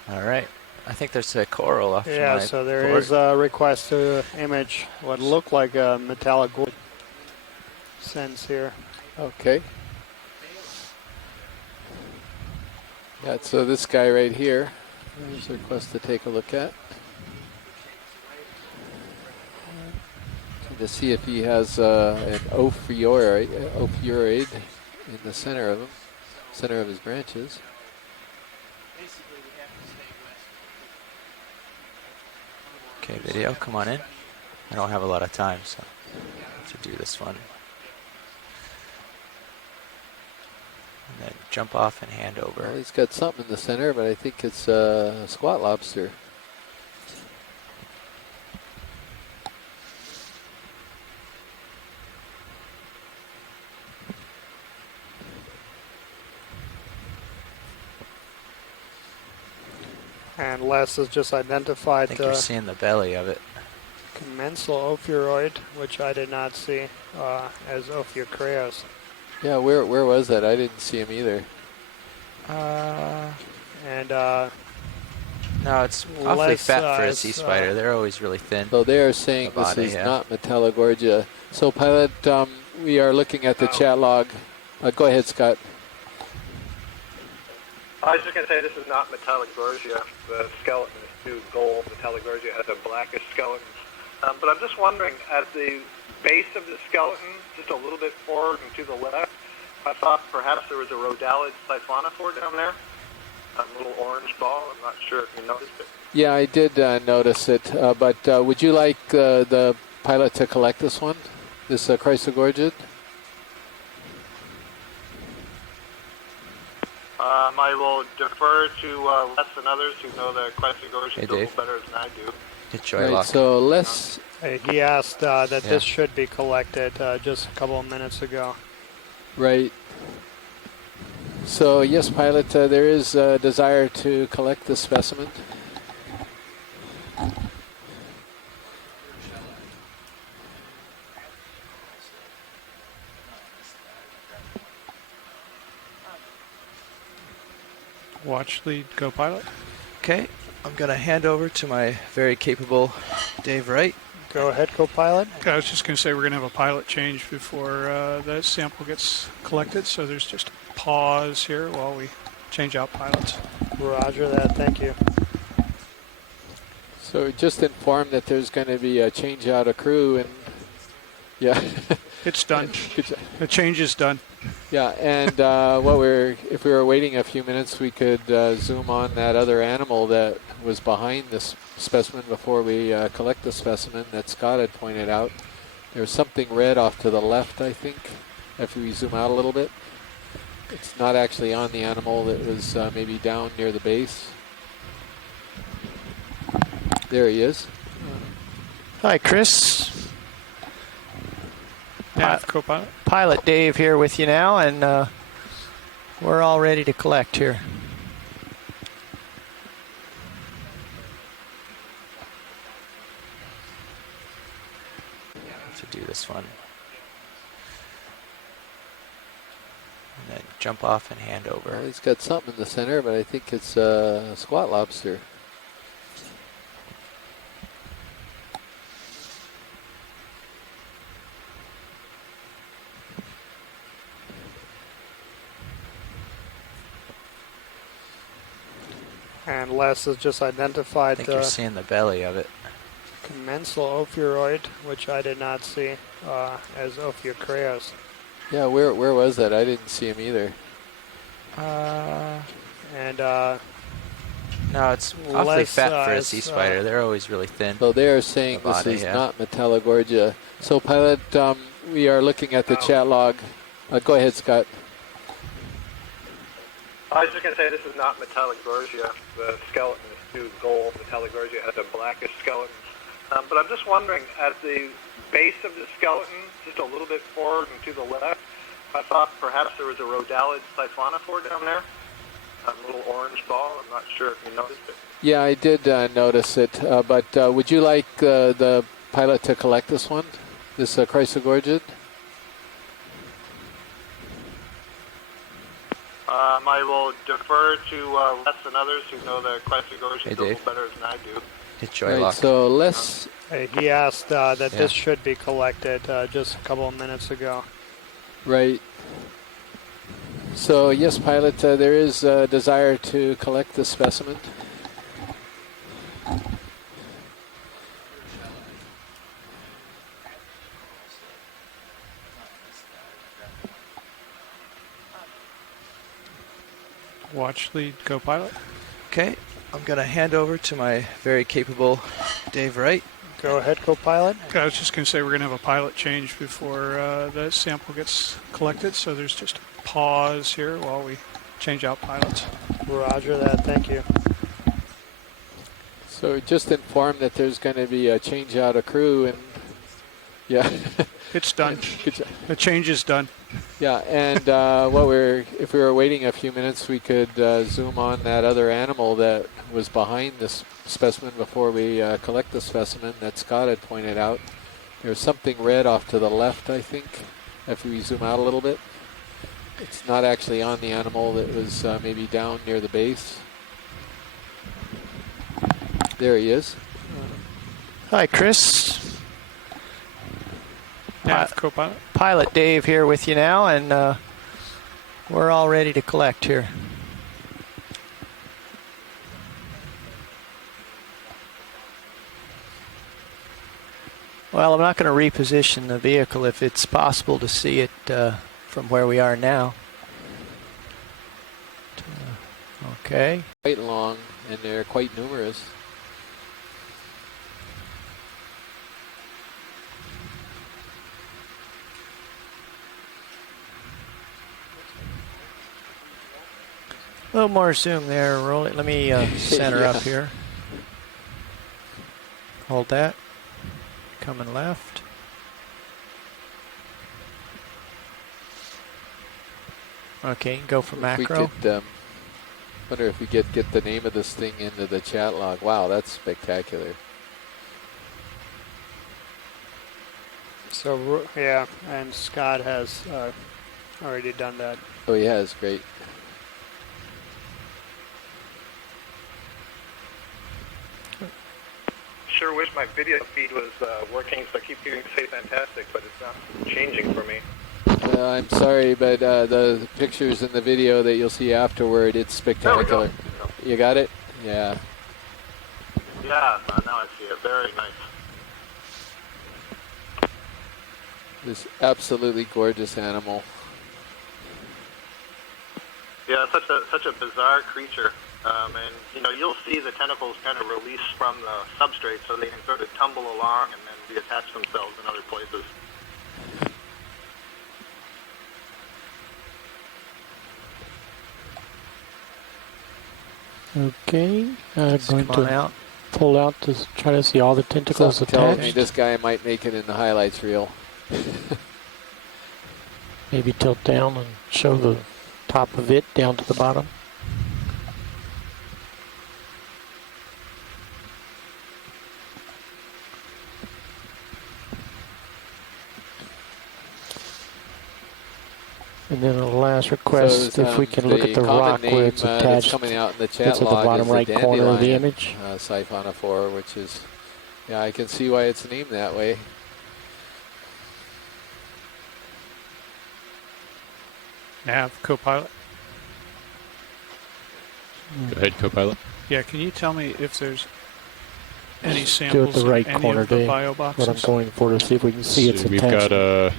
All right. I think there's a coral off to Yeah, my so there board. is a request to image what looked like a metallic gold sense here. Okay. Yeah, so this guy right here, there's a request to take a look at. To see if he has an ophiuroid in the center of him, center of his branches. Okay, video, come on in. I don't have a lot of time, so to do this one. And then jump off and hand over. Well, he's got something in the center, but I think it's a squat lobster. And Les has just identified I think you're seeing the belly of it. commensal ophiuroid, which I did not see, as ophiocreos. Yeah, where was that? I didn't see him either. No, it's awfully Les, fat for a sea spider. They're always really thin. So they are saying The body, this is yeah. not Metallogorgia. So pilot, we are looking at the chat log. Go ahead, Scott. I was just going to say this is not Metallogorgia. The skeleton is too gold. Metallogorgia has a blackish skeleton. But I'm just wondering, at the base of the skeleton, just a little bit forward and to the left, I thought perhaps there was a rhodallid siphonophore down there. A little orange ball. I'm not sure if you noticed it. Yeah, I did notice it. But would you like the pilot to collect this one, this Chrysogorgid? I will defer to Les and others who know the Chrysogorgia a little better than I do. Right, so let's... He asked that Yeah. this should be collected just a couple of minutes ago. Right. So yes, pilot, there is a desire to collect this specimen. Watch lead, go pilot. Okay, I'm going to hand over to my very capable Dave Wright. Go ahead, co-pilot. I was just going to say we're going to have a pilot change before that sample gets collected, so there's just a pause here while we change out pilots. Roger that, thank you. So just informed that there's going to be a change out of crew, and yeah. It's done. The change is done. Yeah, and if we were waiting a few minutes, we could zoom on that other animal that was behind this specimen before we collect the specimen that Scott had pointed out. There's something red off to the left, I think, if we zoom out a little bit. It's not actually on the animal. It was maybe down near the base. There he is. Hi, Chris. Co-pilot. Pilot Dave here with you now, and we're all ready to collect here. To do this one. And then jump off and hand over. Well, he's got something in the center, but I think it's a squat lobster. And Les has just identified I think you're seeing the belly of it. commensal ophiuroid, which I did not see, as ophiocreos. Yeah, where was that? I didn't see him either. No, it's awfully Les, fat for a sea spider. They're always really thin. So they are saying The body, this is yeah. not Metallogorgia. So pilot, we are looking at the chat log. Go ahead, Scott. I was just going to say this is not Metallogorgia. The skeleton is too gold. Metallogorgia has a blackish skeleton. But I'm just wondering, at the base of the skeleton, just a little bit forward and to the left, I thought perhaps there was a rhodallid siphonophore down there. A little orange ball. I'm not sure if you noticed it. Yeah, I did notice it. But would you like the pilot to collect this one, this Chrysogorgid? I will defer to Les and others who know the Chrysogorgia a little Dave. better than I do. Right, so let's... He asked that Yeah. this should be collected just a couple of minutes ago. Right. So yes, pilot, there is a desire to collect this specimen. Watch lead, go pilot. Okay, I'm going to hand over to my very capable Dave Wright. Go ahead, co-pilot. I was just going to say we're going to have a pilot change before that sample gets collected, so there's just a pause here while we change out pilots. Roger that, thank you. So just informed that there's going to be a change out of crew, and yeah. It's done. Good job. The change is done. Yeah, and if we were waiting a few minutes, we could zoom on that other animal that was behind this specimen before we collect the specimen that Scott had pointed out. There's something red off to the left, I think, if we zoom out a little bit. It's not actually on the animal. It was maybe down near the base. There he is. Hi, Chris. Co-pilot. Pilot Dave here with you now, and we're all ready to collect here. Well, I'm not going to reposition the vehicle if it's possible to see it from where we are now. Okay. Quite long, and they're quite numerous. A little more zoom there, roll it. Let me center up here. Hold that. Coming left. Okay, go for macro. We could, wonder if we get the name of this thing into the chat log. Wow, that's spectacular. So, yeah, and Scott has already done that. Oh, he has. Great. Sure wish my video feed was working, so I keep hearing you say fantastic, but it's not changing for me. I'm sorry, but the pictures in the video that you'll see afterward, it's spectacular. You got it? Yeah. Yeah, now I see it. Very nice. This absolutely gorgeous animal. Yeah, such a bizarre creature. And, you know, you'll see the tentacles kind of release from the substrate so they can sort of tumble along and then reattach themselves in other places. Okay, going to pull out to try to see all the tentacles Something tells attached. me this guy might make it in the highlights reel. Maybe tilt down and show the top of it down to the bottom. And then a last request, if we can look at the rock where it's attached, coming out in the it's chat at the log bottom is right corner of the image. Siphonophore, which is, yeah, I can see why it's named that way. Nav, co-pilot. Go ahead, co-pilot. Yeah, can you tell me if there's any Do it samples the right in any corner, of the Dave. bio boxes? What I'm going for to see if we can see it's So we've attached. got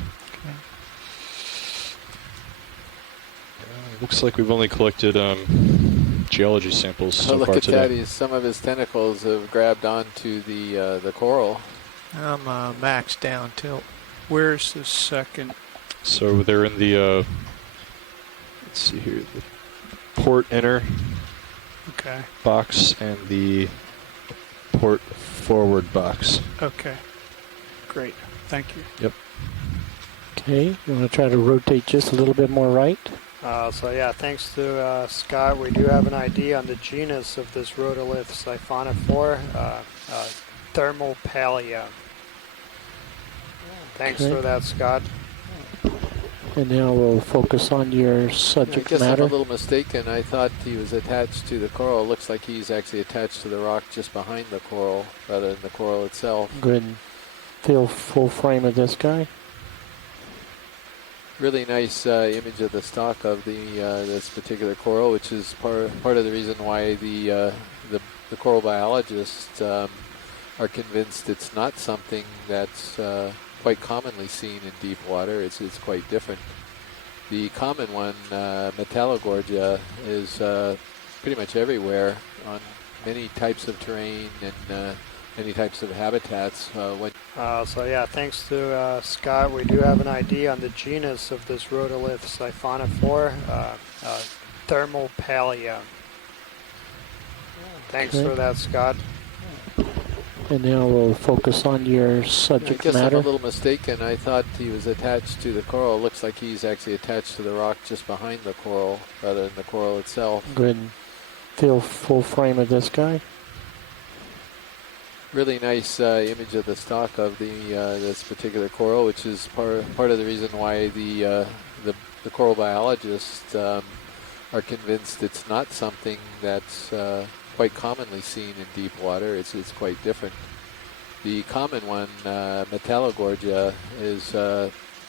looks like we've only collected geology samples so look far at today. that! Some of his tentacles have grabbed onto the coral. I'm maxed down tilt. Where's the second? So they're in the let's see here, the port inner box and the port forward box. Okay, great. Thank you. Yep. Okay, you want to try to rotate just a little bit more right? So yeah, thanks to Scott, we do have an ID on the genus of this rhodolith siphonophore, Thermopalia. Thanks Okay. for that, Scott. And now we'll focus on your subject I guess matter. I'm a little mistaken. I thought he was attached to the coral. Looks like he's actually attached to the rock just behind the coral, rather than the coral itself. Go ahead and fill full frame of this guy. Really nice image of the stock of the this particular coral, which is part of the reason why the coral biologists are convinced it's not something that's quite commonly seen in deep water. It's quite different. The common one, Metallogorgia, is pretty much everywhere on many types of terrain and many types of habitats. So yeah, thanks to Scott, we do have an ID on the genus of this rhodolith siphonophore, Thermopalia. Thanks Okay. for that, Scott. And now we'll focus on your I subject guess matter. I'm a little mistaken. I thought he was attached to the coral. Looks like he's actually attached to the rock just behind the coral rather than the coral itself. Go ahead and feel full frame of this guy. Really nice image of the stock of the this particular coral, which is part of the reason why the coral biologists are convinced it's not something that's quite commonly seen in deep water. It's quite different. The common one, Metallogorgia, is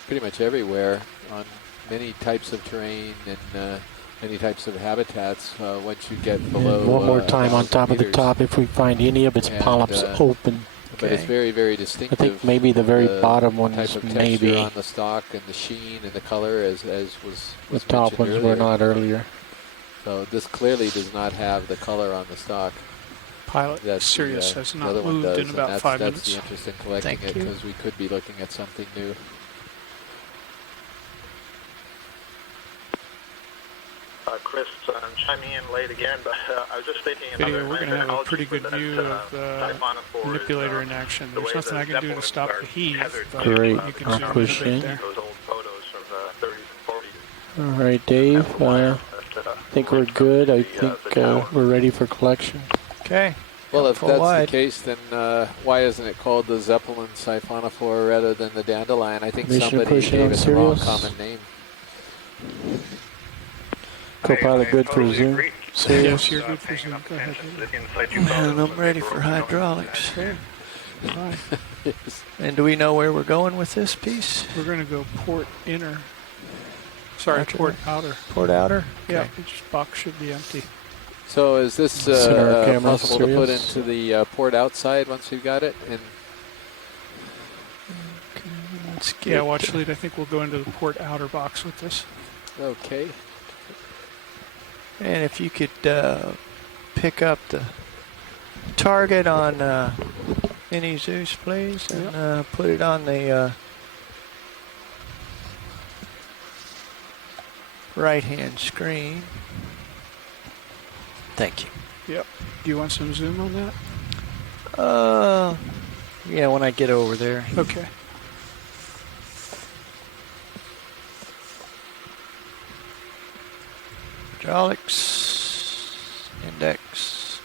pretty much everywhere on many types of terrain and many types of habitats. Once you get below, And one more time on top of the meters. top, if we find any of its polyps open. But it's very, very distinctive. I think maybe the very bottom type ones of texture maybe. on the stock and the sheen and the color, as was The top mentioned ones earlier. were not earlier. So this clearly does not have the color on the stock. Pilot that Sirius the has the not other one moved does, in and about that's, 5 that's minutes. the interest in collecting Thank it, you. because we could be looking at something new. Chris, I'm chiming in late again, but I was just thinking Video, another we're going to have a analogy pretty for good that, view of the siphonophore manipulator is, in action. the There's way nothing the I can do to Zeppelins stop are the heat, tethered but Great. you can I'll zoom in a push bit in. there. those old photos from the 30s and 40s. All right, Dave. I think we're good. I think we're ready for collection. Okay. Well, if full that's wide. the case, then why isn't it called the Zeppelin siphonophore rather than the dandelion? I think Mission somebody pushing gave on it the wrong Sirius. common name. Copilot good for Zoom. Yes, you're good for Zoom. Go ahead. And I'm ready for hydraulics. Okay. Fine. Yes. And do we know where we're going with this piece? We're going to go port inner. Sorry, Roger port that. outer. Port outer? Yeah, Okay. each box should be empty. So is this Center our camera, possible to put Sirius. into the port outside once we've got it? And Let's get Yeah, watch lead. I think we'll go into the port outer box with this. okay. And if you could pick up the target on Mini Zeus, please, and put it on the right-hand screen. Thank you. Yep. Do you want some zoom on that? Yeah, when I get over there. Okay. Hydraulics, index.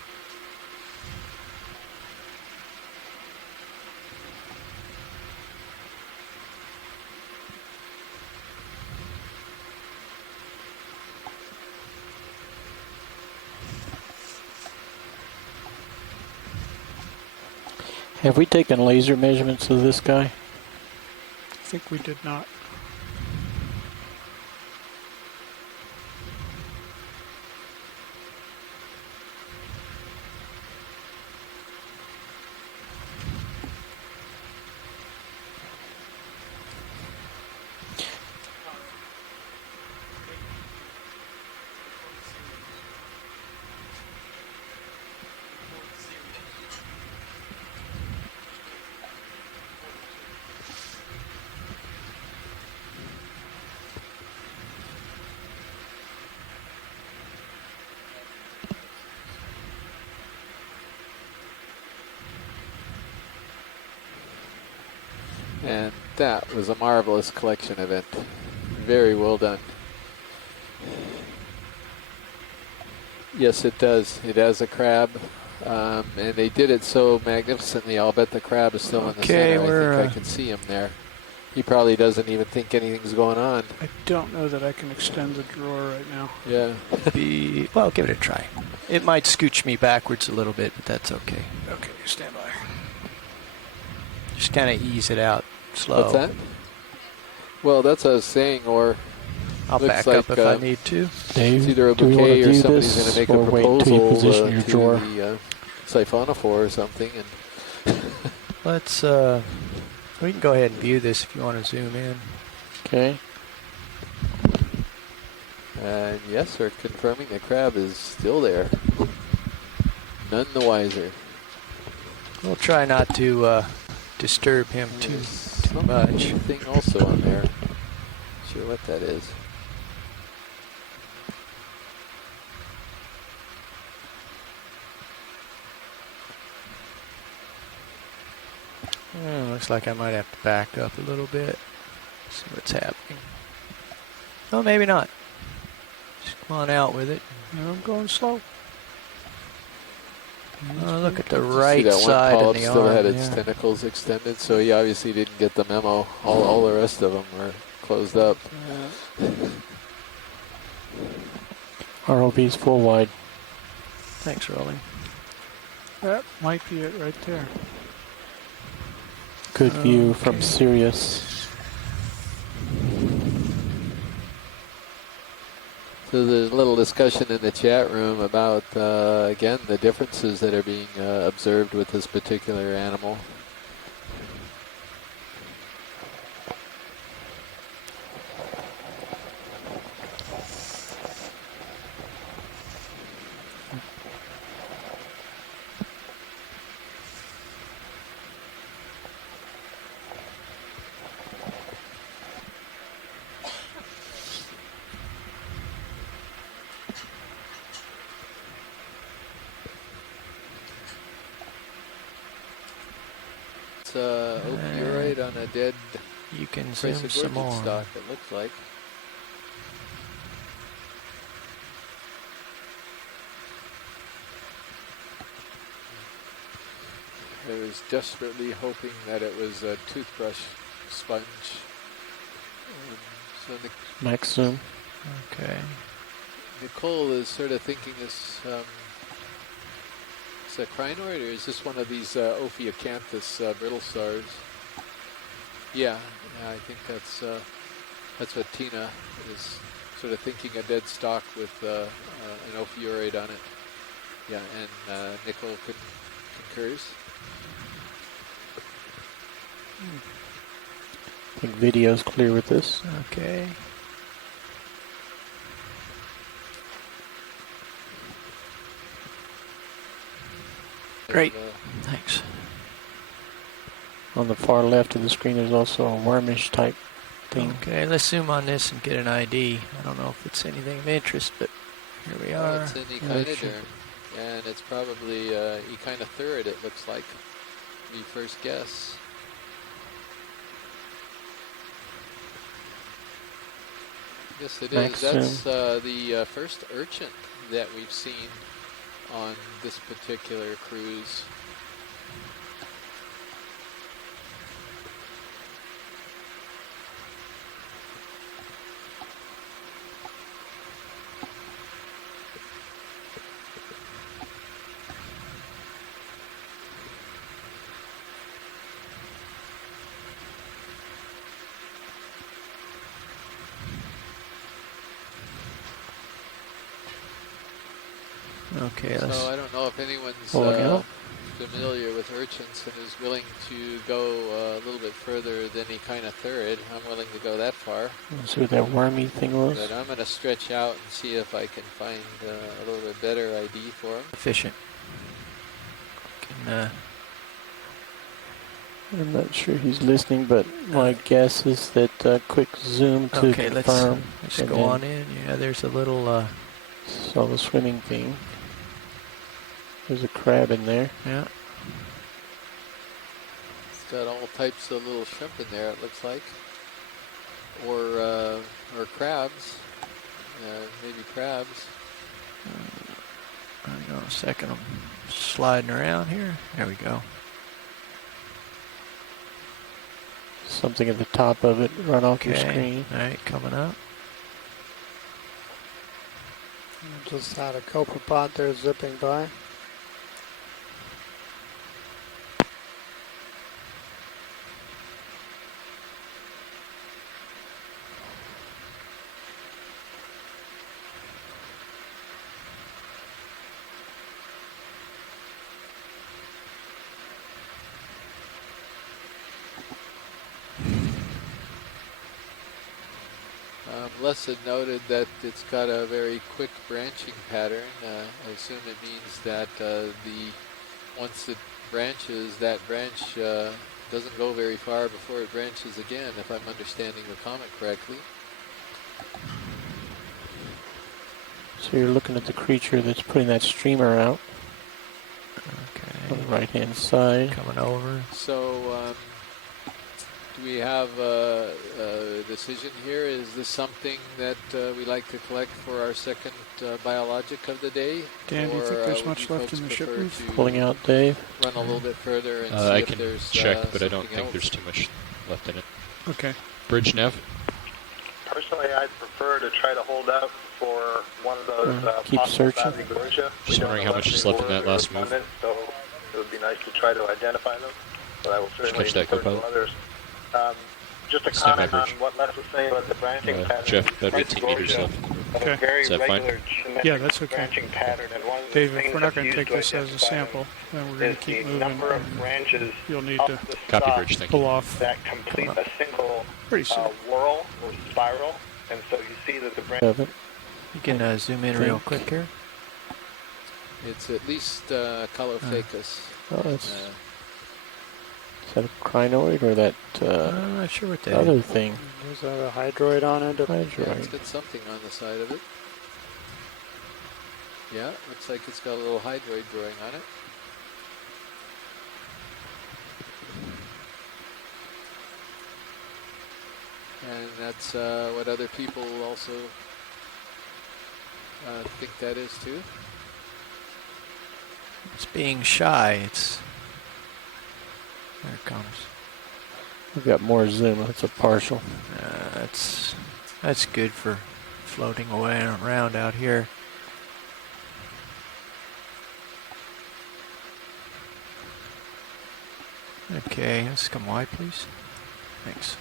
Have we taken laser measurements of this guy? I think we did not. And that was a marvelous collection event. Very well done. Yes, it does. It has a crab. And they did it so magnificently. I'll bet the crab is still in the Okay, center. I think I can see him there. He probably doesn't even think anything's going on. I don't know that I can extend the drawer right now. Yeah. Well, give it a try. It might scooch me backwards a little bit, but that's okay. Okay, stand by. Just kind of ease it out slow. What's that? Well, that's what I was saying, or I'll looks back like, up if I need to. Dave, it's either a do we want bouquet to or view somebody's going this to make or a wait till you proposal position your to drawer? the siphonophore or something. And Let's, we can go ahead and view this if you want to zoom in. Okay. And yes, we're confirming the crab is still there. None the wiser. We'll try not to disturb him too much. Thing also on there. Sure what that is. Looks like I might have to back up a little bit. See what's happening. Oh, maybe not. Just come on out with it. I'm going slow. Oh, look at the You see right that side one of polyp the still arm. had its Yeah. tentacles extended, so he obviously didn't get the memo. All the rest of them were closed up. ROV's full wide. Thanks, Rolling. That might be it right there. Good view from Sirius. So there's a little discussion in the chat room about, again, the differences that are being observed with this particular animal. Opioid on a dead You can zoom some more. stock, it looks like. I was desperately hoping that it was a toothbrush sponge. So Max zoom. Okay. Nicole is sort of thinking this is a crinoid, or is this one of these Okeanos brittle stars? Yeah, I think that's what Tina is sort of thinking, a dead stock with an ophiuroid on it. Yeah, and Nicole concurs. I think video's clear with this. Okay. Great. Thanks. On the far left of the screen, there's also a wormish type thing. Okay, let's zoom on this and get an ID. I don't know if it's anything of interest, but here we are. It's an echinoderm, and it's probably echinothurid, it looks like. The first guess. Yes, it is. That's the first urchin that we've seen on this particular cruise. Okay, so I don't know if anyone's familiar with urchins and is willing to go a little bit further than echinothurid. I'm willing to go that far. See what that wormy thing was? But I'm going to stretch out and see if I can find a little bit better ID for him. Efficient. Can, I'm not sure he's listening, but my guess is that quick zoom to confirm. Let's go on in. Yeah, there's a little... saw the swimming thing. There's a crab in there. Yeah. It's got all types of little shrimp in there, it looks like. Or crabs. Maybe crabs. Hang on a second. I'm sliding around here. There we go. Something at the top of it run off your Okay. screen. All right, coming up. Just had a copepod there zipping by. Les had noted that it's got a very quick branching pattern. I assume it means that once it branches, that branch doesn't go very far before it branches again, if I'm understanding the comment correctly. So you're looking at the creature that's putting that streamer out. On the right-hand side. Coming over. So, do we have a decision here? Is this something that we like to collect for our second biologic of the day? Dan, do you think there's much left in the ship roof? Pulling out, Dave. Run a little bit further and see I if can there's check, but I don't something think else. there's too much left in it. Okay. Bridge Nev? Personally, I'd prefer to try to hold out for one of those keep possible searching. Bathygorgia. Just wondering how much is left in that last move. So it would be nice to try to identify them, but I will certainly Catch that, refer to co-pilot. others. Just a Stand by, comment on Bridge. what Les was saying about the branching pattern. Jeff, about 18 meters Bathygorgia left. have a very Is that fine? regular geometric Yeah, that's okay. branching pattern, and one of the Dave, things if we're not that's going to used take this as a identify sample, then we're them going is to keep the moving. number of branches You'll need up to the Copy, stalk Bridge, thank you. pull off. that complete a single Pretty soon. whirl or spiral, and so you see that the branch. Seven. You can zoom in real quick here. It's at least color ficus. Oh, that's, is that a crinoid or that I'm not sure what that other is. thing? Does that have a hydroid on it? Yeah, it's Hydroid. got something on the side of it. Yeah, looks like it's got a little hydroid drawing on it. And that's what other people also think that is too. It's being shy. It's there it comes. We've got more zoom. It's a partial. That's good for floating away and around out here. Okay, let's come wide, please. Thanks.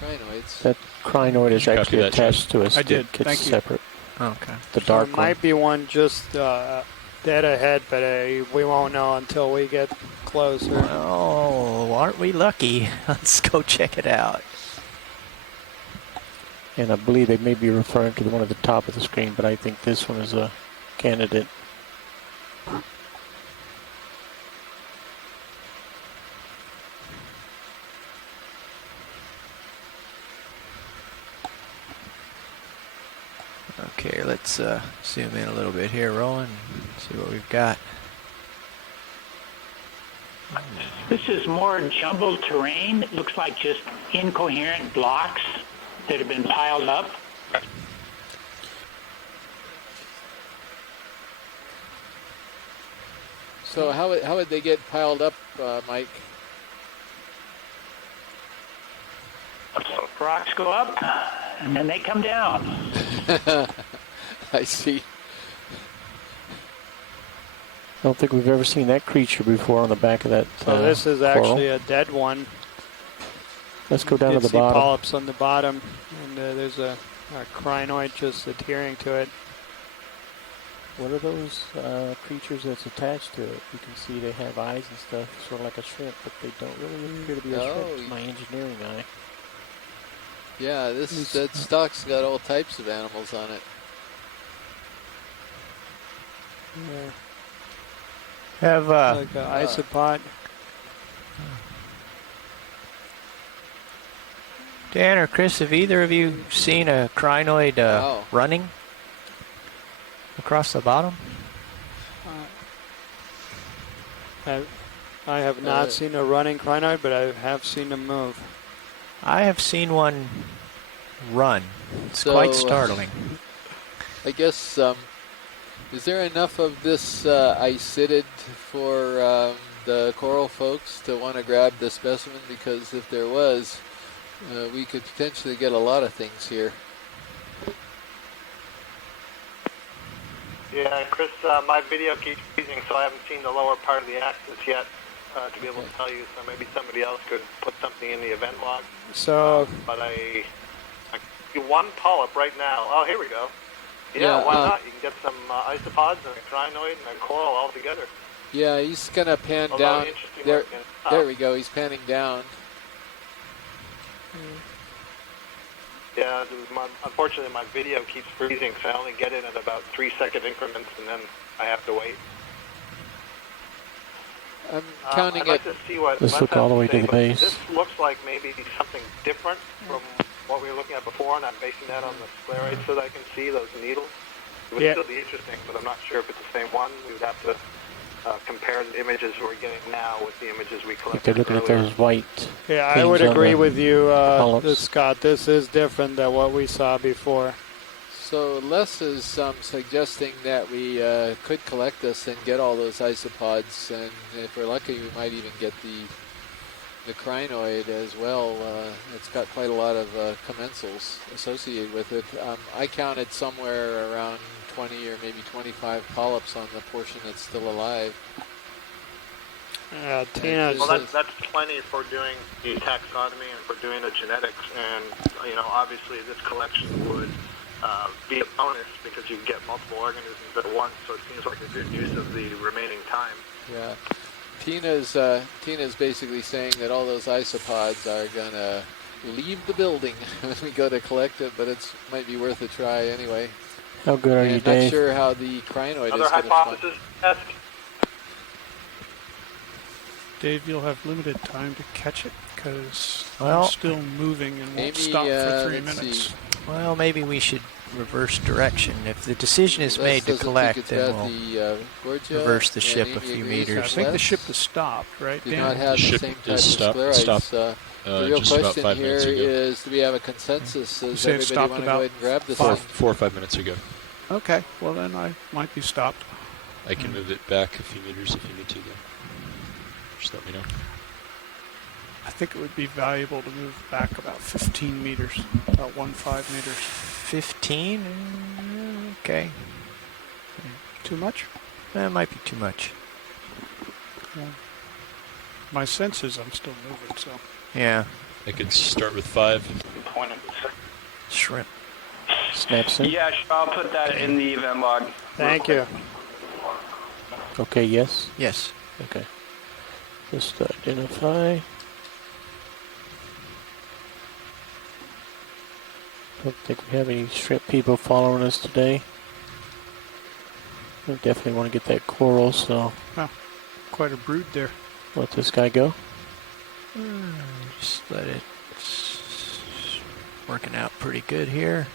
Crinoids. That crinoid is Did you copy actually that, Jeff? attached to a I stick. did. It's Thank you. separate. Okay. The So dark it one. might be one just dead ahead, but we won't know until we get closer. Oh, aren't we lucky? Let's go check it out. And I believe they may be referring to the one at the top of the screen, but I think this one is a candidate. Okay, let's zoom in a little bit here, Roland, see what we've got. This is more jumbled terrain. It looks like just incoherent blocks that have been piled up. So how would they get piled up, Mike? Rocks go up, and then they come down. I see. I don't think we've ever seen that creature before on the back of that So this is coral. actually a dead one. Let's go down You to the can see bottom. polyps on the bottom, and there's a crinoid just adhering to it. What are those creatures that's attached to it? You can see they have eyes and stuff, sort of like a shrimp, but they don't really appear to be a Oh, shrimp. It's my engineering eye. Yeah, that stock's got all types of animals on it. Yeah. Have Like an isopod. Dan or Chris, have either of you seen a crinoid running across the bottom? I have not seen a running crinoid, but I have seen them move. I have seen one run. It's So, quite startling. I guess, is there enough of this icidid for the coral folks to want to grab the specimen? Because if there was, we could potentially get a lot of things here. Yeah, Chris, my video keeps freezing, so I haven't seen the lower part of the axis yet to be able to tell you. So maybe somebody else could put something in the event log. So, But I see one polyp right now. Oh, here we go. Yeah, Yeah, why not? You can get some isopods and a crinoid and a coral all together. Yeah, he's gonna pan Although down. interesting There, looking. there we go. He's panning down. Yeah, unfortunately my video keeps freezing, so I only get in at about 3-second increments, and then I have to wait. I'm counting I'd like it. to see what Let's Les look has all the way say, to the but base. This looks like maybe something different from what we were looking at before, and I'm basing that on the scleroids so that I can see those needles. It would still be interesting, but I'm not sure if it's the same one. We would have to compare the images we're getting now with the images we collected They're looking earlier. at those white. Yeah, I would agree with you, polyps. Scott. This is different than what we saw before. So Les is suggesting that we could collect this and get all those isopods, and if we're lucky, we might even get the crinoid as well. It's got quite a lot of commensals associated with it. I counted somewhere around 20 or maybe 25 polyps on the portion that's still alive. Tina, well, that's plenty for doing the taxonomy and for doing the genetics, and obviously this collection would be a bonus because you can get multiple organisms at once. So it seems like a good use of the remaining time. Yeah, Tina's basically saying that all those isopods are gonna leave the building when we go to collect it, but it might be worth a try anyway. How good are you, Dave? Not sure how the crinoid Other is going to hypothesis test? Dave, you'll have limited time to catch it because Well, I'm still moving and won't maybe, stop for 3 let's minutes. see. Well, maybe we should reverse direction. If the decision is made to collect, then we'll reverse the ship a few meters. I think the ship has stopped, right? Do Dan? not have the same type of sclerites. The real just about question 5 here minutes ago. is, do we have a consensus? You Does say it everybody stopped want to go about ahead and grab this 4 thing? or 5 minutes ago. Okay, well then I might be stopped. I can move it back a few meters if you need to, though. Just let me know. I think it would be valuable to move back about 15 meters, about 15 meters. 15? Okay. Too much? That might be too much. Yeah. My sense is I'm still moving, so. Yeah. I could start with 5. Shrimp. Snapson? Yeah, sure, I'll put that in the event log. Thank you. Okay, yes? Yes. Okay. Just identify. Don't think we have any shrimp people following us today. We definitely want to get that coral, so Oh, quite a brood there. let this guy go. Just let it. Working out pretty good here.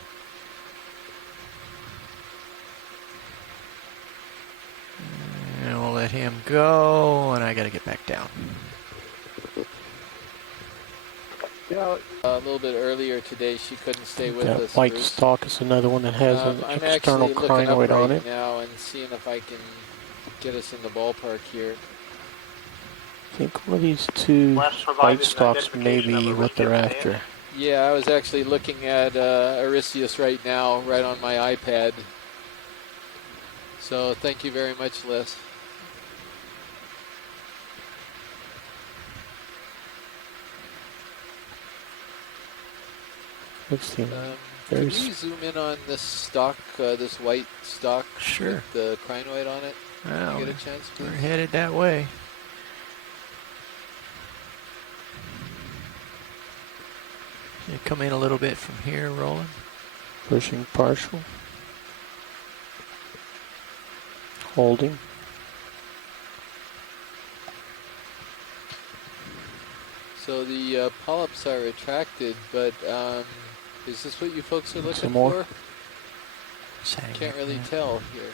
And we'll let him go, and I got to get back down. Yeah, a little bit earlier today, she couldn't stay with That us. white Bruce. stalk is another one that has an I'm external actually looking up crinoid on right it. now and seeing if I can get us in the ballpark here. I think one of these two white stalks may be what they're after. Yeah, I was actually looking at Aristeus right now, right on my iPad. So thank you very much, Les. Looks like Can very you zoom in on this stalk, this white stalk Sure. with the crinoid on it? Well, Can you get a chance, please? we're headed that way. You come in a little bit from here, Roland. pushing partial. Holding. So the polyps are retracted, but is this what you folks are looking Some more? for? Can't really tell here.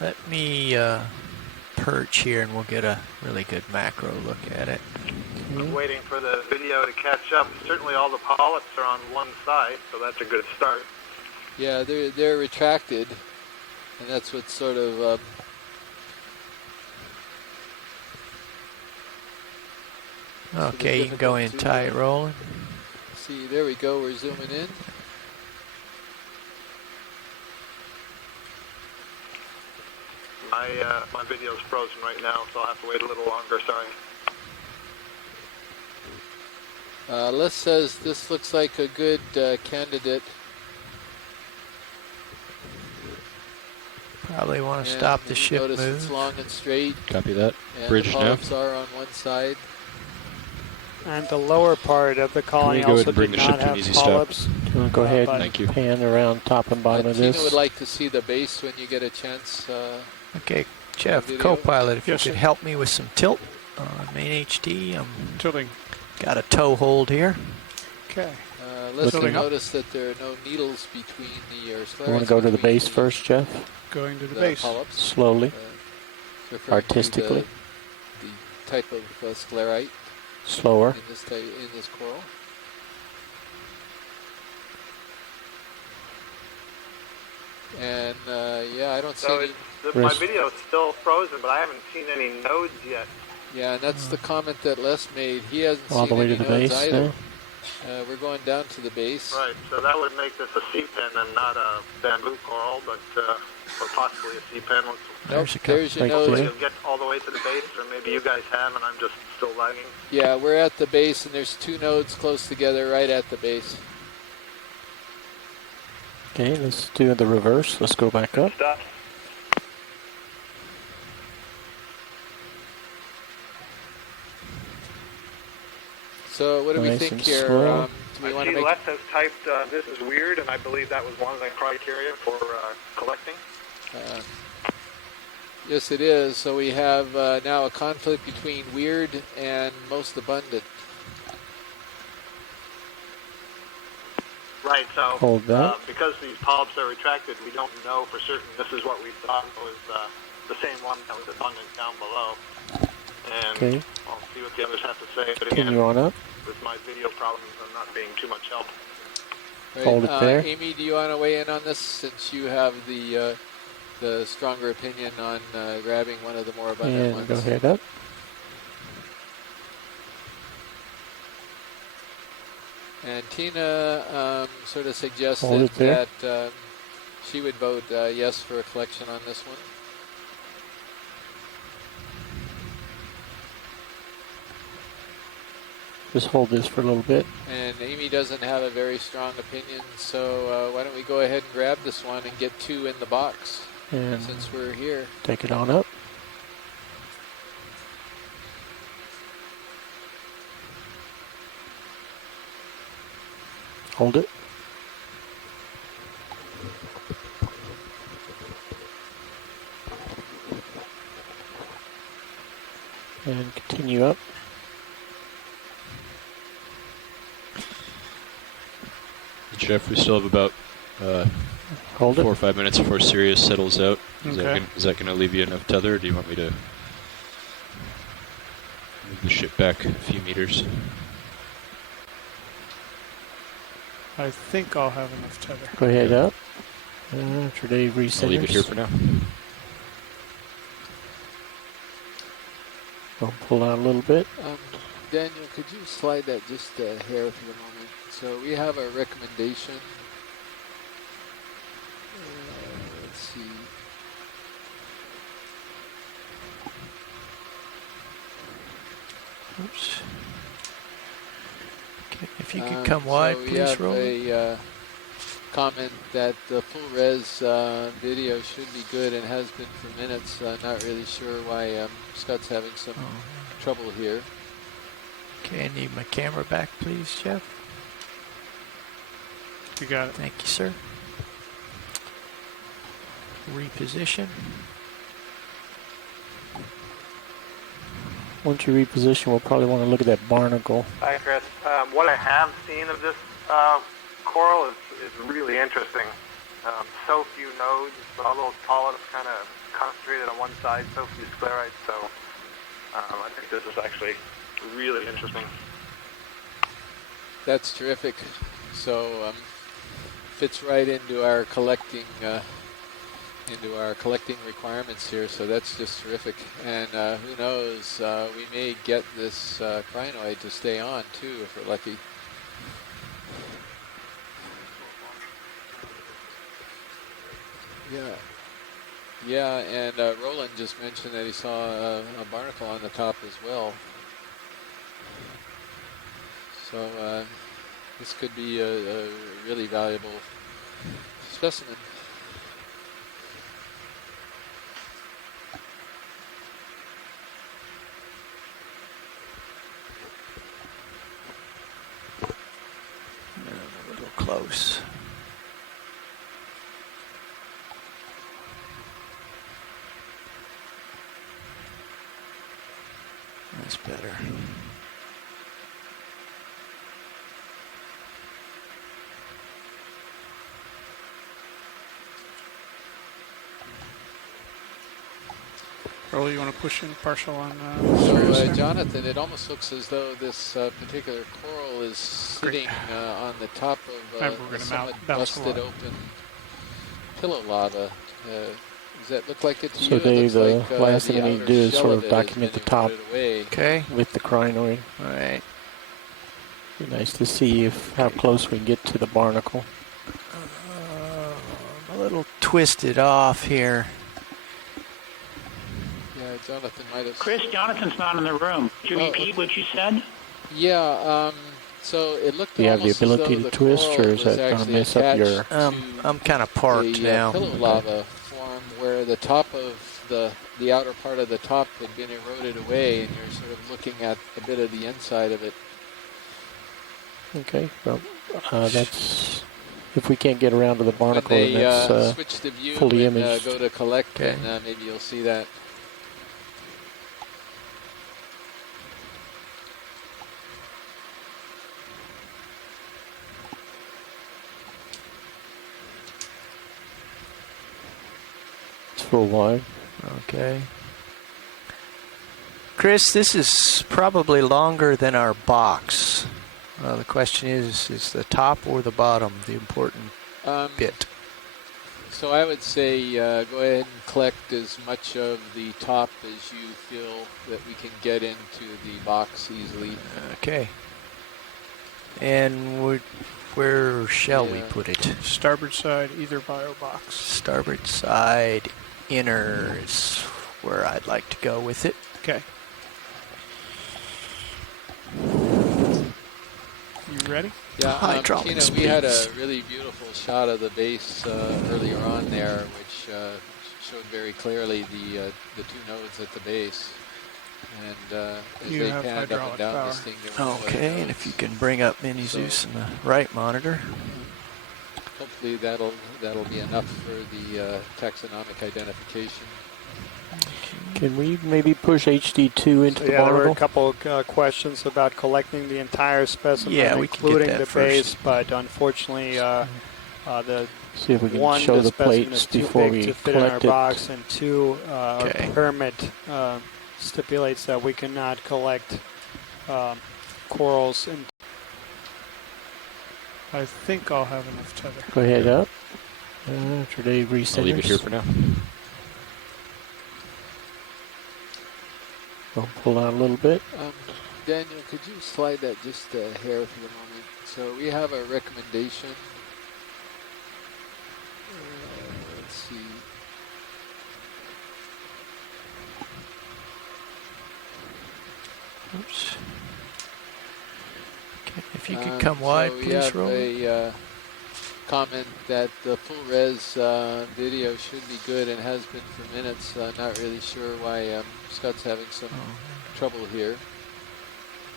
Let me perch here and we'll get a really good macro look at it. I'm waiting for the video to catch up. Certainly all the polyps are on one side, so that's a good start. Yeah, they're retracted, and that's what's sort of Okay, you can go in tight, Roland. see. There we go. We're zooming in. My video's frozen right now, so I'll have to wait a little longer. Sorry. Les says this looks like a good candidate. Probably want to And stop the you ship notice move. it's long and straight. Copy that. And Bridge the now. polyps are on one side. And the lower part of the colony go ahead also and bring did the ship not to an have easy stop? polyps. Do you want to go ahead but- and Thank you. pan around top and bottom of Tina this? would like to see the base when you get a chance. Okay, Jeff, video. co-pilot, if Yes, you could sir. help me with some tilt on main HT. Tilting. Got a tow hold here. Okay. Leslie noticed that there are no needles between the You want to go to the base first, Jeff? Going to the base. Polyps. Slowly. Referring Artistically. to the type of sclerite. Slower. In this coral. And yeah, I don't see any. My video is still frozen, but I haven't seen any nodes yet. Yeah, and that's the comment that Les made. He hasn't All seen the way any to the nodes base either. now? We're going down to the base. Right, so that would make this a C-pen and not a bamboo coral, but or possibly a C-pen. Nope, there's your nose. Hopefully you'll get all the way to the base, or maybe you guys have, and I'm just still lagging. Yeah, we're at the base, and there's two nodes close together right at the base. Okay, let's do the reverse. Let's go back up. Stop. So what do we Nice think and here? slow. Do we want to I see make? Les has typed, this is weird, and I believe that was one of the criteria for collecting. Yes, it is. So we have now a conflict between weird and most abundant. Right, so Hold that. because these polyps are retracted, we don't know for certain this is what we thought was the same one that was abundant down below. And Okay. I'll see what the others have to say. But Can again, you on up? with my video problems, I'm not being too much help. Right, Hold it there. Amy, do you want to weigh in on this since you have the stronger opinion on grabbing one of the more abundant And ones? go ahead up. And Tina sort of Hold suggested it there. that she would vote yes for a collection on this one. Just hold this for a little bit. And Amy doesn't have a very strong opinion, so why don't we go ahead and grab this one and get two in the box And since we're here. take it on up. Hold it. And continue up. Jeff, we still have about Hold 4 it. or 5 minutes before Sirius settles out. Okay. Is that going to leave you enough tether, or do you want me to move the ship back a few meters? I think I'll have enough tether. Go ahead up. After Dave recenters. I'll leave it here for now. I'll pull out a little bit. Daniel, could you slide that just a hair for the moment? So we have a recommendation. Let's see. Oops. Okay, if you could come wide, so please, Roland. We have a comment that the full res video should be good and has been for minutes. Not really sure why Scott's having some trouble here. Okay, I need my camera back, please, Jeff. You got it. Thank you, sir. Reposition. Once you reposition, we'll probably want to look at that barnacle. Hi, Chris. What I have seen of this coral is really interesting. So few nodes, all those polyps kind of concentrated on one side, so few sclerites, so I think this is actually really interesting. That's terrific. So fits right into our collecting requirements here. So that's just terrific. And who knows? We may get this crinoid to stay on too if we're lucky. Yeah, and Roland just mentioned that he saw a barnacle on the top as well. So this could be a really valuable specimen. A little close. That's better. Earl, you want to push in partial on So, Sirius there? Jonathan, it almost looks as though this particular coral is sitting on the top of Remember, we're a gonna somewhat bounce a busted lot. open pillow lava. Does that look like it to So you? Dave, It the looks like last thing the I need to outer do is shell sort of of it has document the been top eroded away. Okay. with the crinoid. All right. Be nice to see how close we can get to the barnacle. A little twisted off here. Yeah, Jonathan might have. Chris, Jonathan's not in the room. Could you repeat what you said? Yeah. So it looked Do you have the almost as ability though to the twist, coral or is was that going to actually mess up your... attached I'm kind of to parked a now. pillow lava form where the top of the outer part of the top had been eroded away, and you're sort of looking at a bit of the inside of it. Okay, well, that's... If we can't get around to the barnacle, When then that's they switch the view fully and imaged. go to collect, Okay. then maybe you'll see that. It's full wide. Okay. Chris, this is probably longer than our box. The question is the top or the bottom the important bit? So I would say go ahead and collect as much of the top as you feel that we can get into the box easily. Okay. And where shall we put it? Starboard side, either bio box. Starboard side, inner is where I'd like to go with it. Okay. You ready? Yeah, Tina, we had a really beautiful shot of the base earlier on there, which showed very clearly the two nodes at the base. And as You they have panned up and hydraulic down power. this thing, there were no other Okay, and nodes. if you can bring up Mini Zeus in the right monitor. Hopefully that'll be enough for the taxonomic identification. Can we maybe push HD2 into the Yeah, there were barnacle? a couple questions about collecting the entire specimen, Yeah, we can get including that the base, but unfortunately, the See if we can one, show the the specimen plates is too before big we to fit in our collect it. box, and two, Okay. our permit stipulates that we cannot collect corals. And I think I'll have enough tether. Go ahead up. After they recenters. I'll leave it here for now. I'll pull out a little bit. Daniel, could you slide that just a hair for the moment? So we have a recommendation. Let's see. Oops. Okay, if you could come wide, so we please, have Roland. a comment that the full res video should be good and has been for minutes. Not really sure why Scott's having some trouble here.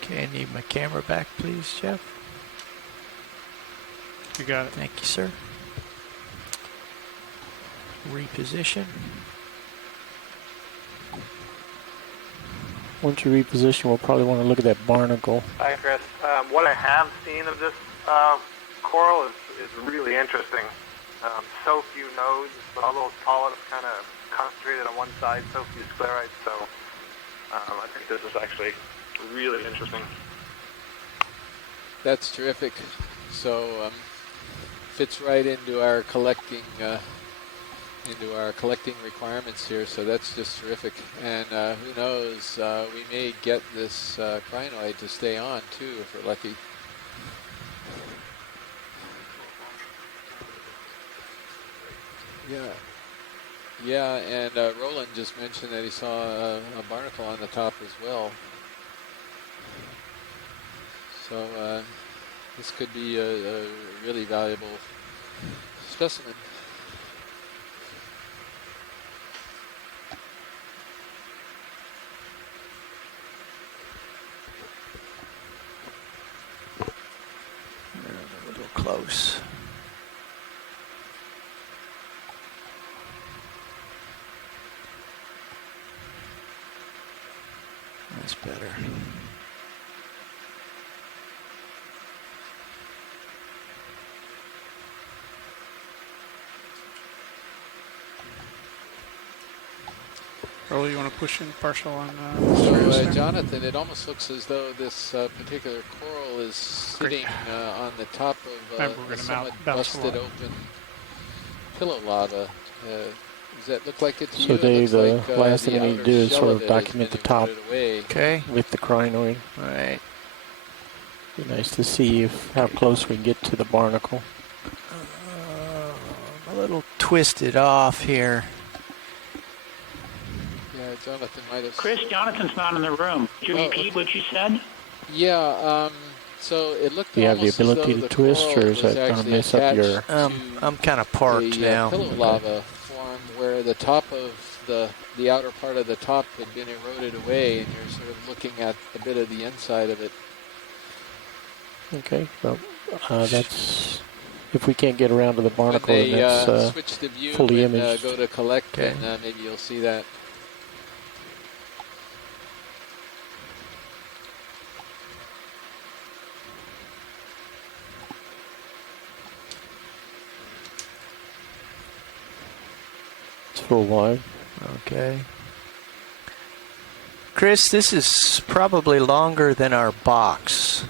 Okay, I need my camera back, please, Jeff. You got it. Thank you, sir. Reposition. Once you reposition, we'll probably want to look at that barnacle. Hi, Chris. What I have seen of this coral is really interesting. So few nodes, all those polyps kind of concentrated on one side, so few sclerites. So I think this is actually really interesting. That's terrific. So fits right into our collecting requirements here. So that's just terrific. And who knows, we may get this crinoid to stay on too if we're lucky. Yeah, and Roland just mentioned that he saw a barnacle on the top as well. So this could be a really valuable specimen. A little close. That's better. Earl, you want to push in partial on So, Sirius there? Jonathan, it almost looks as though this particular coral is sitting on the top of Remember, we're a gonna somewhat bounce a busted lot. open pillow lava. Does that look like it to So you? It Dave, looks like last thing the we need to outer do is shell sort of of it has document the been top eroded away. Okay. with the crinoid. All right. Be nice to see how close we can get to the barnacle. A little twisted off here. Yeah, Jonathan might have... Chris, Jonathan's not in the room. Could you repeat what you said? Yeah, so it looked Do you have the almost as ability though to the twist, coral or is was that going to actually mess up your... attached I'm kind of to parked a now. pillow lava form where the top of the outer part of the top had been eroded away, and you're sort of looking at a bit of the inside of it. Okay, well, that's... If we can't get around to the barnacle, When then they that's switch the view fully and imaged. go to collect, Okay. then maybe you'll see that. It's full wide. Okay. Chris, this is probably longer than our box.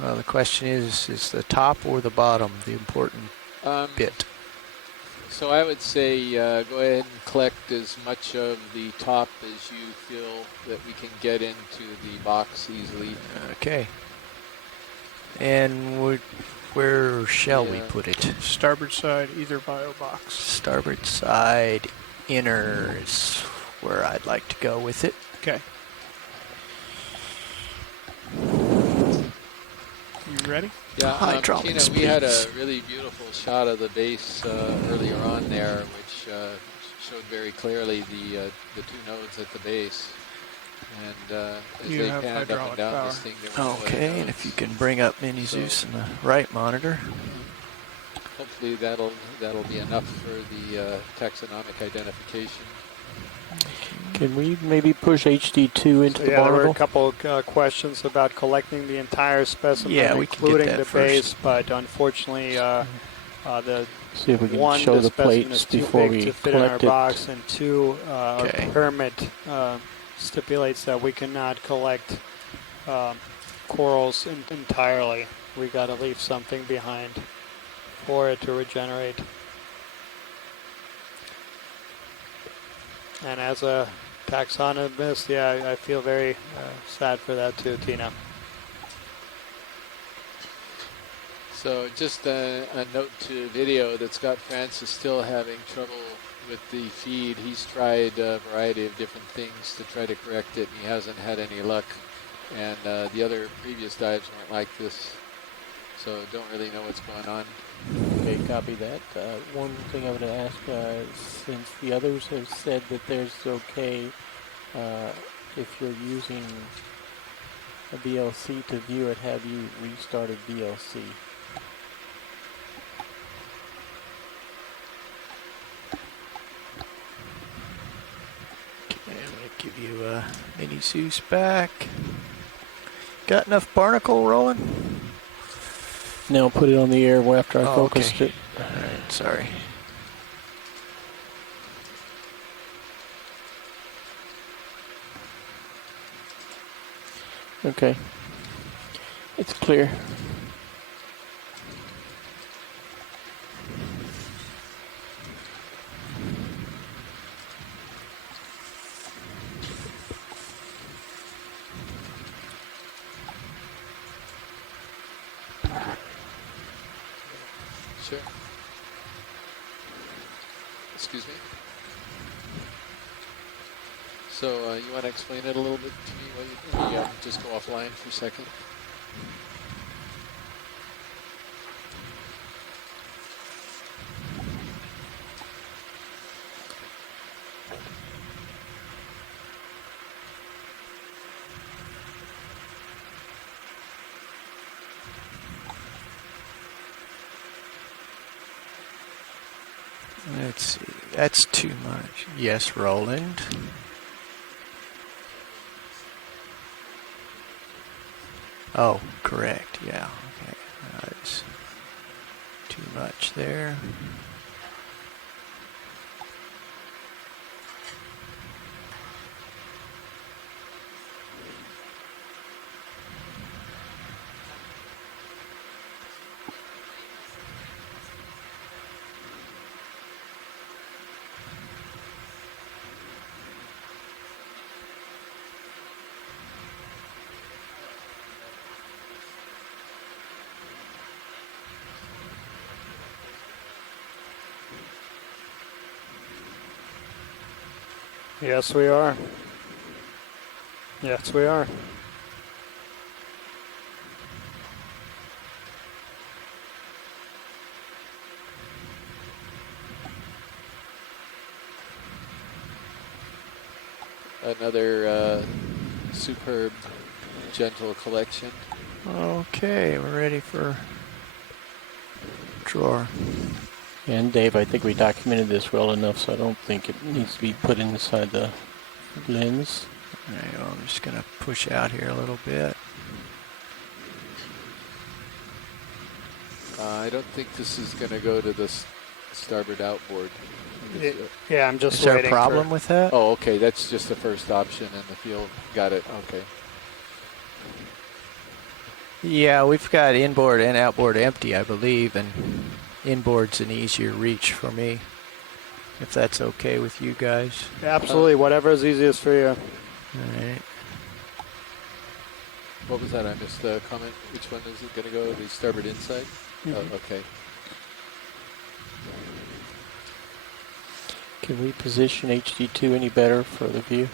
The question is the top or the bottom the important bit? So I would say go ahead and collect as much of the top as you feel that we can get into the box easily. Okay. And where shall we put it? Starboard side, either bio box. Starboard side, inner is where I'd like to go with it. Okay. You ready? Yeah, Tina, we had a really beautiful shot of the base earlier on there, which showed very clearly the two nodes at the base. And as You they have panned up and hydraulic down power. this thing, there were no other Okay, and nodes. if you can bring up Mini Zeus in the right monitor. Hopefully that'll be enough for the taxonomic identification. Can we maybe push HD2 into the There were barnacle? a couple questions about collecting the entire specimen, Yeah, we can get including that the first. base, but unfortunately, the See if we can one, show the specimen plates is too before big we to fit in our collect it. box, and two, Okay. our permit stipulates that we cannot collect corals entirely. We got to leave something behind for it to regenerate. And as a taxonomist, yeah, I feel very sad for that too, Tina. So just a note to video that Scott France is still having trouble with the feed. He's tried a variety of different things to try to correct it, and he hasn't had any luck. And the other previous dives weren't like this, so don't really know what's going on. Okay, copy that. One thing I would ask, since the others have said that theirs is okay, if you're using a VLC to view it, have you restarted VLC? Okay, I'm going to give you Mini Zeus back. Got enough barnacle rolling? Now put it on the air after I focused okay. it. All right, sorry. Okay. It's clear. Sure. Excuse me. So you want to explain it a little bit to me? Let me just go offline for a second. Let's see. That's too much. Yes, Roland. Oh, correct. Yeah. Okay. That's too much there. Yes, we are. Yes, we are. Another superb, gentle collection. Okay, we're ready for drawer. And Dave, I think we documented this well enough, so I don't think it needs to be put inside the lens. All right, well, I'm just going to push out here a little bit. I don't think this is going to go to the starboard outboard. Yeah, I'm just Is there waiting a problem with that? Oh, okay. That's just the first option in the field. Got it. Okay. Yeah, we've got inboard and outboard empty, I believe, and inboard's an easier reach for me, if that's okay with you guys. Absolutely, whatever is easiest for you. All right. What was that? I missed the comment. Which one is it going to go? The starboard inside? Oh, okay. Can we position HD2 any better for the view?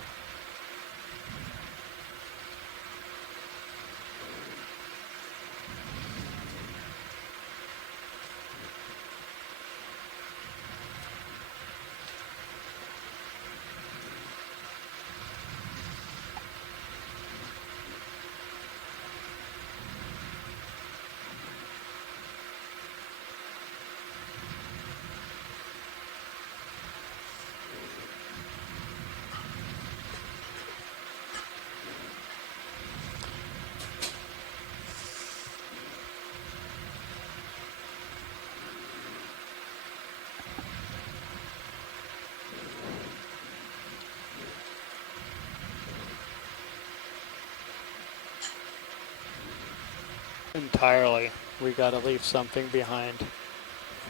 Entirely. We got to leave something behind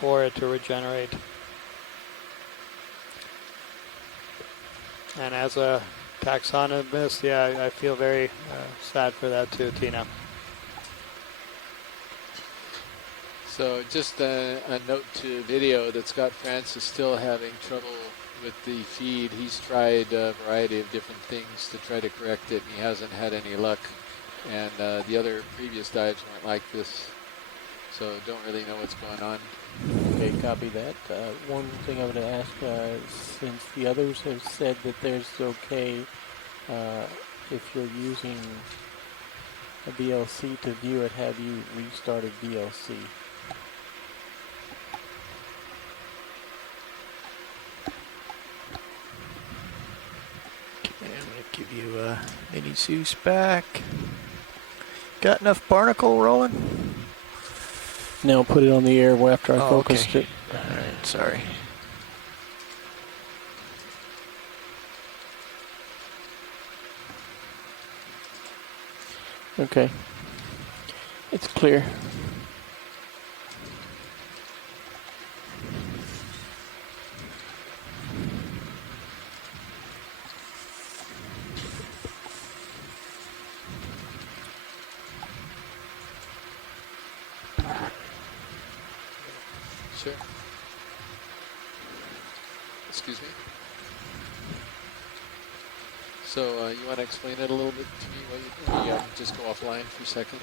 for it to regenerate. And as a taxonomist, yeah, I feel very sad for that too, Tina. So just a note to video that Scott France is still having trouble with the feed. He's tried a variety of different things to try to correct it, and he hasn't had any luck. And the other previous dives weren't like this, so don't really know what's going on. Okay, copy that. One thing I would ask, since the others have said that there's okay if you're using a VLC to view it, have you restarted VLC? Okay, I'm going to give you a mini Zeus back. Got enough barnacle rolling? Now put it on the air after I focused okay. it. All right, sorry. Okay. It's clear. Sure. Excuse me. So you want to explain it a little bit to me while you just go offline for a second?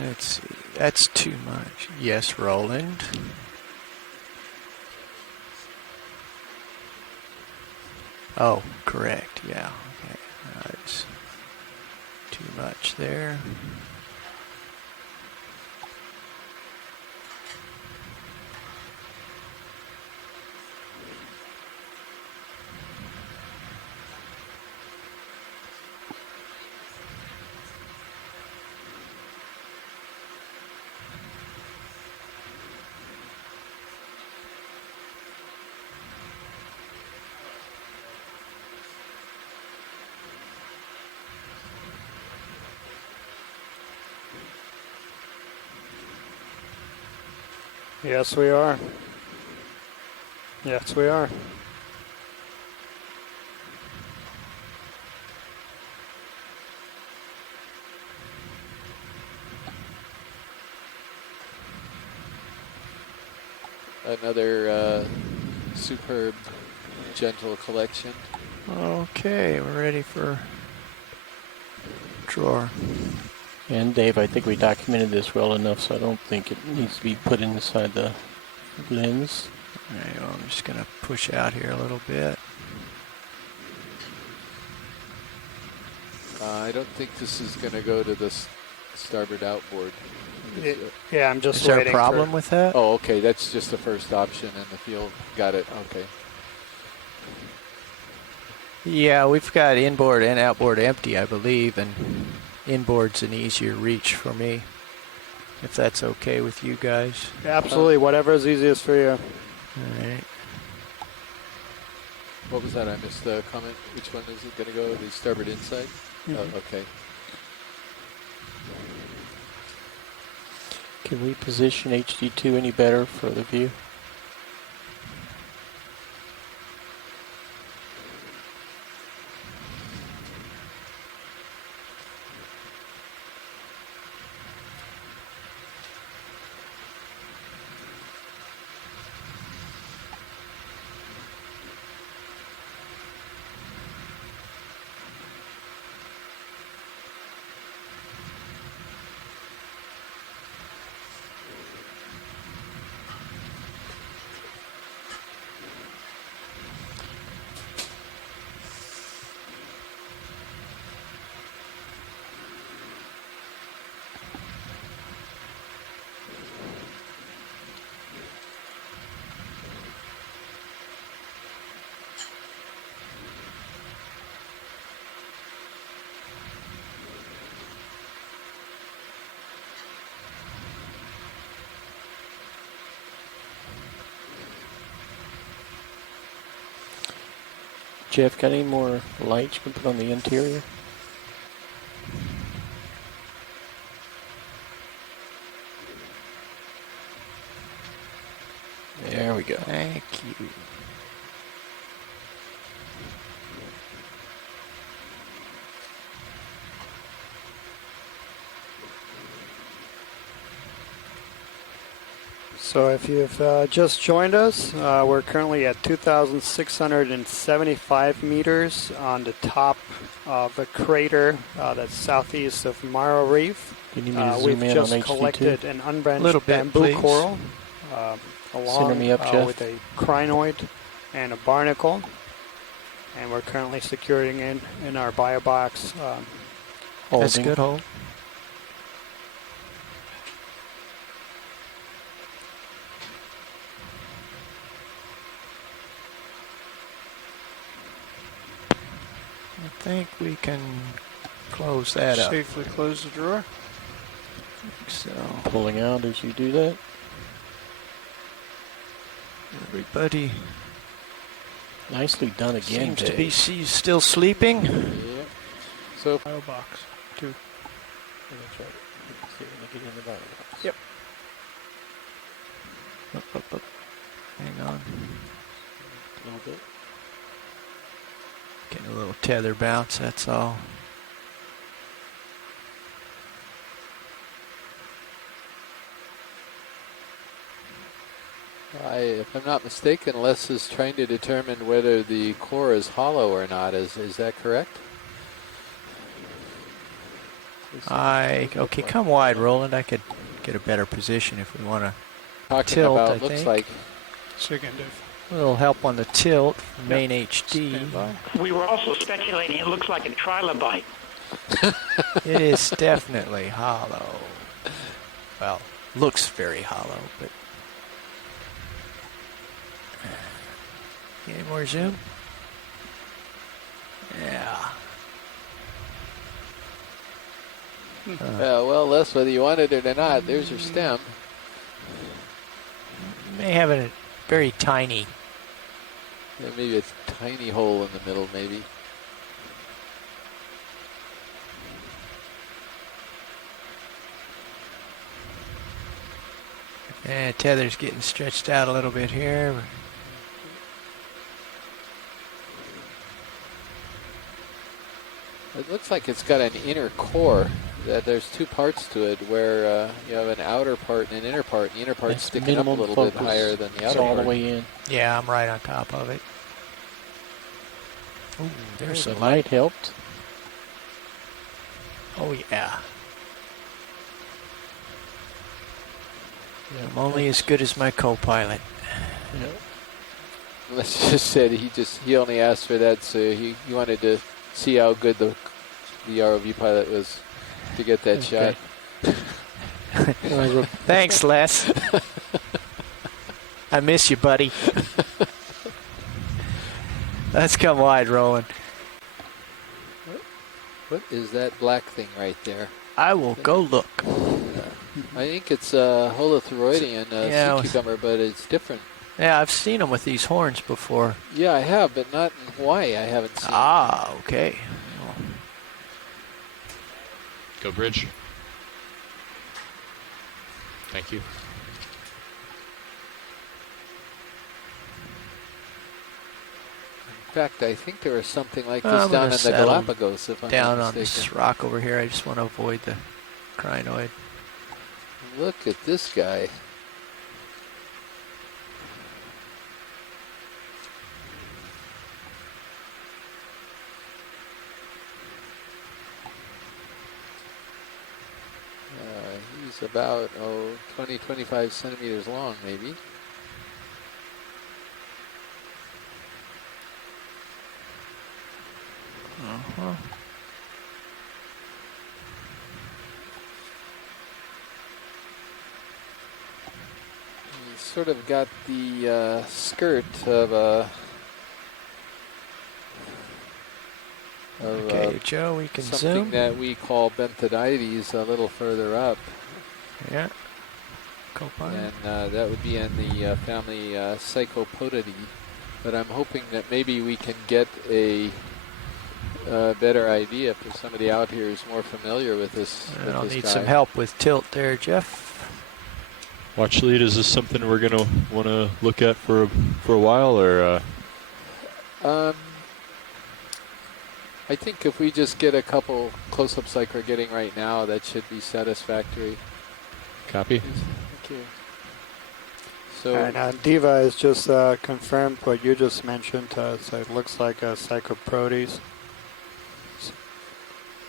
Let's see. That's too much. Yes, Roland. Oh, correct. Yeah. Okay. That's too much there. Yes, we are. Yes, we are. Another superb, gentle collection. Okay, we're ready for drawer. And Dave, I think we documented this well enough, so I don't think it needs to be put inside the lens. All right, well, I'm just going to push out here a little bit. I don't think this is going to go to the starboard outboard. Yeah, I'm just Is there waiting a problem with that? Oh, okay. That's just the first option in the field. Got it. Okay. Yeah, we've got inboard and outboard empty, I believe, and inboard's an easier reach for me, if that's okay with you guys. Absolutely, whatever is easiest for you. All right. What was that? I missed the comment. Which one is it going to go? The starboard inside? Mhm. Oh, okay. Can we position HD2 any better for the view? Jeff, got any more lights you can put on the interior? There we go. Thank you. So if you've just joined us, we're currently at 2,675 meters on the top of a crater that's southeast of Maro Reef. Do you need me to zoom we've in just on HD2? collected an unbranched Little bit, bamboo please. coral Center along me up, Jeff. with a crinoid and a barnacle. And we're currently securing in our bio box. That's a good hold. I think we can close that up. Safely close the drawer. So Pulling out as you do that. everybody Nicely done again, seems to Dave. be still sleeping. Yep. So Bio box, 2. That's right. See, when they get in the bio box. Yep. Up. Hang on. A little bit. Getting a little tether bounce, that's all. if I'm not mistaken, Les is trying to determine whether the core is hollow or not. Is that correct? Okay, come wide, Roland. I could get a better position if we want to Talking tilt, about I looks think. like. Second, Dave. A little help on the tilt, main HD. We were also speculating it looks like a trilobite. It is definitely hollow. Well, looks very hollow, but... Any more zoom? Yeah. Well, Les, whether you wanted it or not, there's your stem. May have a very tiny. Yeah, maybe a tiny hole in the middle, maybe. I And tether's getting stretched out a little bit here. It looks like it's got an inner core. There's two parts to it where you have an outer part and an inner part. The inner part's sticking up a little bit higher than the outer all part. the way in. Yeah, I'm right on top of it. Ooh, there's the some light helped. Oh yeah. I'm only as good as my co-pilot. Yeah. Let's just said he only asked for that, so he wanted to see how good the ROV pilot was to get that shot. Thanks, Les. I miss you, buddy. Let's come wide, Rowan. What is that black thing right there? I will go look. I think it's a holothuroidian sea cucumber, but it's different. Yeah, I've seen them with these horns before. Yeah, I have, but not in Hawaii. I haven't seen. Ah, okay. Go bridge. Thank you. In fact, I think there was something like this down in the Galapagos, if I'm down not on this rock over here. I just want to avoid the crinoid. Look at this guy. He's about 20, 25 centimeters long, maybe. Uh-huh. He's sort of got the skirt of a. Okay, Joe, we can something zoom. that we call benthodides a little further up. Yeah. Co-pilot. And that would be in the family Psychopodidae. But I'm hoping that maybe we can get a better idea for somebody out here who's more familiar with this. I'll this need guy. some help with tilt there, Jeff. Watch lead, is this something we're going to want to look at for a while, or? I think if we just get a couple close-ups like we're getting right now, that should be satisfactory. Copy. Thank you. So, and Diva has just confirmed what you just mentioned. So it looks like a Psychoprotes.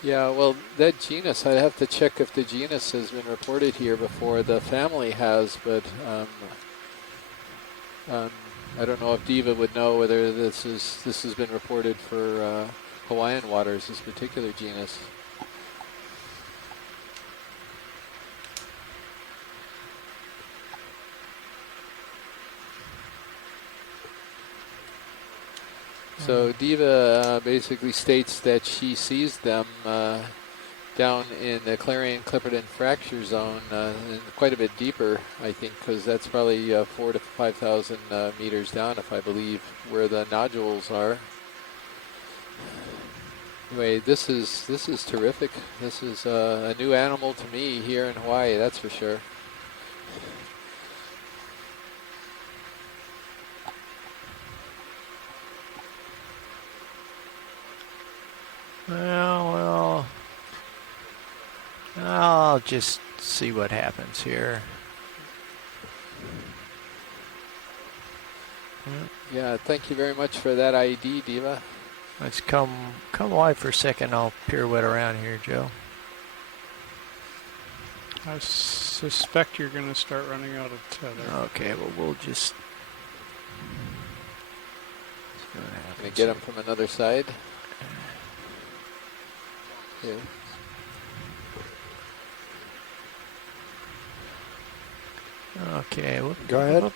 yeah, well, that genus, I'd have to check if the genus has been reported here before. The family has, but I don't know if Diva would know whether this has been reported for Hawaiian waters, this particular genus. So Diva basically states that she sees them down in the Clarion-Clipperton fracture zone, and quite a bit deeper, I think, because that's probably 4,000 to 5,000 meters down, if I believe, where the nodules are. Anyway, this is terrific. This is a new animal to me here in Hawaii, that's for sure. Well, I'll just see what happens here. Yeah, thank you very much for that ID, Diva. Let's come wide for a second. I'll pirouette around here, Joe. I suspect you're going to start running out of tether. Okay, well, we'll just... Gonna get him from another side. Yeah. Okay, go ahead.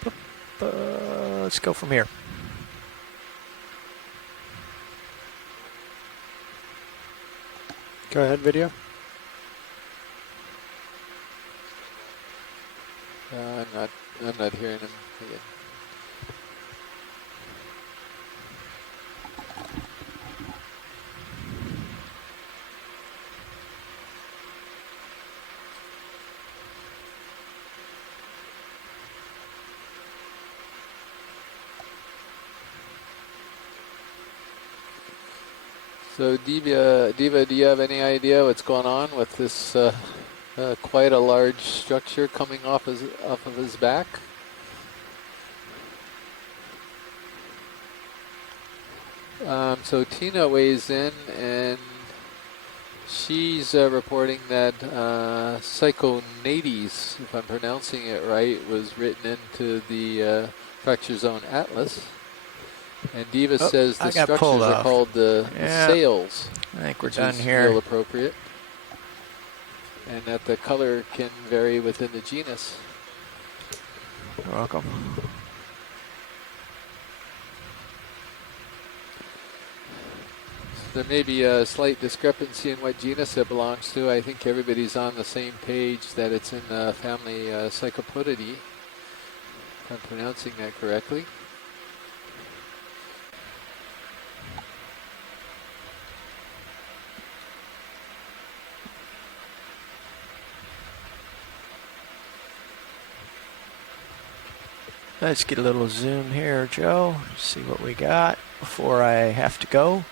Let's go from here. Go ahead, video. I'm not hearing him again. So Diva, do you have any idea what's going on with this quite a large structure coming off of his back? So Tina weighs in, and she's reporting that Psychonades, if I'm pronouncing it right, was written into the fracture zone atlas. And Diva says the structures are called the sails. I think we're which done is here. real appropriate. And that the color can vary within the genus. You're welcome. There may be a slight discrepancy in what genus it belongs to. I think everybody's on the same page that it's in the family Psychopodidae, if I'm pronouncing that correctly. Let's get a little zoom here, Joe. See what we got before I have to go.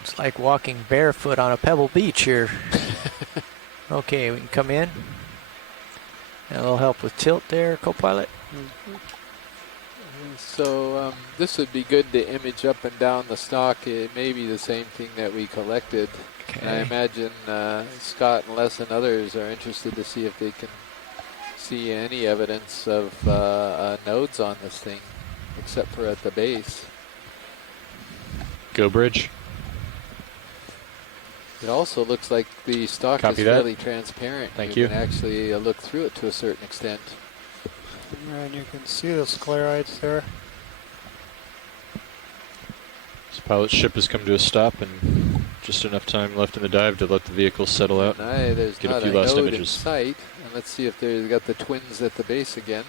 It's like walking barefoot on a pebble beach here. Okay, we can come in. And a little help with tilt there, co-pilot. So this would be good to image up and down the stock. It may be the same thing that we collected. Okay. And I imagine Scott and Les and others are interested to see if they can see any evidence of nodes on this thing, except for at the base. Go bridge. It also looks like the stock Copy is that. fairly transparent. Thank you you. can actually look through it to a certain extent. And you can see the sclerites there. This pilot's ship has come to a stop, and just enough time left in the dive to let the vehicle settle out. There's Get not a few a last node images. in sight. And let's see if they've got the twins at the base again.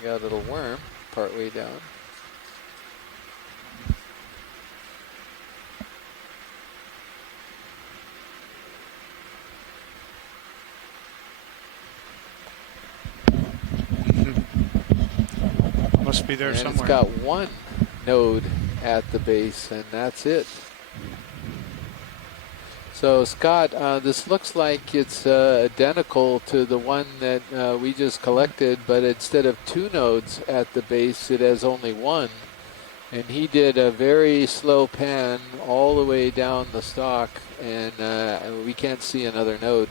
You got a little worm partway down. Must be there and somewhere. It's got one node at the base, and that's it. So Scott, this looks like it's identical to the one that we just collected, but instead of two nodes at the base, it has only one. And he did a very slow pan all the way down the stock, and we can't see another node.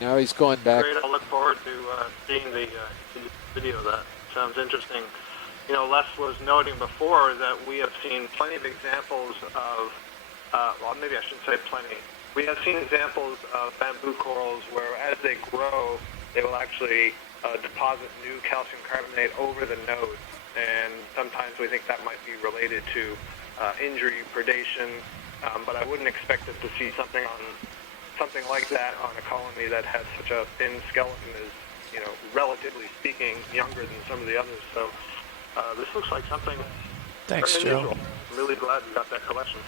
Now he's going back. Great. I'll look forward to seeing the video of that. Sounds interesting. You know, Les was noting before that we have seen plenty of examples of, well, maybe I shouldn't say plenty. We have seen examples of bamboo corals where as they grow, they will actually deposit new calcium carbonate over the nodes. And sometimes we think that might be related to injury, predation, but I wouldn't expect us to see something like that on a colony that has such a thin skeleton, is, you know, relatively speaking, younger than some of the others. So this looks like something Thanks, very Joe. unusual. I'm really glad we got that collection.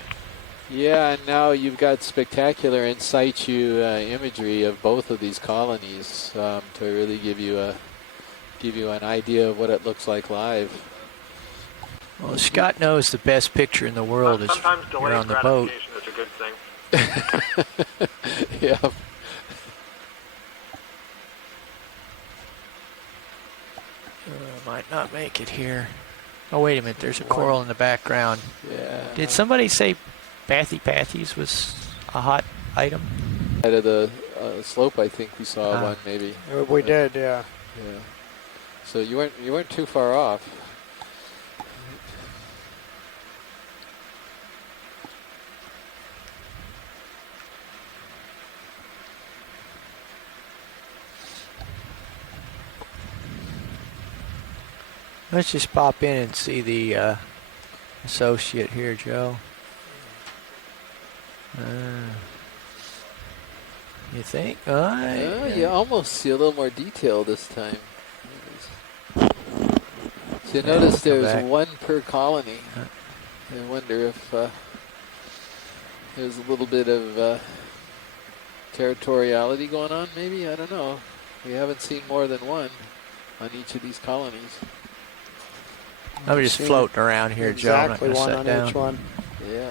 Yeah, and now you've got spectacular in situ imagery of both of these colonies to really give you an idea of what it looks like live. Well, Scott knows the best picture in the world is Sometimes you're delayed on the boat. gratification is a good thing. Yeah. Might not make it here. Oh, wait a minute. There's a coral in the background. Yeah. Did somebody say Bathy Pathies was a hot item? Out of the slope, I think we saw one maybe. We did, yeah. Yeah. So you weren't too far off. Let's just pop in and see the associate here, Joe. You think? You almost see a little more detail this time. So you notice there's one per colony. I wonder if there's a little bit of territoriality going on, maybe? I don't know. We haven't seen more than one on each of these colonies. I'm just floating around here, Joe. I'm not Exactly gonna one set on down. each one. Yeah.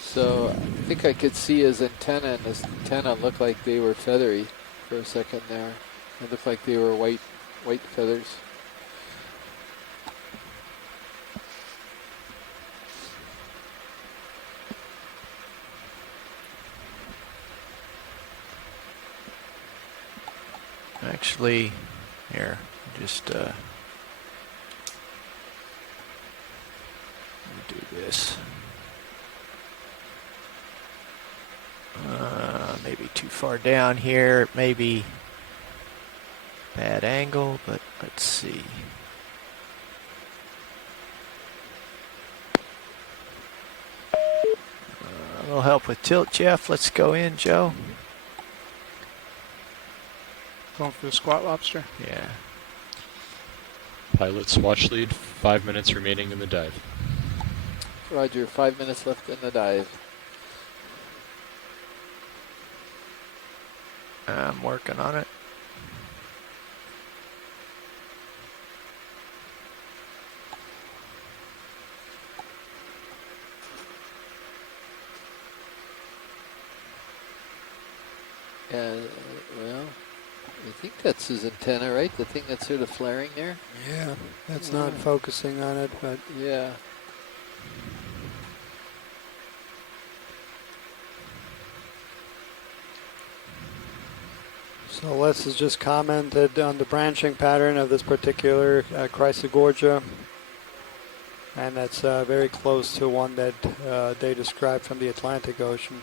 So I think I could see his antenna, and his antenna looked like they were feathery for a second there. It looked like they were white feathers. Actually, here, just let me do this. Maybe too far down here. Maybe bad angle, but let's see. A little help with tilt, Jeff. Let's go in, Joe. Going for the squat lobster? Yeah. Pilots watch lead, 5 minutes remaining in the dive. Roger, 5 minutes left in the dive. I'm working on it. Well, I think that's his antenna, right? The thing that's sort of flaring there? Yeah, that's not focusing on it, but yeah. So Les has just commented on the branching pattern of this particular Chrysogorgia, and that's very close to one that they described from the Atlantic Ocean.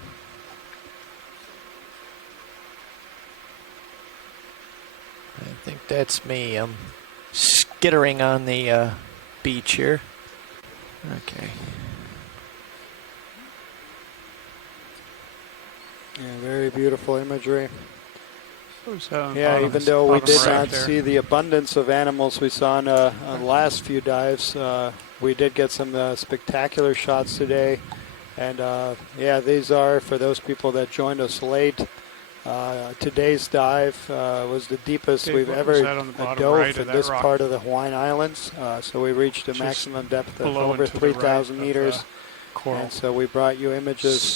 I think that's me. I'm skittering on the beach here. Okay. Yeah, very beautiful imagery. Yeah, even though we did not see the abundance of animals we saw on the last few dives, we did get some spectacular shots today. And yeah, these are, for those people that joined us late, today's dive was the deepest Dave, we've what ever was that on the bottom dove right of in that this rock? part of the Hawaiian Islands. So we reached a Just maximum depth of below over and to the right 3,000 of meters. coral. And so we brought you images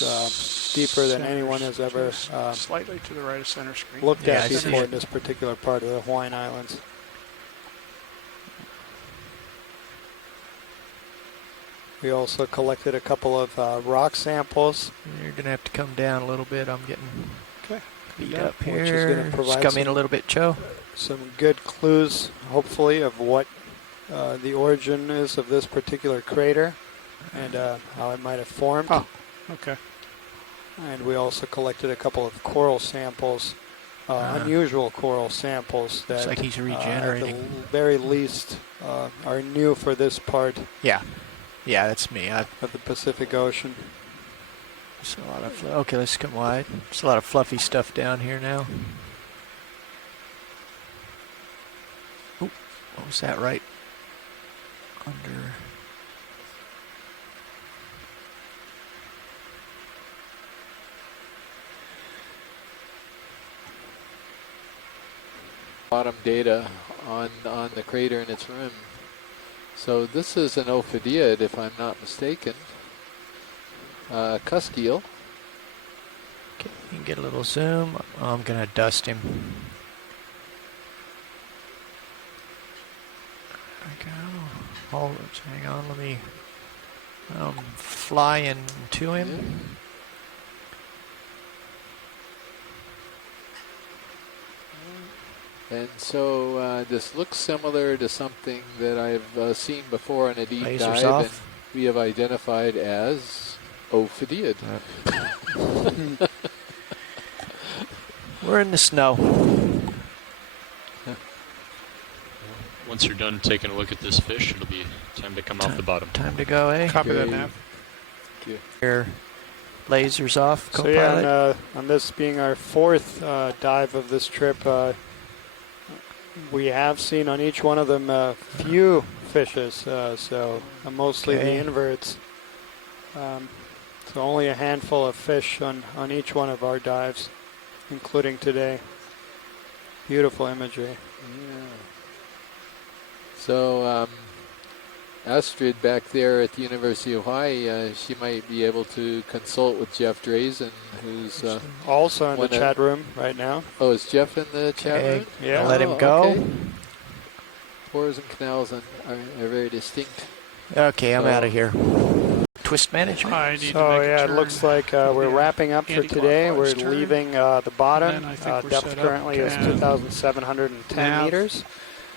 deeper than anyone has ever slightly to the right of center screen. looked Yeah, at I see before it. in this particular part of the Hawaiian Islands. We also collected a couple of rock samples. You're going to have to come down a little bit. I'm getting beat up Which is here. going to provide Just come in a little bit, Joe. some good clues, hopefully, of what the origin is of this particular crater and how it might have formed. Oh, okay. And we also collected a couple of coral samples, unusual coral samples that Looks like he's at regenerating. the very least are new for this part Yeah. Yeah, that's me. of the Pacific Ocean. There's a lot of okay, let's come wide. There's a lot of fluffy stuff down here now. Oop, what was that right under? Bottom data on the crater and its rim. So this is an ophidiid, if I'm not mistaken. Cusk eel. Okay, you can get a little zoom. I'm gonna dust him. There we go. Hold it. Hang on. Let me fly into him. Yeah. And so this looks similar to something that I've seen before in a deep Lasers dive, off. and we have identified as ophidiid. We're in the snow. Once you're done taking a look at this fish, it'll be time to come off the bottom. Time to go, eh? Copy that, Okay. Nav. Thank you. Your lasers off, So co-pilot. yeah, on this being our fourth dive of this trip, we have seen on each one of them a few fishes, so mostly Okay. the inverts. So only a handful of fish on each one of our dives, including today. Beautiful imagery. Yeah. So Astrid back there at the University of Hawaii, she might be able to consult with Jeff Drazen, who's also in the chat room right now. Oh, is Jeff in the chat room? Yeah. Let him go. Okay. Pores and canals are very distinct. Okay, I'm out of here. Twist management. I need to So make a yeah, it turn looks like we're wrapping up for today. We're anti-clockwise turn. leaving the bottom. And then I think we're Depth set up currently is and 2,710 nav. meters.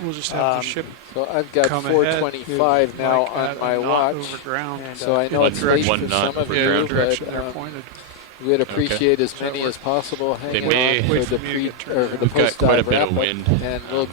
We'll just have the ship. So I've got come 425 ahead now like on at my a knot watch. over ground. And, So I know it's late for some of you, direction but they're pointed. we'd appreciate as many as possible hanging on for the We've got quite a bit of wind. and we'll